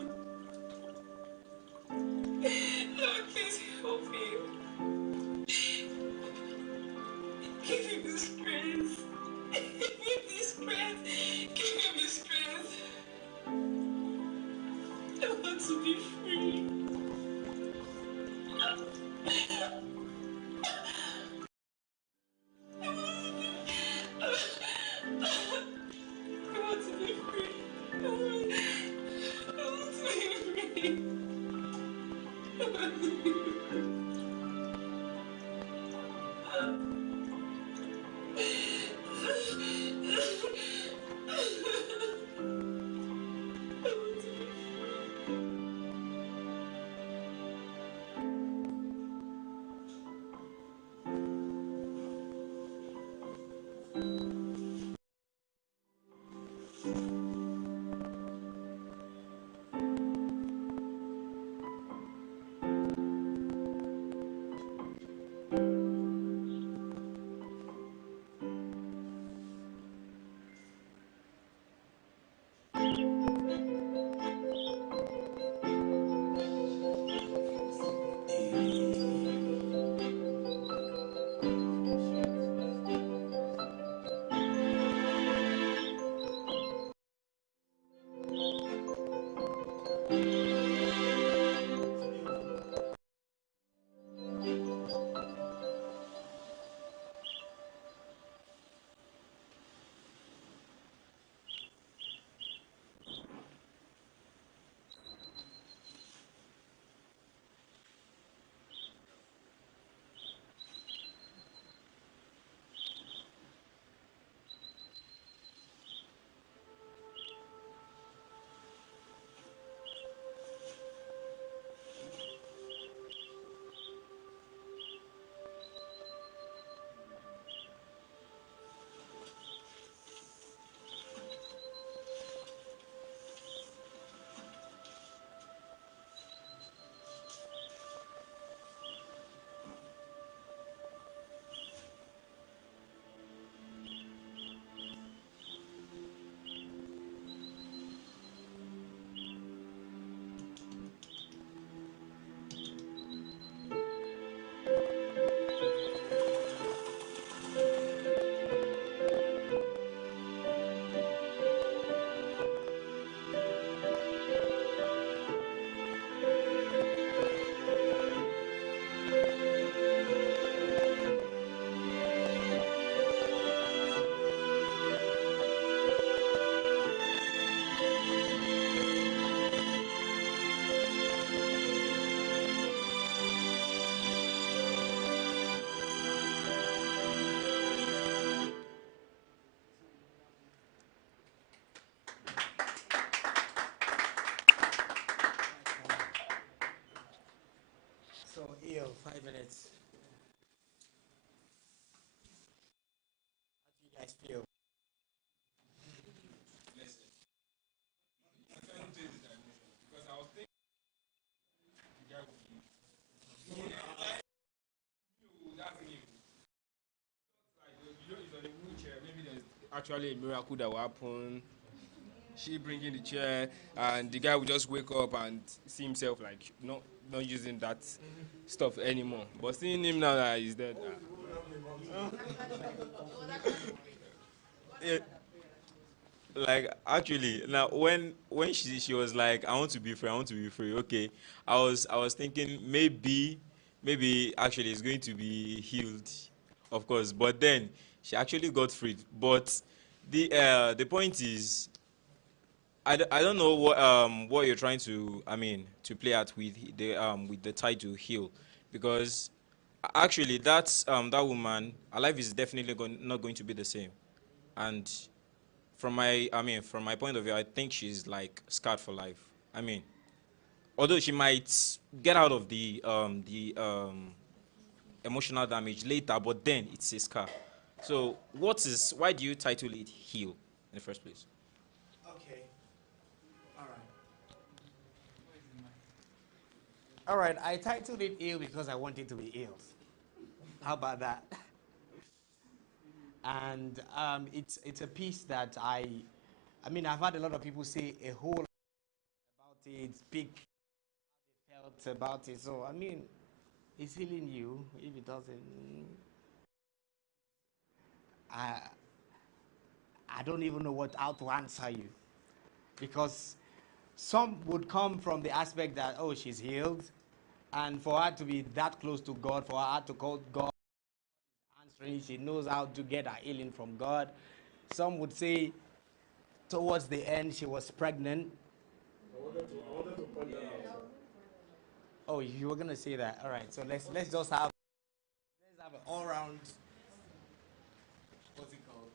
Lord, please help him. Give him the strength. Give him the strength. Give him the strength. I want to be free. I want to be free. I want to be free. I want to be actually a miracle that will happen. She bringing the chair, and the guy will just wake up and see himself like not using that stuff anymore. But seeing him now that he's dead. Yeah, like actually now when she was like, I want to be free, I want to be free. Okay, I was thinking maybe actually it's going to be healed, of course. But then she actually got freed. But the point is, I don't know what you're trying to, I mean, to play at with the title heal, because actually that woman, her life is definitely not going to be the same. And from my point of view, I think she's like scarred for life. I mean, although she might get out of the emotional damage later, but then it's a scar. So why do you title it heal in the first place? Okay. All right. All right. I titled it ill because I want it to be ill. How about that? And it's a piece that I mean, I've had a lot of people say a whole lot about it, speak how they felt about it. So I mean, it's healing you. If it doesn't, I I don't even know how to answer you, because some would come from the aspect that, oh, she's healed, and for her to be that close to God, for her to call God answering, she knows how to get her healing from God. Some would say towards the end she was pregnant. I wanted to point that out. Oh, you were gonna say that. All right, so let's just have an all round. What's it called?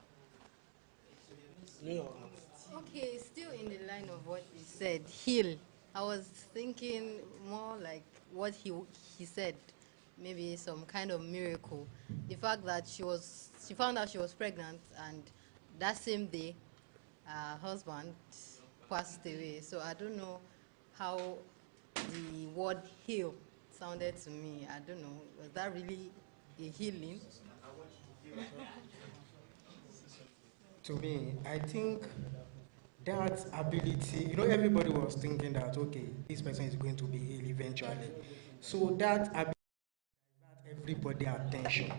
Okay, still in the line of what you said, heal. I was thinking more like what he said, maybe some kind of miracle. The fact that she found out she was pregnant, and that same day, her husband passed away. So I don't know how the word heal sounded to me. I don't know. Was that really a healing? To me, I think that ability, everybody was thinking that, okay, this person is going to be healed eventually. So that ability that everybody attention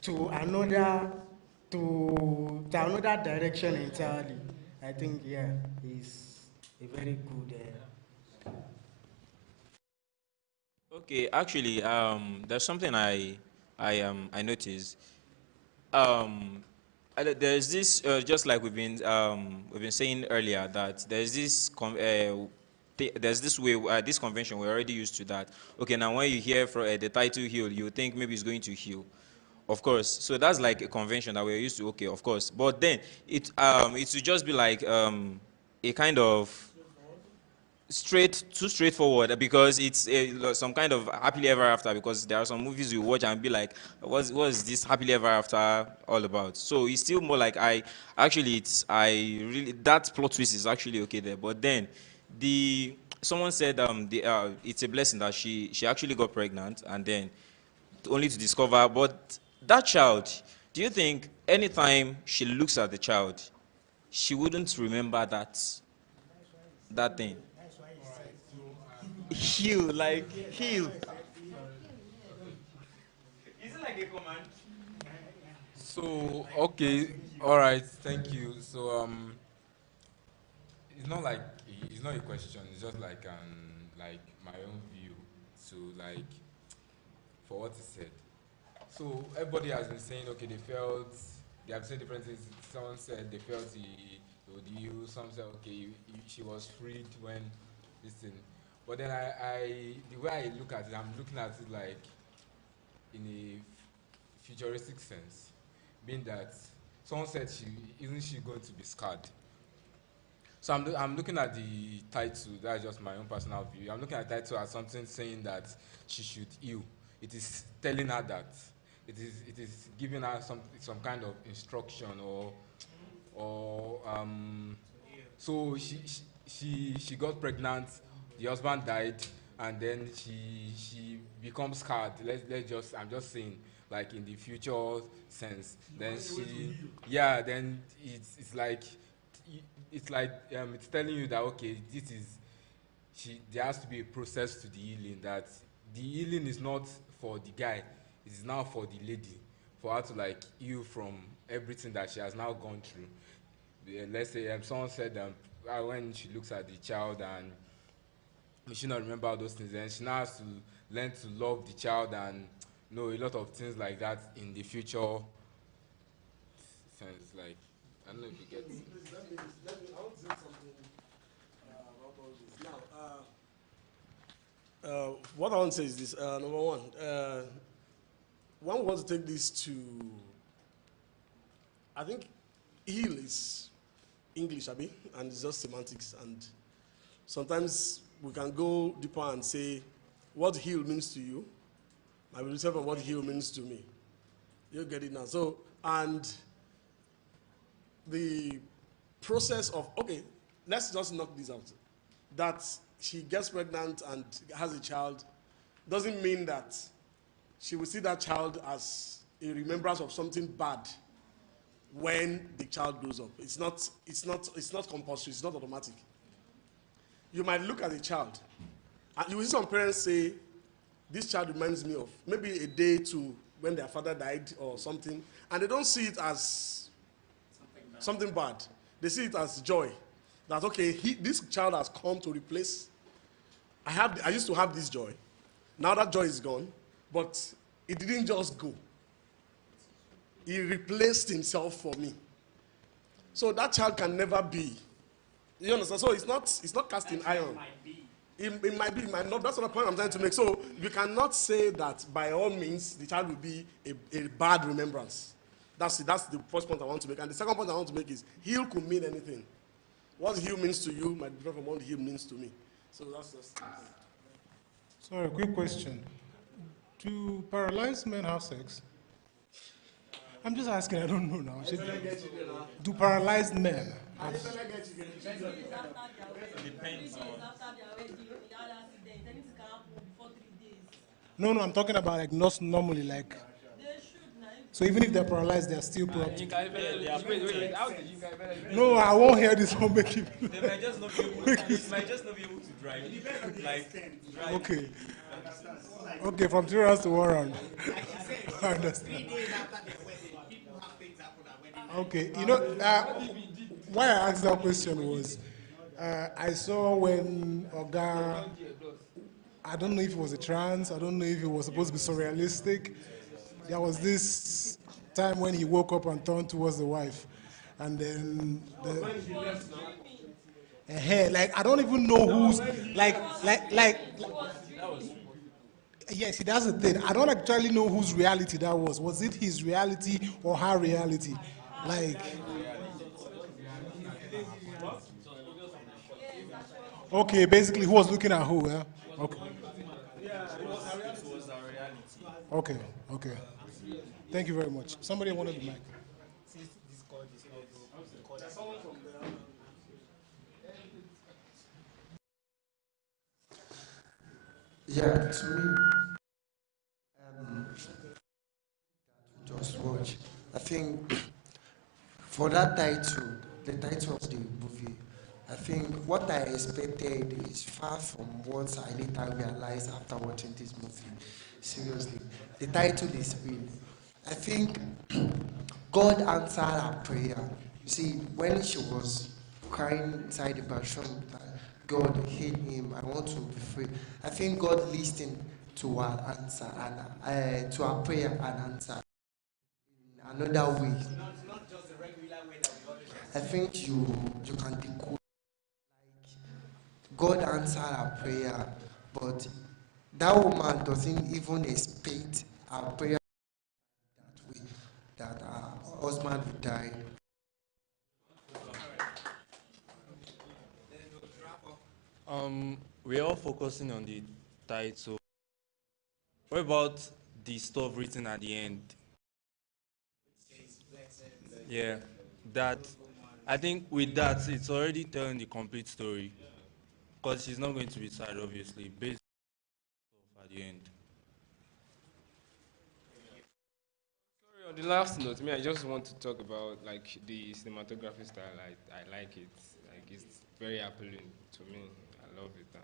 to another direction entirely. I think, yeah, is a very good. Okay, actually, there's something I noticed. There's this just like we've been saying earlier, that there's this way, this convention, we're already used to that. Okay, now when you hear from the title heal, you think maybe it's going to heal, of course. So that's like a convention that we're used to. Okay, of course. But then it should just be like a kind of too straightforward, because it's some kind of happily ever after, because there are some movies you watch and be like, what's this happily ever after all about? So it's still more like that plot twist is actually okay there. But then someone said it's a blessing that she actually got pregnant, and then only to discover, but that child, do you think anytime she looks at the child, she wouldn't remember that thing? Heal, like heal. Is it like a command? So, okay, all right, thank you. So, it's not like it's not a question. It's just like my own view. So, like for what he said. So everybody has been saying, okay, they have said different things. Someone said they felt he would heal. Some said, okay, she was freed when this thing. But then the way I look at it, I'm looking at it like in a futuristic sense, being that someone said isn't she going to be scarred? So I'm looking at the title. That's just my own personal view. I'm looking at the title as something saying that she should heal. It is telling her that. It is giving her some kind of instruction or so she got pregnant. The husband died, and then she becomes scarred. I'm just saying, like in the future sense. Then she, yeah, then it's like it's telling you that okay, this is there has to be a process to the healing, that the healing is not for the guy, it is now for the lady, for her to like heal from everything that she has now gone through. Let's say someone said when she looks at the child and she not remember all those things, then she now has to learn to love the child and know a lot of things like that in the future sense. Like, I don't know if you get. I want to say something about all this. Now, what I want to say is this. Number one wants to take this to, I think, heal is English, Abi, and it's just semantics. And sometimes we can go deeper and say what heal means to you might be different from what heal means to me. You get it now. So, and the process of, okay, let's just knock this out. That she gets pregnant and has a child doesn't mean that she will see that child as a remembrance of something bad when the child grows up. It's not compulsory, it's not automatic. You might look at a child, and you will see some parents say, this child reminds me of maybe a day to when their father died or something, and they don't see it as something bad. They see it as joy. That, okay, this child has come to replace. I used to have this joy. Now that joy is gone, but it didn't just go. He replaced himself for me. So that child can never be. You understand? So it's not cast in iron. It might be, it might not. That's what the point I'm trying to make. So you cannot say that by all means the child will be a bad remembrance. That's the first point I want to make. And the second point I want to make is heal could mean anything. What heal means to you might be different from what heal means to me. So that's just. Sorry, quick question. Do paralyzed men have sex? I'm just asking, I don't know now. Do paralyzed men have sex? No, I'm talking about like not normally, like. So even if they're paralyzed, they're still productive. No, I won't hear this one making. They might just not be able to drive. Drive. Okay. Okay, from 3 rounds to 1 round. I understand. Okay, why I asked that question was, I saw when Oga, I don't know if it was a trance, I don't know if it was supposed to be surrealistic. There was this time when he woke up and turned towards the wife, and then like I don't even know who's like. Yes, that's the thing. I don't actually know whose reality that was. Was it his reality or her reality? Like. Okay, basically, who was looking at who? Yeah? Okay. Okay, okay. Thank you very much. Somebody wanted the mic. Yeah, to me, just watch. I think for that title, the title of the movie, I think what I expected is far from what I later realized after watching this movie. Seriously, the title is real. I think God answered her prayer. You see, when she was crying inside the bathroom, that God heal him, I want to be free. I think God listened to her answer and to her prayer and answer in another way. Not just the regular way that we always. I think you can decode, like God answered her prayer, but that woman doesn't even expect her prayer that way, that her husband would die. We're all focusing on the title. What about the stuff written at the end? Yeah, that I think with that it's already telling the complete story, because she's not going to be sad, obviously, based on at the end. On the last note, I just want to talk about like the cinematography style. I like it. Like it's very appealing to me. I love it, and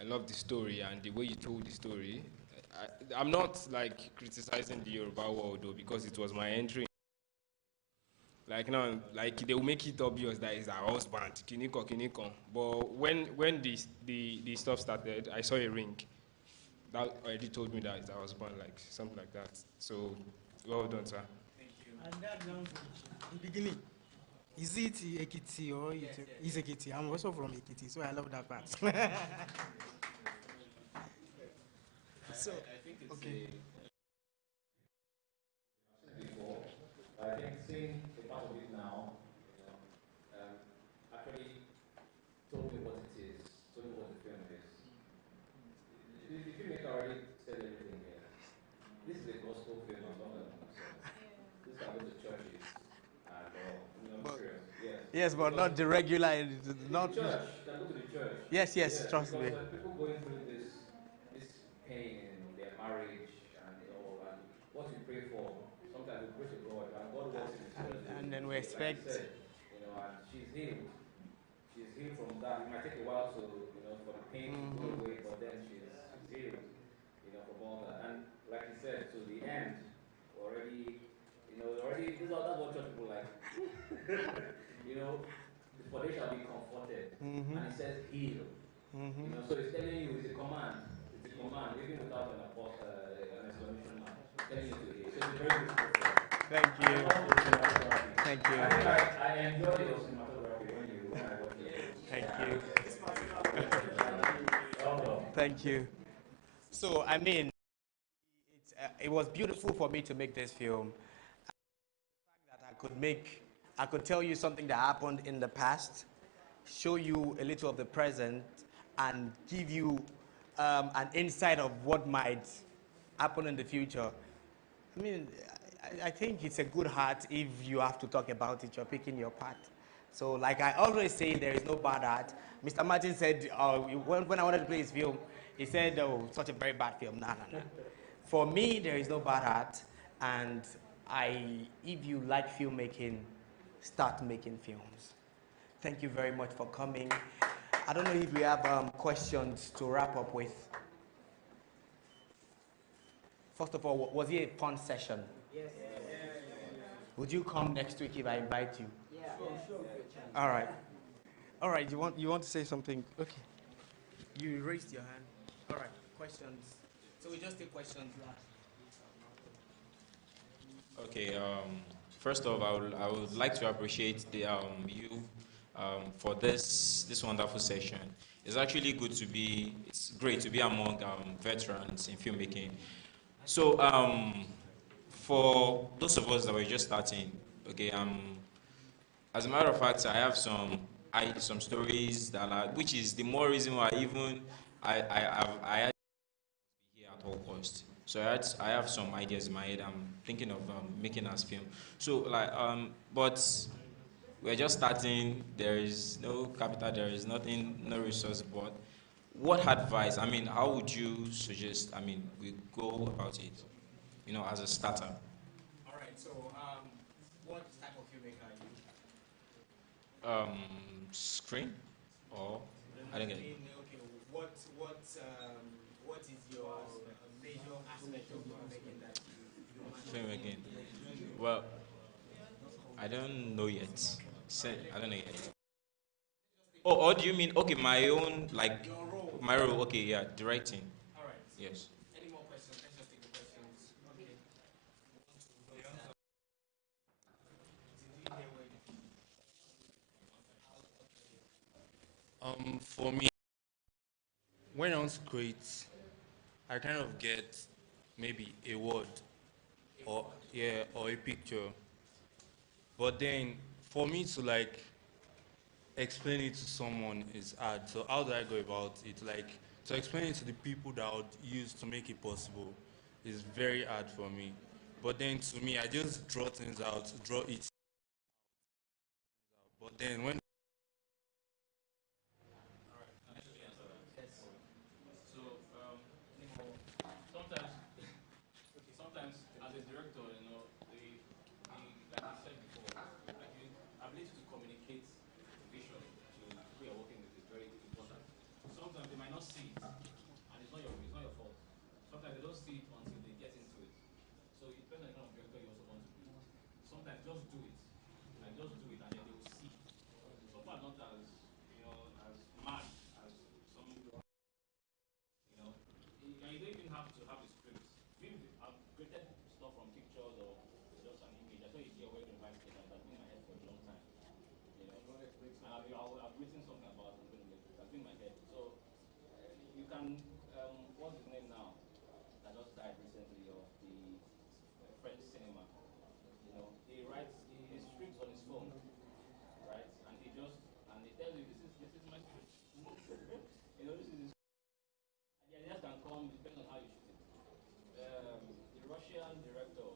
I love the story and the way you told the story. I'm not like criticizing the Yoruba world though because it was my entry. Like now, like they will make it obvious that it's our husband, kiniko kiniko. But when the stuff started, I saw a ring. That already told me that it's our husband, like something like that. So, well done, sir. And that now, in the beginning, is it Ekiti or is Ekiti? I'm also from Ekiti, so I love that part. So, I think it's okay. Before, but I think seeing a part of it now, actually told me what it is, told me what the film is. The filmmaker already said everything here. This is a gospel film as well as this can go to churches and serious. Yes. Yes, but not the regular, not. The church, can go to the church. Yes, trust me. Because people going through this pain in their marriage and all, and what you pray for, sometimes we pray to God, and God works in mysterious ways. And then we expect. Like you said, and she's healed. She's healed from that. It might take a while to, for the pain to go away, but then she's healed, from all that. And like you said, to the end, already, that's what church people like. For they shall be comforted. And it says heal. So it's telling you it's a command. It's a command, even without an exclamation mark. It's telling you to heal. So it's a very good scripture. Thank you. Thank you. I enjoyed your cinematography when I watched it. Thank you. Thank you. So, it was beautiful for me to make this film. The fact that I could tell you something that happened in the past, show you a little of the present, and give you an insight of what might happen in the future. I think it's a good art. If you have to talk about it, you're picking your part. So like I always say, there is no bad art. Mr. Martin said, when I wanted to play his film, he said, oh, such a very bad film. No. For me, there is no bad art. And if you like filmmaking, start making films. Thank you very much for coming. I don't know if we have questions to wrap up with. First of all, was it a fun session? Yes. Would you come next week if I invite you? Yeah, sure. All right. All right, you want to say something? Okay. You raised your hand. All right, questions. So we just take questions last. Okay. First off, I would like to appreciate you for this wonderful session. It's actually it's great to be among veterans in filmmaking. So for those of us that were just starting, okay, as a matter of fact, I have some stories which is the more reason why even I had to be here at all cost. So I have some ideas in my head. I'm thinking of making as film. So but we're just starting. There is no capital. There is nothing, no resource. But what advice? How would you suggest? We go about it. As a starter. All right. So, what type of filmmaker are you? Screen, or I don't get it. Okay. What is your major aspect of filmmaking that you Filmmaking. Well, I don't know yet. I don't know yet. Oh, or do you mean my own my role? Okay, yeah, directing. All right. Yes. Any more questions? Let's just take the questions. Okay. For me, when I want to create, I kind of get maybe a word or a picture. But then for me to explain it to someone is hard. So how do I go about it? To explain it to the people that I would use to make it possible is very hard for me. But then to me, I just draw things out, draw it. But then when So, sometimes as a director, sometimes they might not see it, and it's not your fault. Sometimes they don't see it until they get into it. So it depends on the kind of director you also want to be. Sometimes just do it, and just do it, and then they will see. So far, not as as mad as some. You don't even have to have a script. I've created stuff from pictures or just an image. I saw a girl wearing a white skin, and that's been in my head for a long time. And I've written something about it. That's been in my head. So you can, what's his name now? That just died recently of the French cinema. He writes his scripts on his phone, right? And he tells you this is my script. This is his. The ideas can come depending on how you shoot it. The Russian director,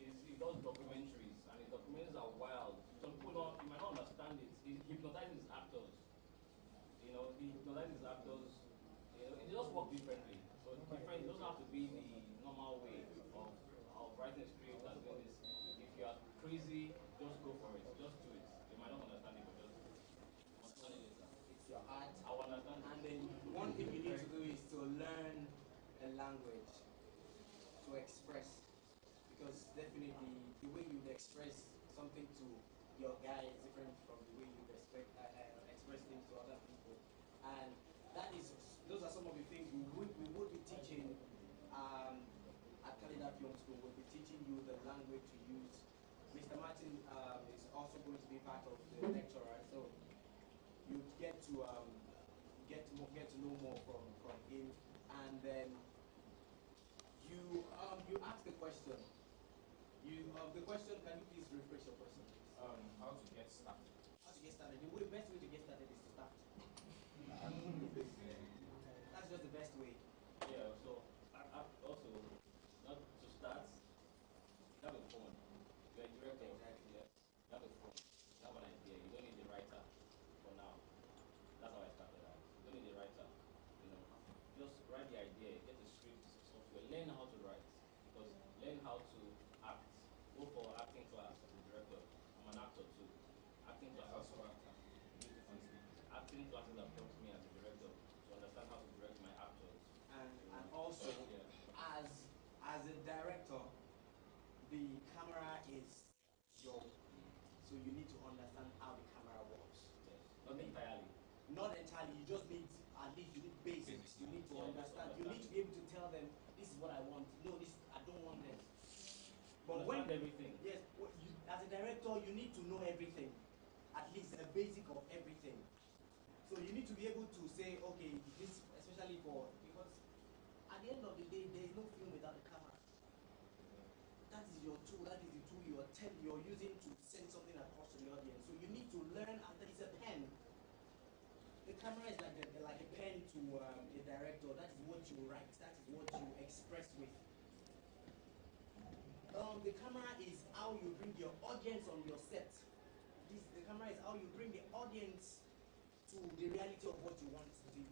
he does documentaries, and his documentaries are wild. Some people you might not understand it. He hypnotizes actors. He hypnotizes actors. It just works differently. So different. It doesn't have to be the normal way of writing a script and doing this. If you are crazy, just go for it. Just do it. You might not understand it, but just do it. It's your art. I understand. And then one thing you need to do is to learn a language to express. Because definitely the way you express something to your guy is different from the way you express things to other people. And those are some of the things we would be teaching at Calidad Film School. We'll be teaching you the language to use. Mr. Martin is also going to be part of the lecturer, so you get to know more from him. And then you ask the question. The question, can you please rephrase your question? How to get started. How to get started. The best way to get started is to start. That's just the best way. Yeah, so also, not to start, you have a phone. You're a director, exactly. Yes. You have a phone. You have an idea. You don't need a writer for now. That's how I started out. You don't need a writer. Just write the idea, get the script, software, learn how to write. Because learn how to act. Go for acting class as a director. I'm an actor too. Acting class also actor. Acting classes have helped me as a director to understand how to direct my actors. And also, as a director, the camera is your. So you need to understand how the camera works. Yes. Not entirely. Not entirely. You just need at least you need basics. You need to understand. You need to be able to tell them this is what I want. No, I don't want this. But when everything. Yes, as a director, you need to know everything. At least a basic of everything. So you need to be able to say, okay, this, especially because at the end of the day, there is no film without a camera. That is your tool. That is the tool you're using to send something across to the audience. So you need to learn. That is a pen. The camera is like a pen to a director. That is what you write. That is what you express with. The camera is how you bring your audience on your set. The camera is how you bring the audience to the reality of what you want it to be.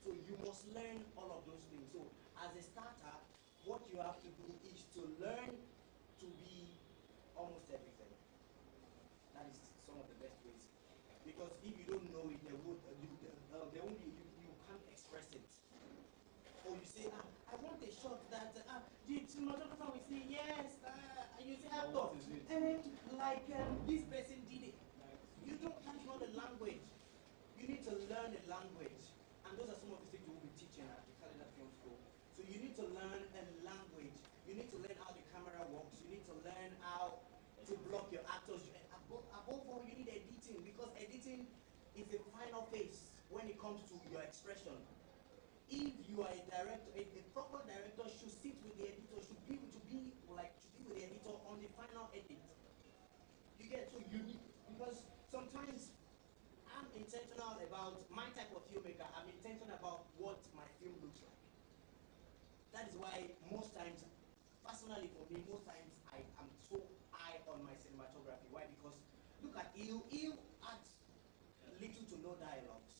So you must learn all of those things. So as a starter, what you have to do is to learn to be almost everything. That is some of the best ways. Because if you don't know it, there won't be, you can't express it. Or you say, I want a shot that the cinematographer will say, yes, you say, this person did it. You don't, that's not a language. You need to learn a language. And those are some of the things you will be teaching at the Calidad Film School. So you need to learn a language. You need to learn how the camera works. You need to learn how to block your actors. Above all, you need editing, because editing is the final phase when it comes to your expression. If you are a director, a proper director should sit with the editor, should be with the editor on the final edit. You get so unique, because sometimes I'm intentional about my type of filmmaker. I'm intentional about what my film looks like. That is why most times, personally for me, most times I am so high on my cinematography. Why? Because look at you had little to no dialogues.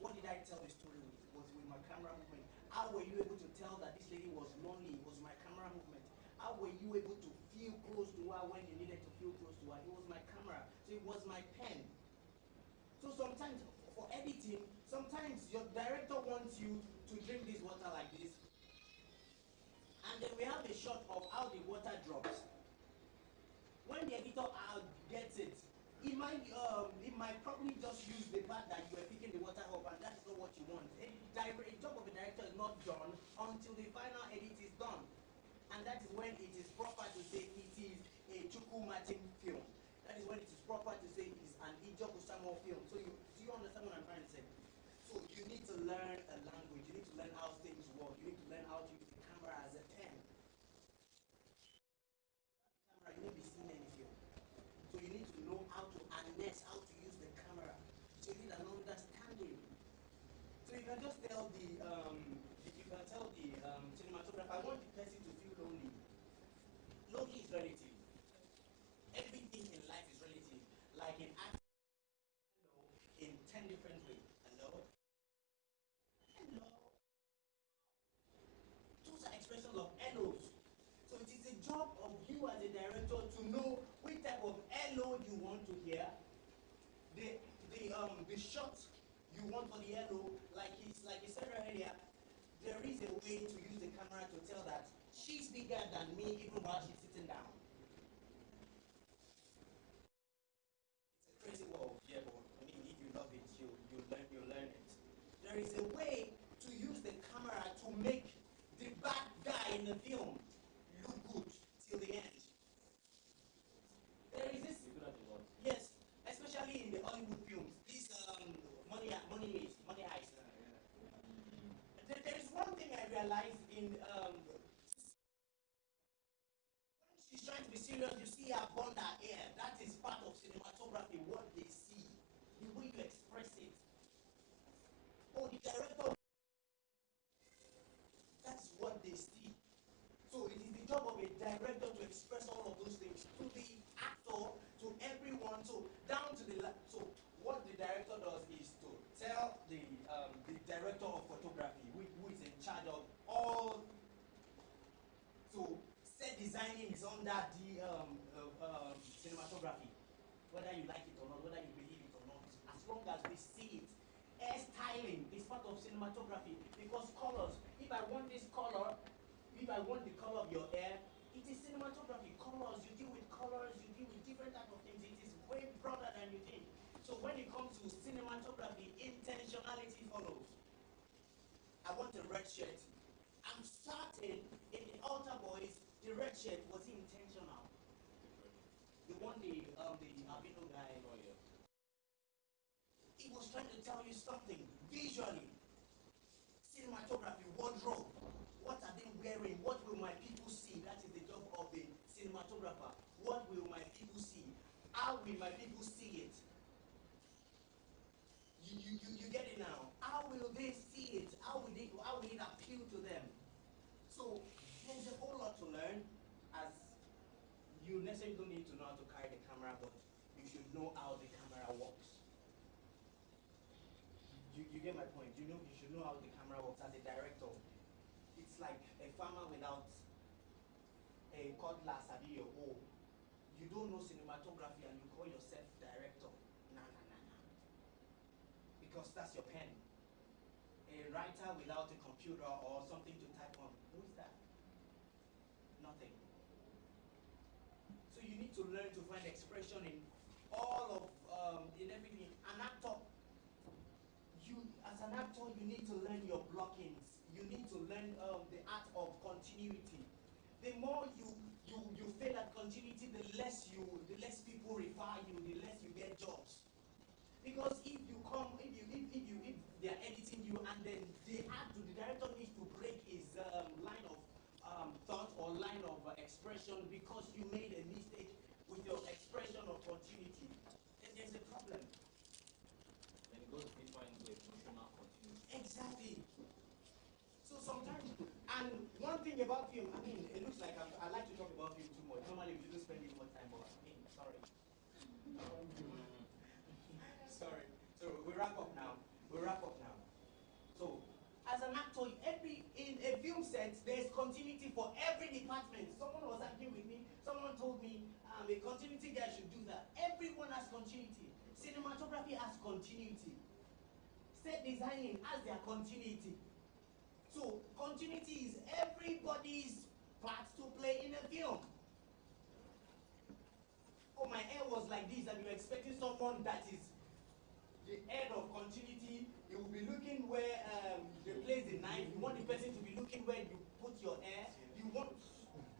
What did I tell the story with? Was with my camera movement. How were you able to tell that this lady was lonely? It was my camera movement. How were you able to feel close to her when you needed to feel close to her? It was my camera. So cinematography was my pen. So sometimes for editing, sometimes your director wants you to drink this water like this. And then we have a shot of how the water drops. When the editor gets it, he might probably just use the part that you were picking the water up, and that's not what you want. A job of a director is not done until the final edit is done. And that is when it is proper to say it is a Chukwu film. That is when it is proper to say it is an Njoku film. So do you understand what I'm trying to say? So you need to learn a language. You need to learn how things work. You need to learn how to use the camera as a pen. You won't be seeing any film. So you need to know how to harness, how to use the camera. So you need an understanding. So you can just tell the cinematographer, I want the person to feel lonely. Lonely is relative. Everything in life is relative. Like in acting, in 10 different ways. Hello? Hello? Those are expressions of hellos. So it is a job of you as a director to know which type of hello you want to hear. The shot you want for the hello, like he said earlier, there is a way to use the camera to tell that she's bigger than me even while she's sitting down. It's a crazy world, yeah, but I mean, if you love it, you learn it. There is a way to use the camera to make the bad guy in the film look good till the end. There is this, yes, especially in the Hollywood films, these money heist. There is one thing I realized in when she's trying to be serious, you see her bond her hair. That is part of cinematography, what they see, the way you express it. Oh, the director, that's what they see. So it is the job of a director to express all of those things to the actor, to everyone, so down to so what the director does is to tell the director of photography, who is in charge of all. So set designing is under the cinematography, whether you like it or not, whether you believe it or not. As long as we see it, hair styling is part of cinematography because colors. If I want this color. If I want the color of your hair, it is cinematography. Colors, you deal with colors, you deal with different types of things. It is way broader than you think. So when it comes to cinematography, intentionality follows. I want a red shirt. I'm certain in the Altar Boys, the red shirt was intentional. The one the albino guy. Oh, yeah. He was trying to tell you something visually. Cinematography, wardrobe. What are they wearing? What will my people see? That is the job of the cinematographer. What will my people see? How will my people see it? You get it now. How will they see it? How will it appeal to them? So there's a whole lot to learn. As you necessarily don't need to know how to carry the camera, but you should know how the camera works. You get my point. You should know how the camera works as a director. It's like a farmer without a cutlass at your hoe. You don't know cinematography and you call yourself director. Nah. Because that's your pen. A writer without a computer or something to type on. Who is that? Nothing. So you need to learn to find expression in all of in everything. An actor. As an actor, you need to learn your blockings. You need to learn the art of continuity. The more you fail at continuity, the less people refer you, the less you get jobs. Because if they are editing you and then the director needs to break his line of thought or line of expression because you made a mistake with your expression of continuity, then there's a problem. Then it goes deeper into emotional continuity. Exactly. So sometimes, and one thing about film, I mean, it looks like I like to talk about film too much. Normally we don't spend too much time, but I mean, sorry. Sorry. So we wrap up now. So, as an actor, in a film set, there's continuity for every department. Someone was arguing with me. Someone told me a continuity guy should do that. Everyone has continuity. Cinematography has continuity. Set designing has their continuity. So continuity is everybody's part to play in a film. Oh, my hair was like this, and you're expecting someone that is the head of continuity. You will be looking where they place the knife. You want the person to be looking where you put your hair. You want.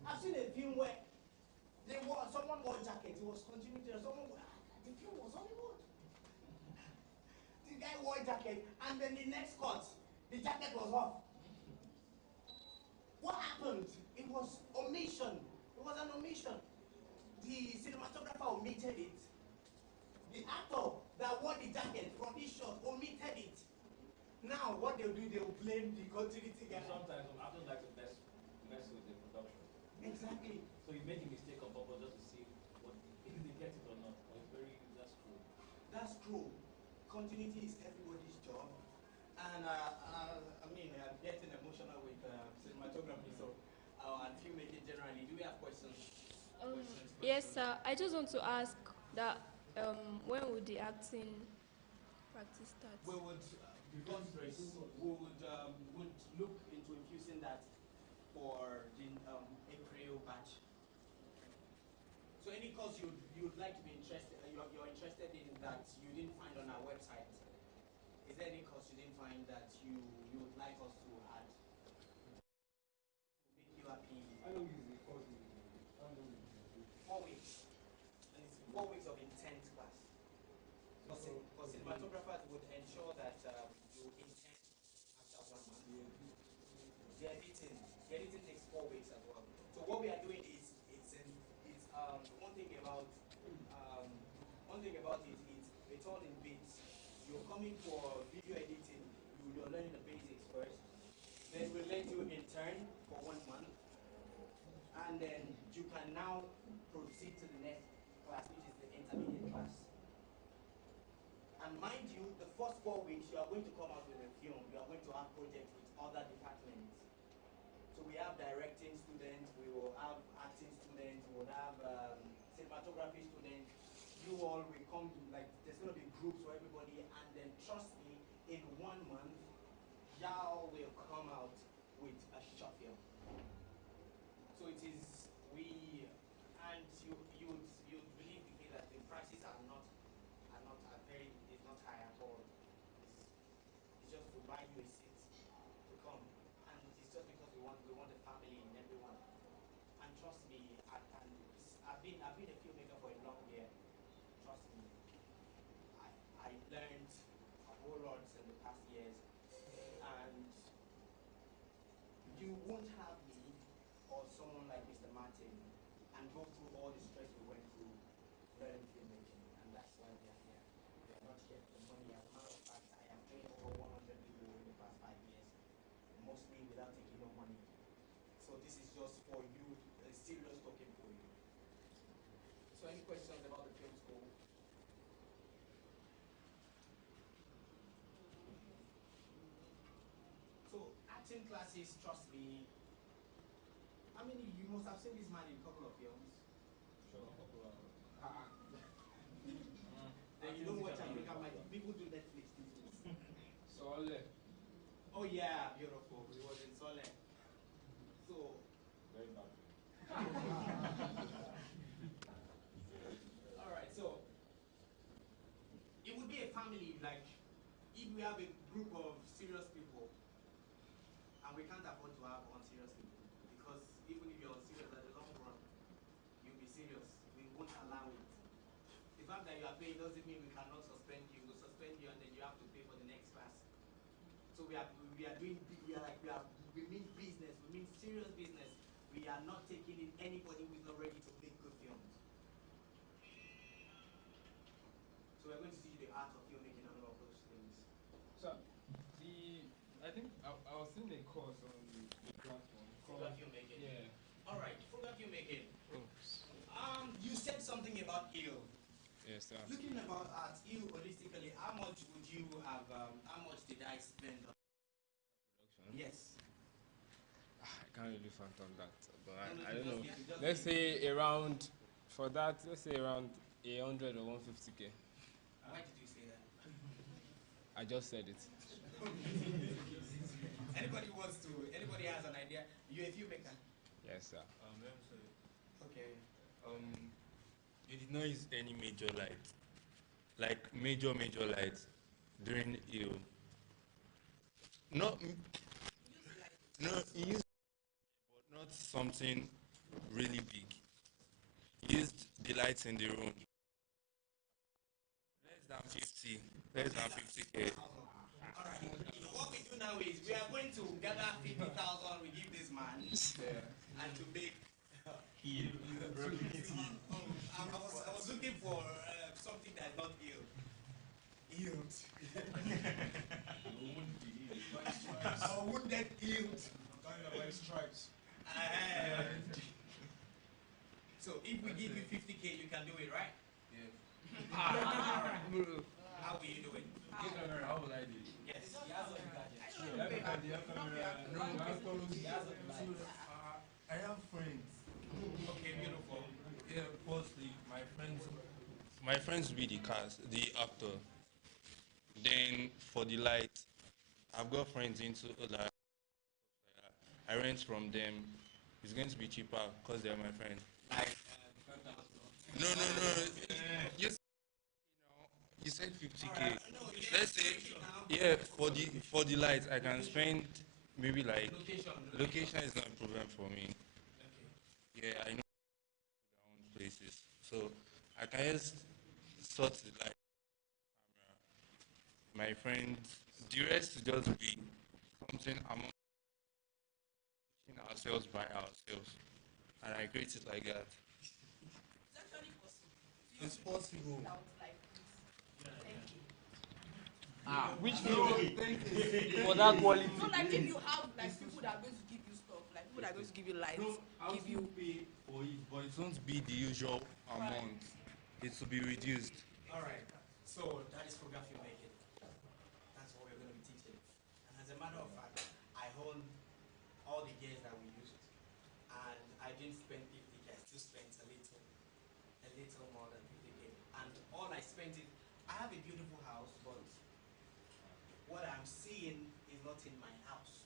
I've seen a film where someone wore a jacket. It was continuity. The film was Hollywood. The guy wore a jacket, and then the next cut, the jacket was off. What happened? It was omission. It was an omission. The cinematographer omitted it. The actor that wore the jacket from this shot omitted it. Now, what they'll do, they'll blame the continuity guy. Sometimes actors like to mess with the production. Exactly. So you make a mistake on purpose just to see if they get it or not. That's true. That's true. Continuity is everybody's job. And I'm getting emotional with cinematography, and filmmaking generally. Do we have questions? Yes, sir. I just want to ask that when would the acting practice start? We would, would look into infusing that for the April batch. So any course you'd like to be interested, you're interested in that you didn't find on our website. Is there any course you didn't find that you would like us to add? Make you happy. How long is the course? 4 weeks. And it's 4 weeks of intense class. Because cinematographers would ensure that you intend after 1 month. The editing takes 4 weeks as well. So what we are doing is one thing about it is it's all in bits. You're coming for video editing, you're learning the basics first. Then we'll let you intern for 1 month. And then you can now proceed to the next class, which is the intermediate class. And mind you, the first 4 weeks, you are going to come out with a film. You are going to have projects with other departments. So we have directing students, we will have acting students, we will have cinematography students. You all will come to, there's going to be groups for everybody, and then trust me, in 1 month, y'all will come out with a short film. So it is, you would believe me that the prices are not high at all. It's just to buy you a seat to come, and it's just because we want a family in everyone. And trust me, I've been a filmmaker for a long year. Trust me, I learned a whole lot in the past years, and you won't have me or someone like Mr. Martin and go through all the stress we went through learning filmmaking, and that's why we are here. We are not here for money. As a matter of fact, I have trained over 100 people in the past 5 years, mostly without taking no money. So this is just for you, a serious token for you. So any questions about the film school? So acting classes, trust me. I mean, you must have seen this man in a couple of films. Sure, a couple of. Then you don't watch American Magic. People do Netflix these days. Sole. Oh yeah, beautiful. It was in Sole. So. Very bad. All right, so it would be a family, if we have a group of serious people, and we can't afford to have unserious people, because even if you're unserious at the long run, you'll be serious. We won't allow it. The fact that you are paying doesn't mean we cannot suspend you. We'll suspend you, and then you have to pay for the next class. So we mean business. We mean serious business. We are not taking in anybody who is not ready to make good films. So we're going to teach you the art of filmmaking and all of those things. So, I think I was in a course on the platform. Fuga filmmaking. Yeah. All right, Fuga filmmaking. You said something about ill. Yes, sir. Looking about at ill holistically, how much would you have? How much did I spend on production? Yes. I can't really phantom that, but No, I don't know. just Let's say around, for that, let's say around 100 or 150K. Why did you say that? I just said it. Anybody has an idea? You're a filmmaker? Yes, sir. Let me say. Okay. You did not use any major light, like major light during you. No, you used, but not something really big. You used the lights in the room. Less than 50K. Alright, what we do now is we are going to gather 50,000 we give this man and to make I was looking for something that's not ill. Yield. Our wounded yield. Kind of like stripes. So if we give you 50K, you can do it, right? Yeah. Alright. How will you do it? How will I do it? Yes, he has all the gadgets. I have friends. Okay, beautiful. Yeah, firstly, my friends will be the cast, the actor. Then for the light, I've got friends into like I rent from them. It's going to be cheaper because they're my friend. No. You said 50K. Let's say, yeah, for the lights, I can spend maybe like location is not a problem for me. Yeah, I know their own places, so I can just sort the light, camera, my friends. The rest will just be something among ourselves by ourselves, and I create it like that. It's possible. Which film? For that quality. So like if you have like people that are going to give you stuff, like people that are going to give you lights, give you pay for it, but it won't be the usual amount. It will be reduced. Alright, so that is program filmmaking. That's what we're going to be teaching. And as a matter of fact, I own all the gears that we used. And I didn't spend 50K, I still spent a little more than 50K. And all I spent it, I have a beautiful house, but what I'm seeing is not in my house.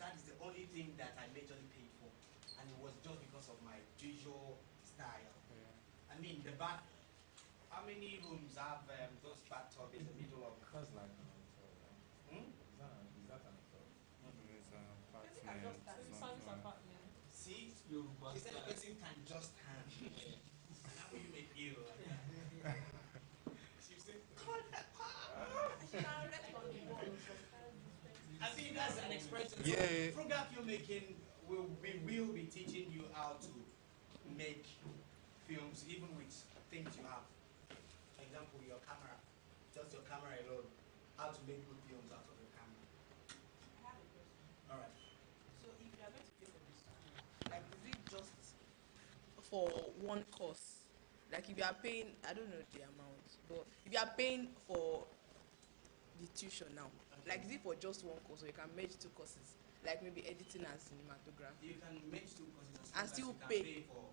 That is the only thing that I majorly paid for. And it was just because of my visual style. I mean, the bath, how many rooms have those bathtub in the middle of? That's like an hotel. Hmm? Is that an hotel? It's an apartment. See? She said the person can just hand. And how will you make you? She said, I think that's an expression. Yeah. So, frugal filmmaking, we will be teaching you how to make films, even with things you have. For example, your camera, just your camera alone, how to make good films out of your camera. I have a question. All right. So if you are going to pay for this school, like is it just for one course? Like if you are paying, I don't know the amount, but if you are paying for the tuition now, like is it for just one course or you can merge two courses? Like maybe editing and cinematography. You can make two courses and as still you can pay. for the courses.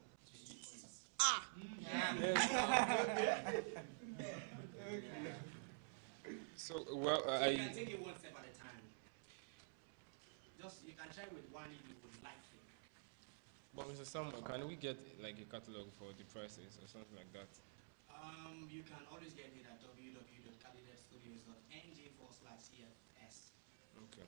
So, well, So you can take it one step at a time. Just, you can try with one if you would like it. But Mr. Samuel, can we get like a catalog for the prices or something like that? You can always get it at www.calidadstudios.ng/CFS. Okay.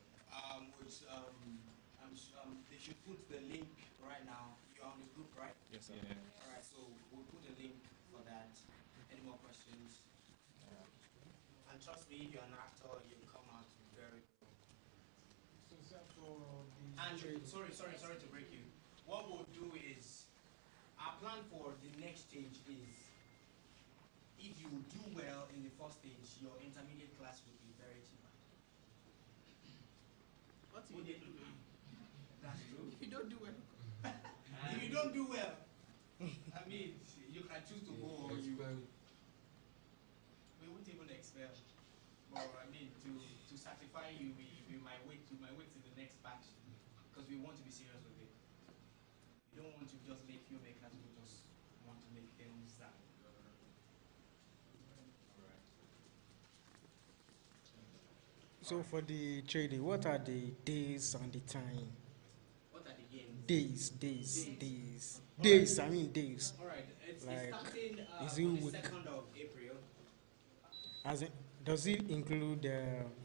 They should put the link right now. You're on the group, right? Yes, sir. Yeah. All right, so we'll put a link for that. Any more questions? And trust me, if you're an actor, you'll come out very cool. And sorry to break you. What we'll do is, our plan for the next stage is, if you do well in the first stage, your intermediate class will be very cheaper. What if you didn't do well? That's true. If you don't do well. If you don't do well, I mean, you can choose to go or you. We won't even expel. But I mean, to certify you, we might wait to the next batch because we want to be serious with it. You don't want to just make filmmakers who just want to make films that. So for the trading, what are the days and the time? What are the games? Days. I mean days. All right, it's Like, starting is on it the week? 2nd of April. As in, does it include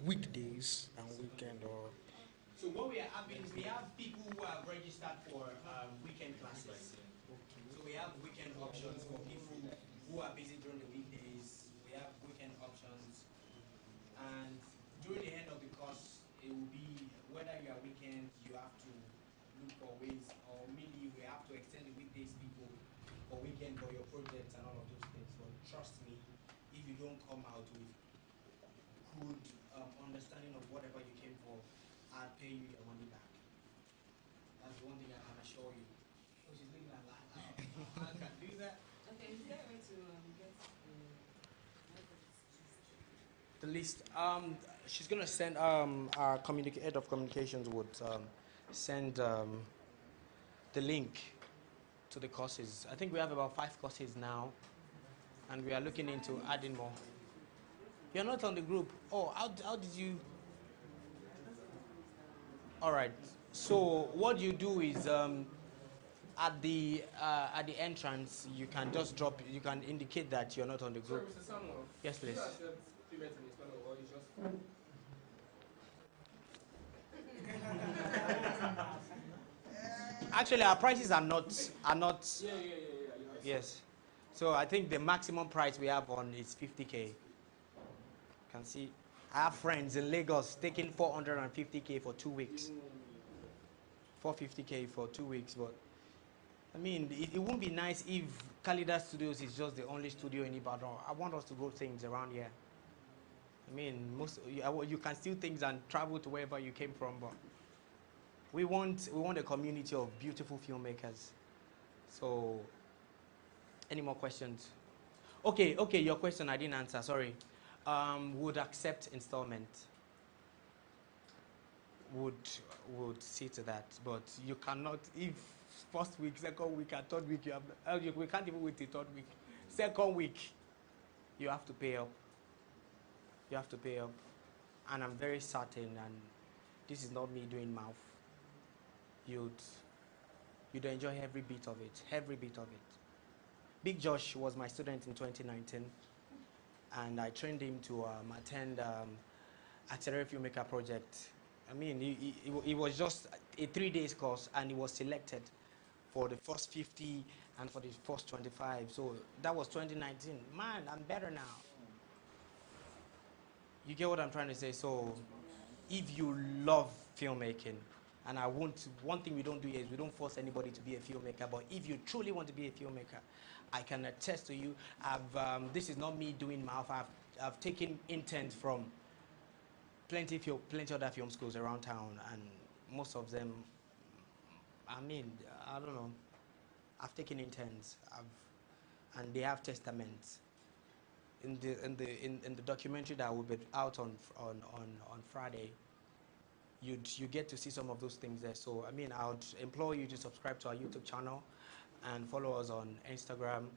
weekdays and weekend or? So what we are having, we have people who have registered for weekend classes. So we have weekend options for people who are busy during the weekdays. We have weekend options. And during the end of the course, it will be whether you are weekend, you have to look for ways, or maybe we have to extend the weekdays people for weekend for your projects and all of those things. But trust me, if you don't come out with good understanding of whatever you came for, I'll pay you your money back. That's one thing I can assure you. Oh, she's looking at like, oh, I can do that. Okay, is there a way to get The list. She's gonna send our head of communications would send the link to the courses. I think we have about 5 courses now, and we are looking into adding more. You're not on the group. Oh, how did you? All right. So what you do is at the entrance, you can just drop. You can indicate that you're not on the Sorry, group. Mr. Samuel. Yes, please. Do you accept females in this panel, or is just? Actually, our prices are not. Yeah. Yes. So I think the maximum price we have on is 50K. You can see, I have friends in Lagos taking 450K for 2 weeks. 450K for 2 weeks, but I mean, it won't be nice if Calidad Studios is just the only studio in Ibadan. I want us to go things around here. I mean, you can steal things and travel to wherever you came from, but we want a community of beautiful filmmakers. So, any more questions? Okay, your question I didn't answer, sorry. Would accept installment. Would see to that, but you cannot, if first week, second week, and third week, we can't even wait till third week. Second week, you have to pay up. You have to pay up. And I'm very certain, and this is not me doing mouth, you'd enjoy every bit of it, every bit of it. Big Josh was my student in 2019, and I trained him to attend Accelerated Filmmaker Project. I mean, it was just a 3 days course, and he was selected for the first 50 and for the first 25. So that was 2019. Man, I'm better now. You get what I'm trying to say? So if you love filmmaking, and one thing we don't do here is we don't force anybody to be a filmmaker, but if you truly want to be a filmmaker, I can attest to you, this is not me doing mouth, I've taken interns from plenty other film schools around town, and most of them, I mean, I don't know, I've taken interns, and they have testaments. In the documentary that will be out on Friday, you get to see some of those things there. So I mean, I would implore you to subscribe to our YouTube channel and follow us on Instagram,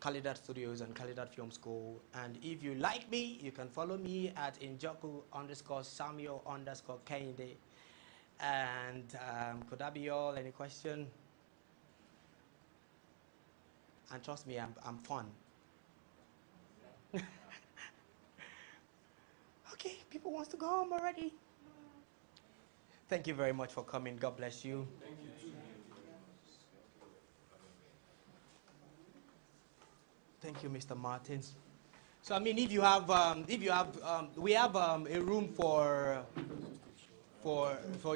Calidad Studios and Calidad Film School. And if you like me, you can follow me at Njoku_Samuel_Kehinde. And could that be all? Any question? And trust me, I'm fun. Okay, people wants to go home already. Thank you very much for coming. God bless you. Thank you too. Thank you, Mr. Martins. So I mean, if you have, we have a room for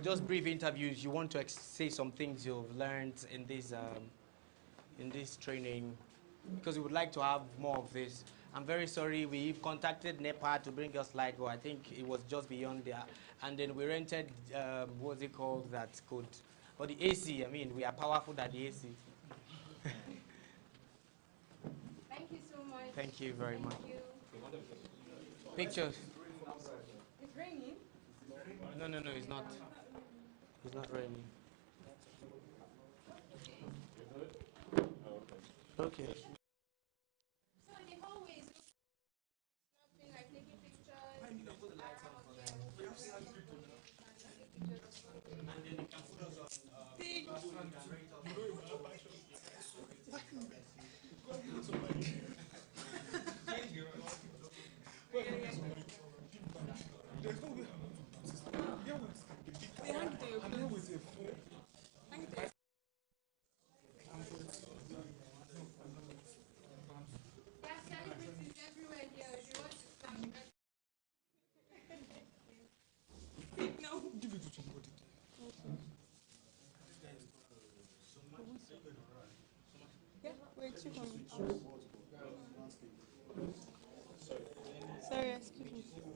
just brief interviews. You want to say some things you've learned in this training, because we would like to have more of this. I'm very sorry, we've contacted NEPA to bring us light, but I think it was just beyond there. And then we rented, what's it called, that could, or the AC. I mean, we are powerful than the AC. Thank you so much. Thank you very much. You. Pictures. It's raining. No, it's not. It's not raining. Okay. So the whole way is snapping, like taking pictures. You can put the lights on for them. And then you can put us on classroom, you can rate us There are celebrities everywhere here. If you want to snap, you can. No. Give it to somebody. Yeah, wait, check on me. Sorry, excuse me. Sorry.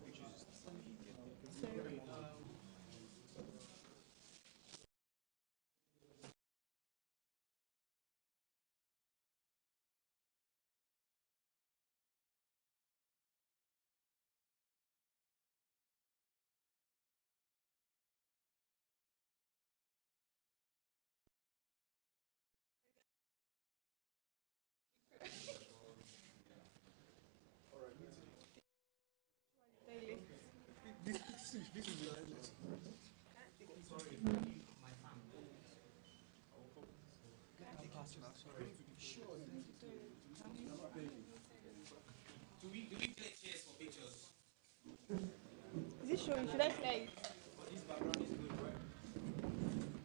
This is the highlight. Sorry, my time. Sure. Do we play chairs for pictures? Is it showing? Should I play it? But this background is good, right?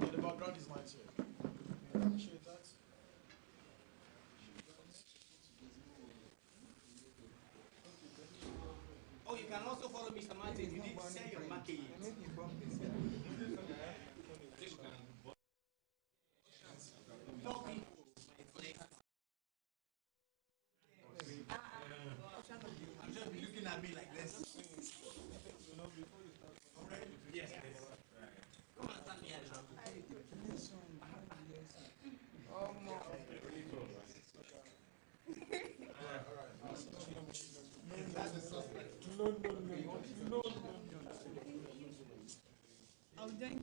Yeah, the background is nice here. Appreciate that. Oh, you can also follow Mr. Martin. You need to say your market. Talk people. I'm just looking at me like this. Yes, yes. Come and stand me at the No. I'll join.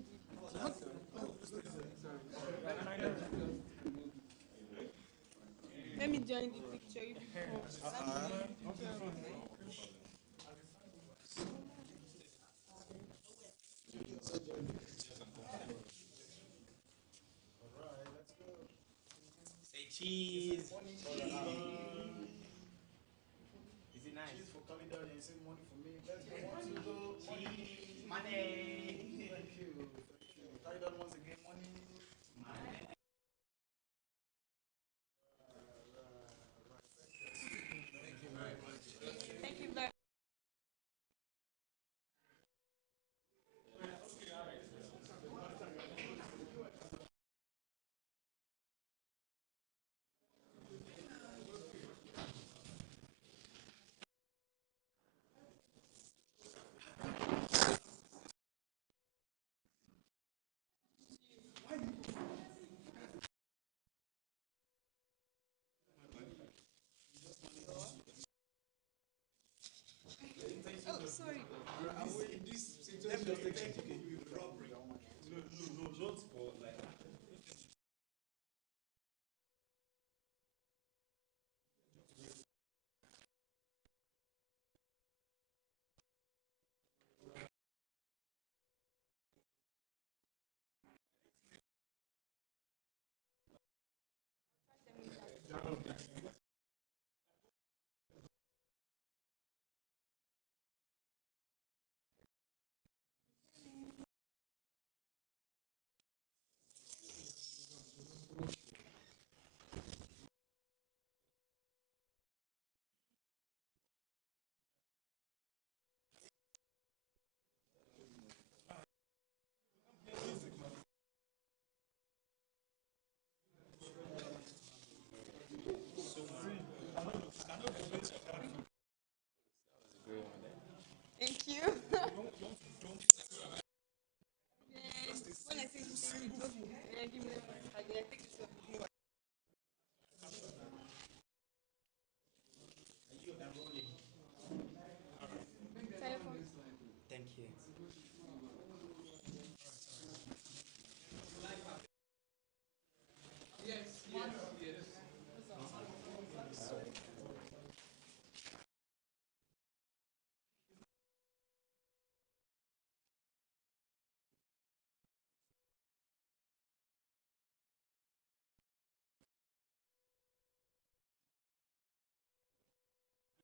Let me join the picture. If you Alright, let's go. Say cheese. Is it nice? Cheese for Calidad and say money for me. Let's go. Cheese. Money.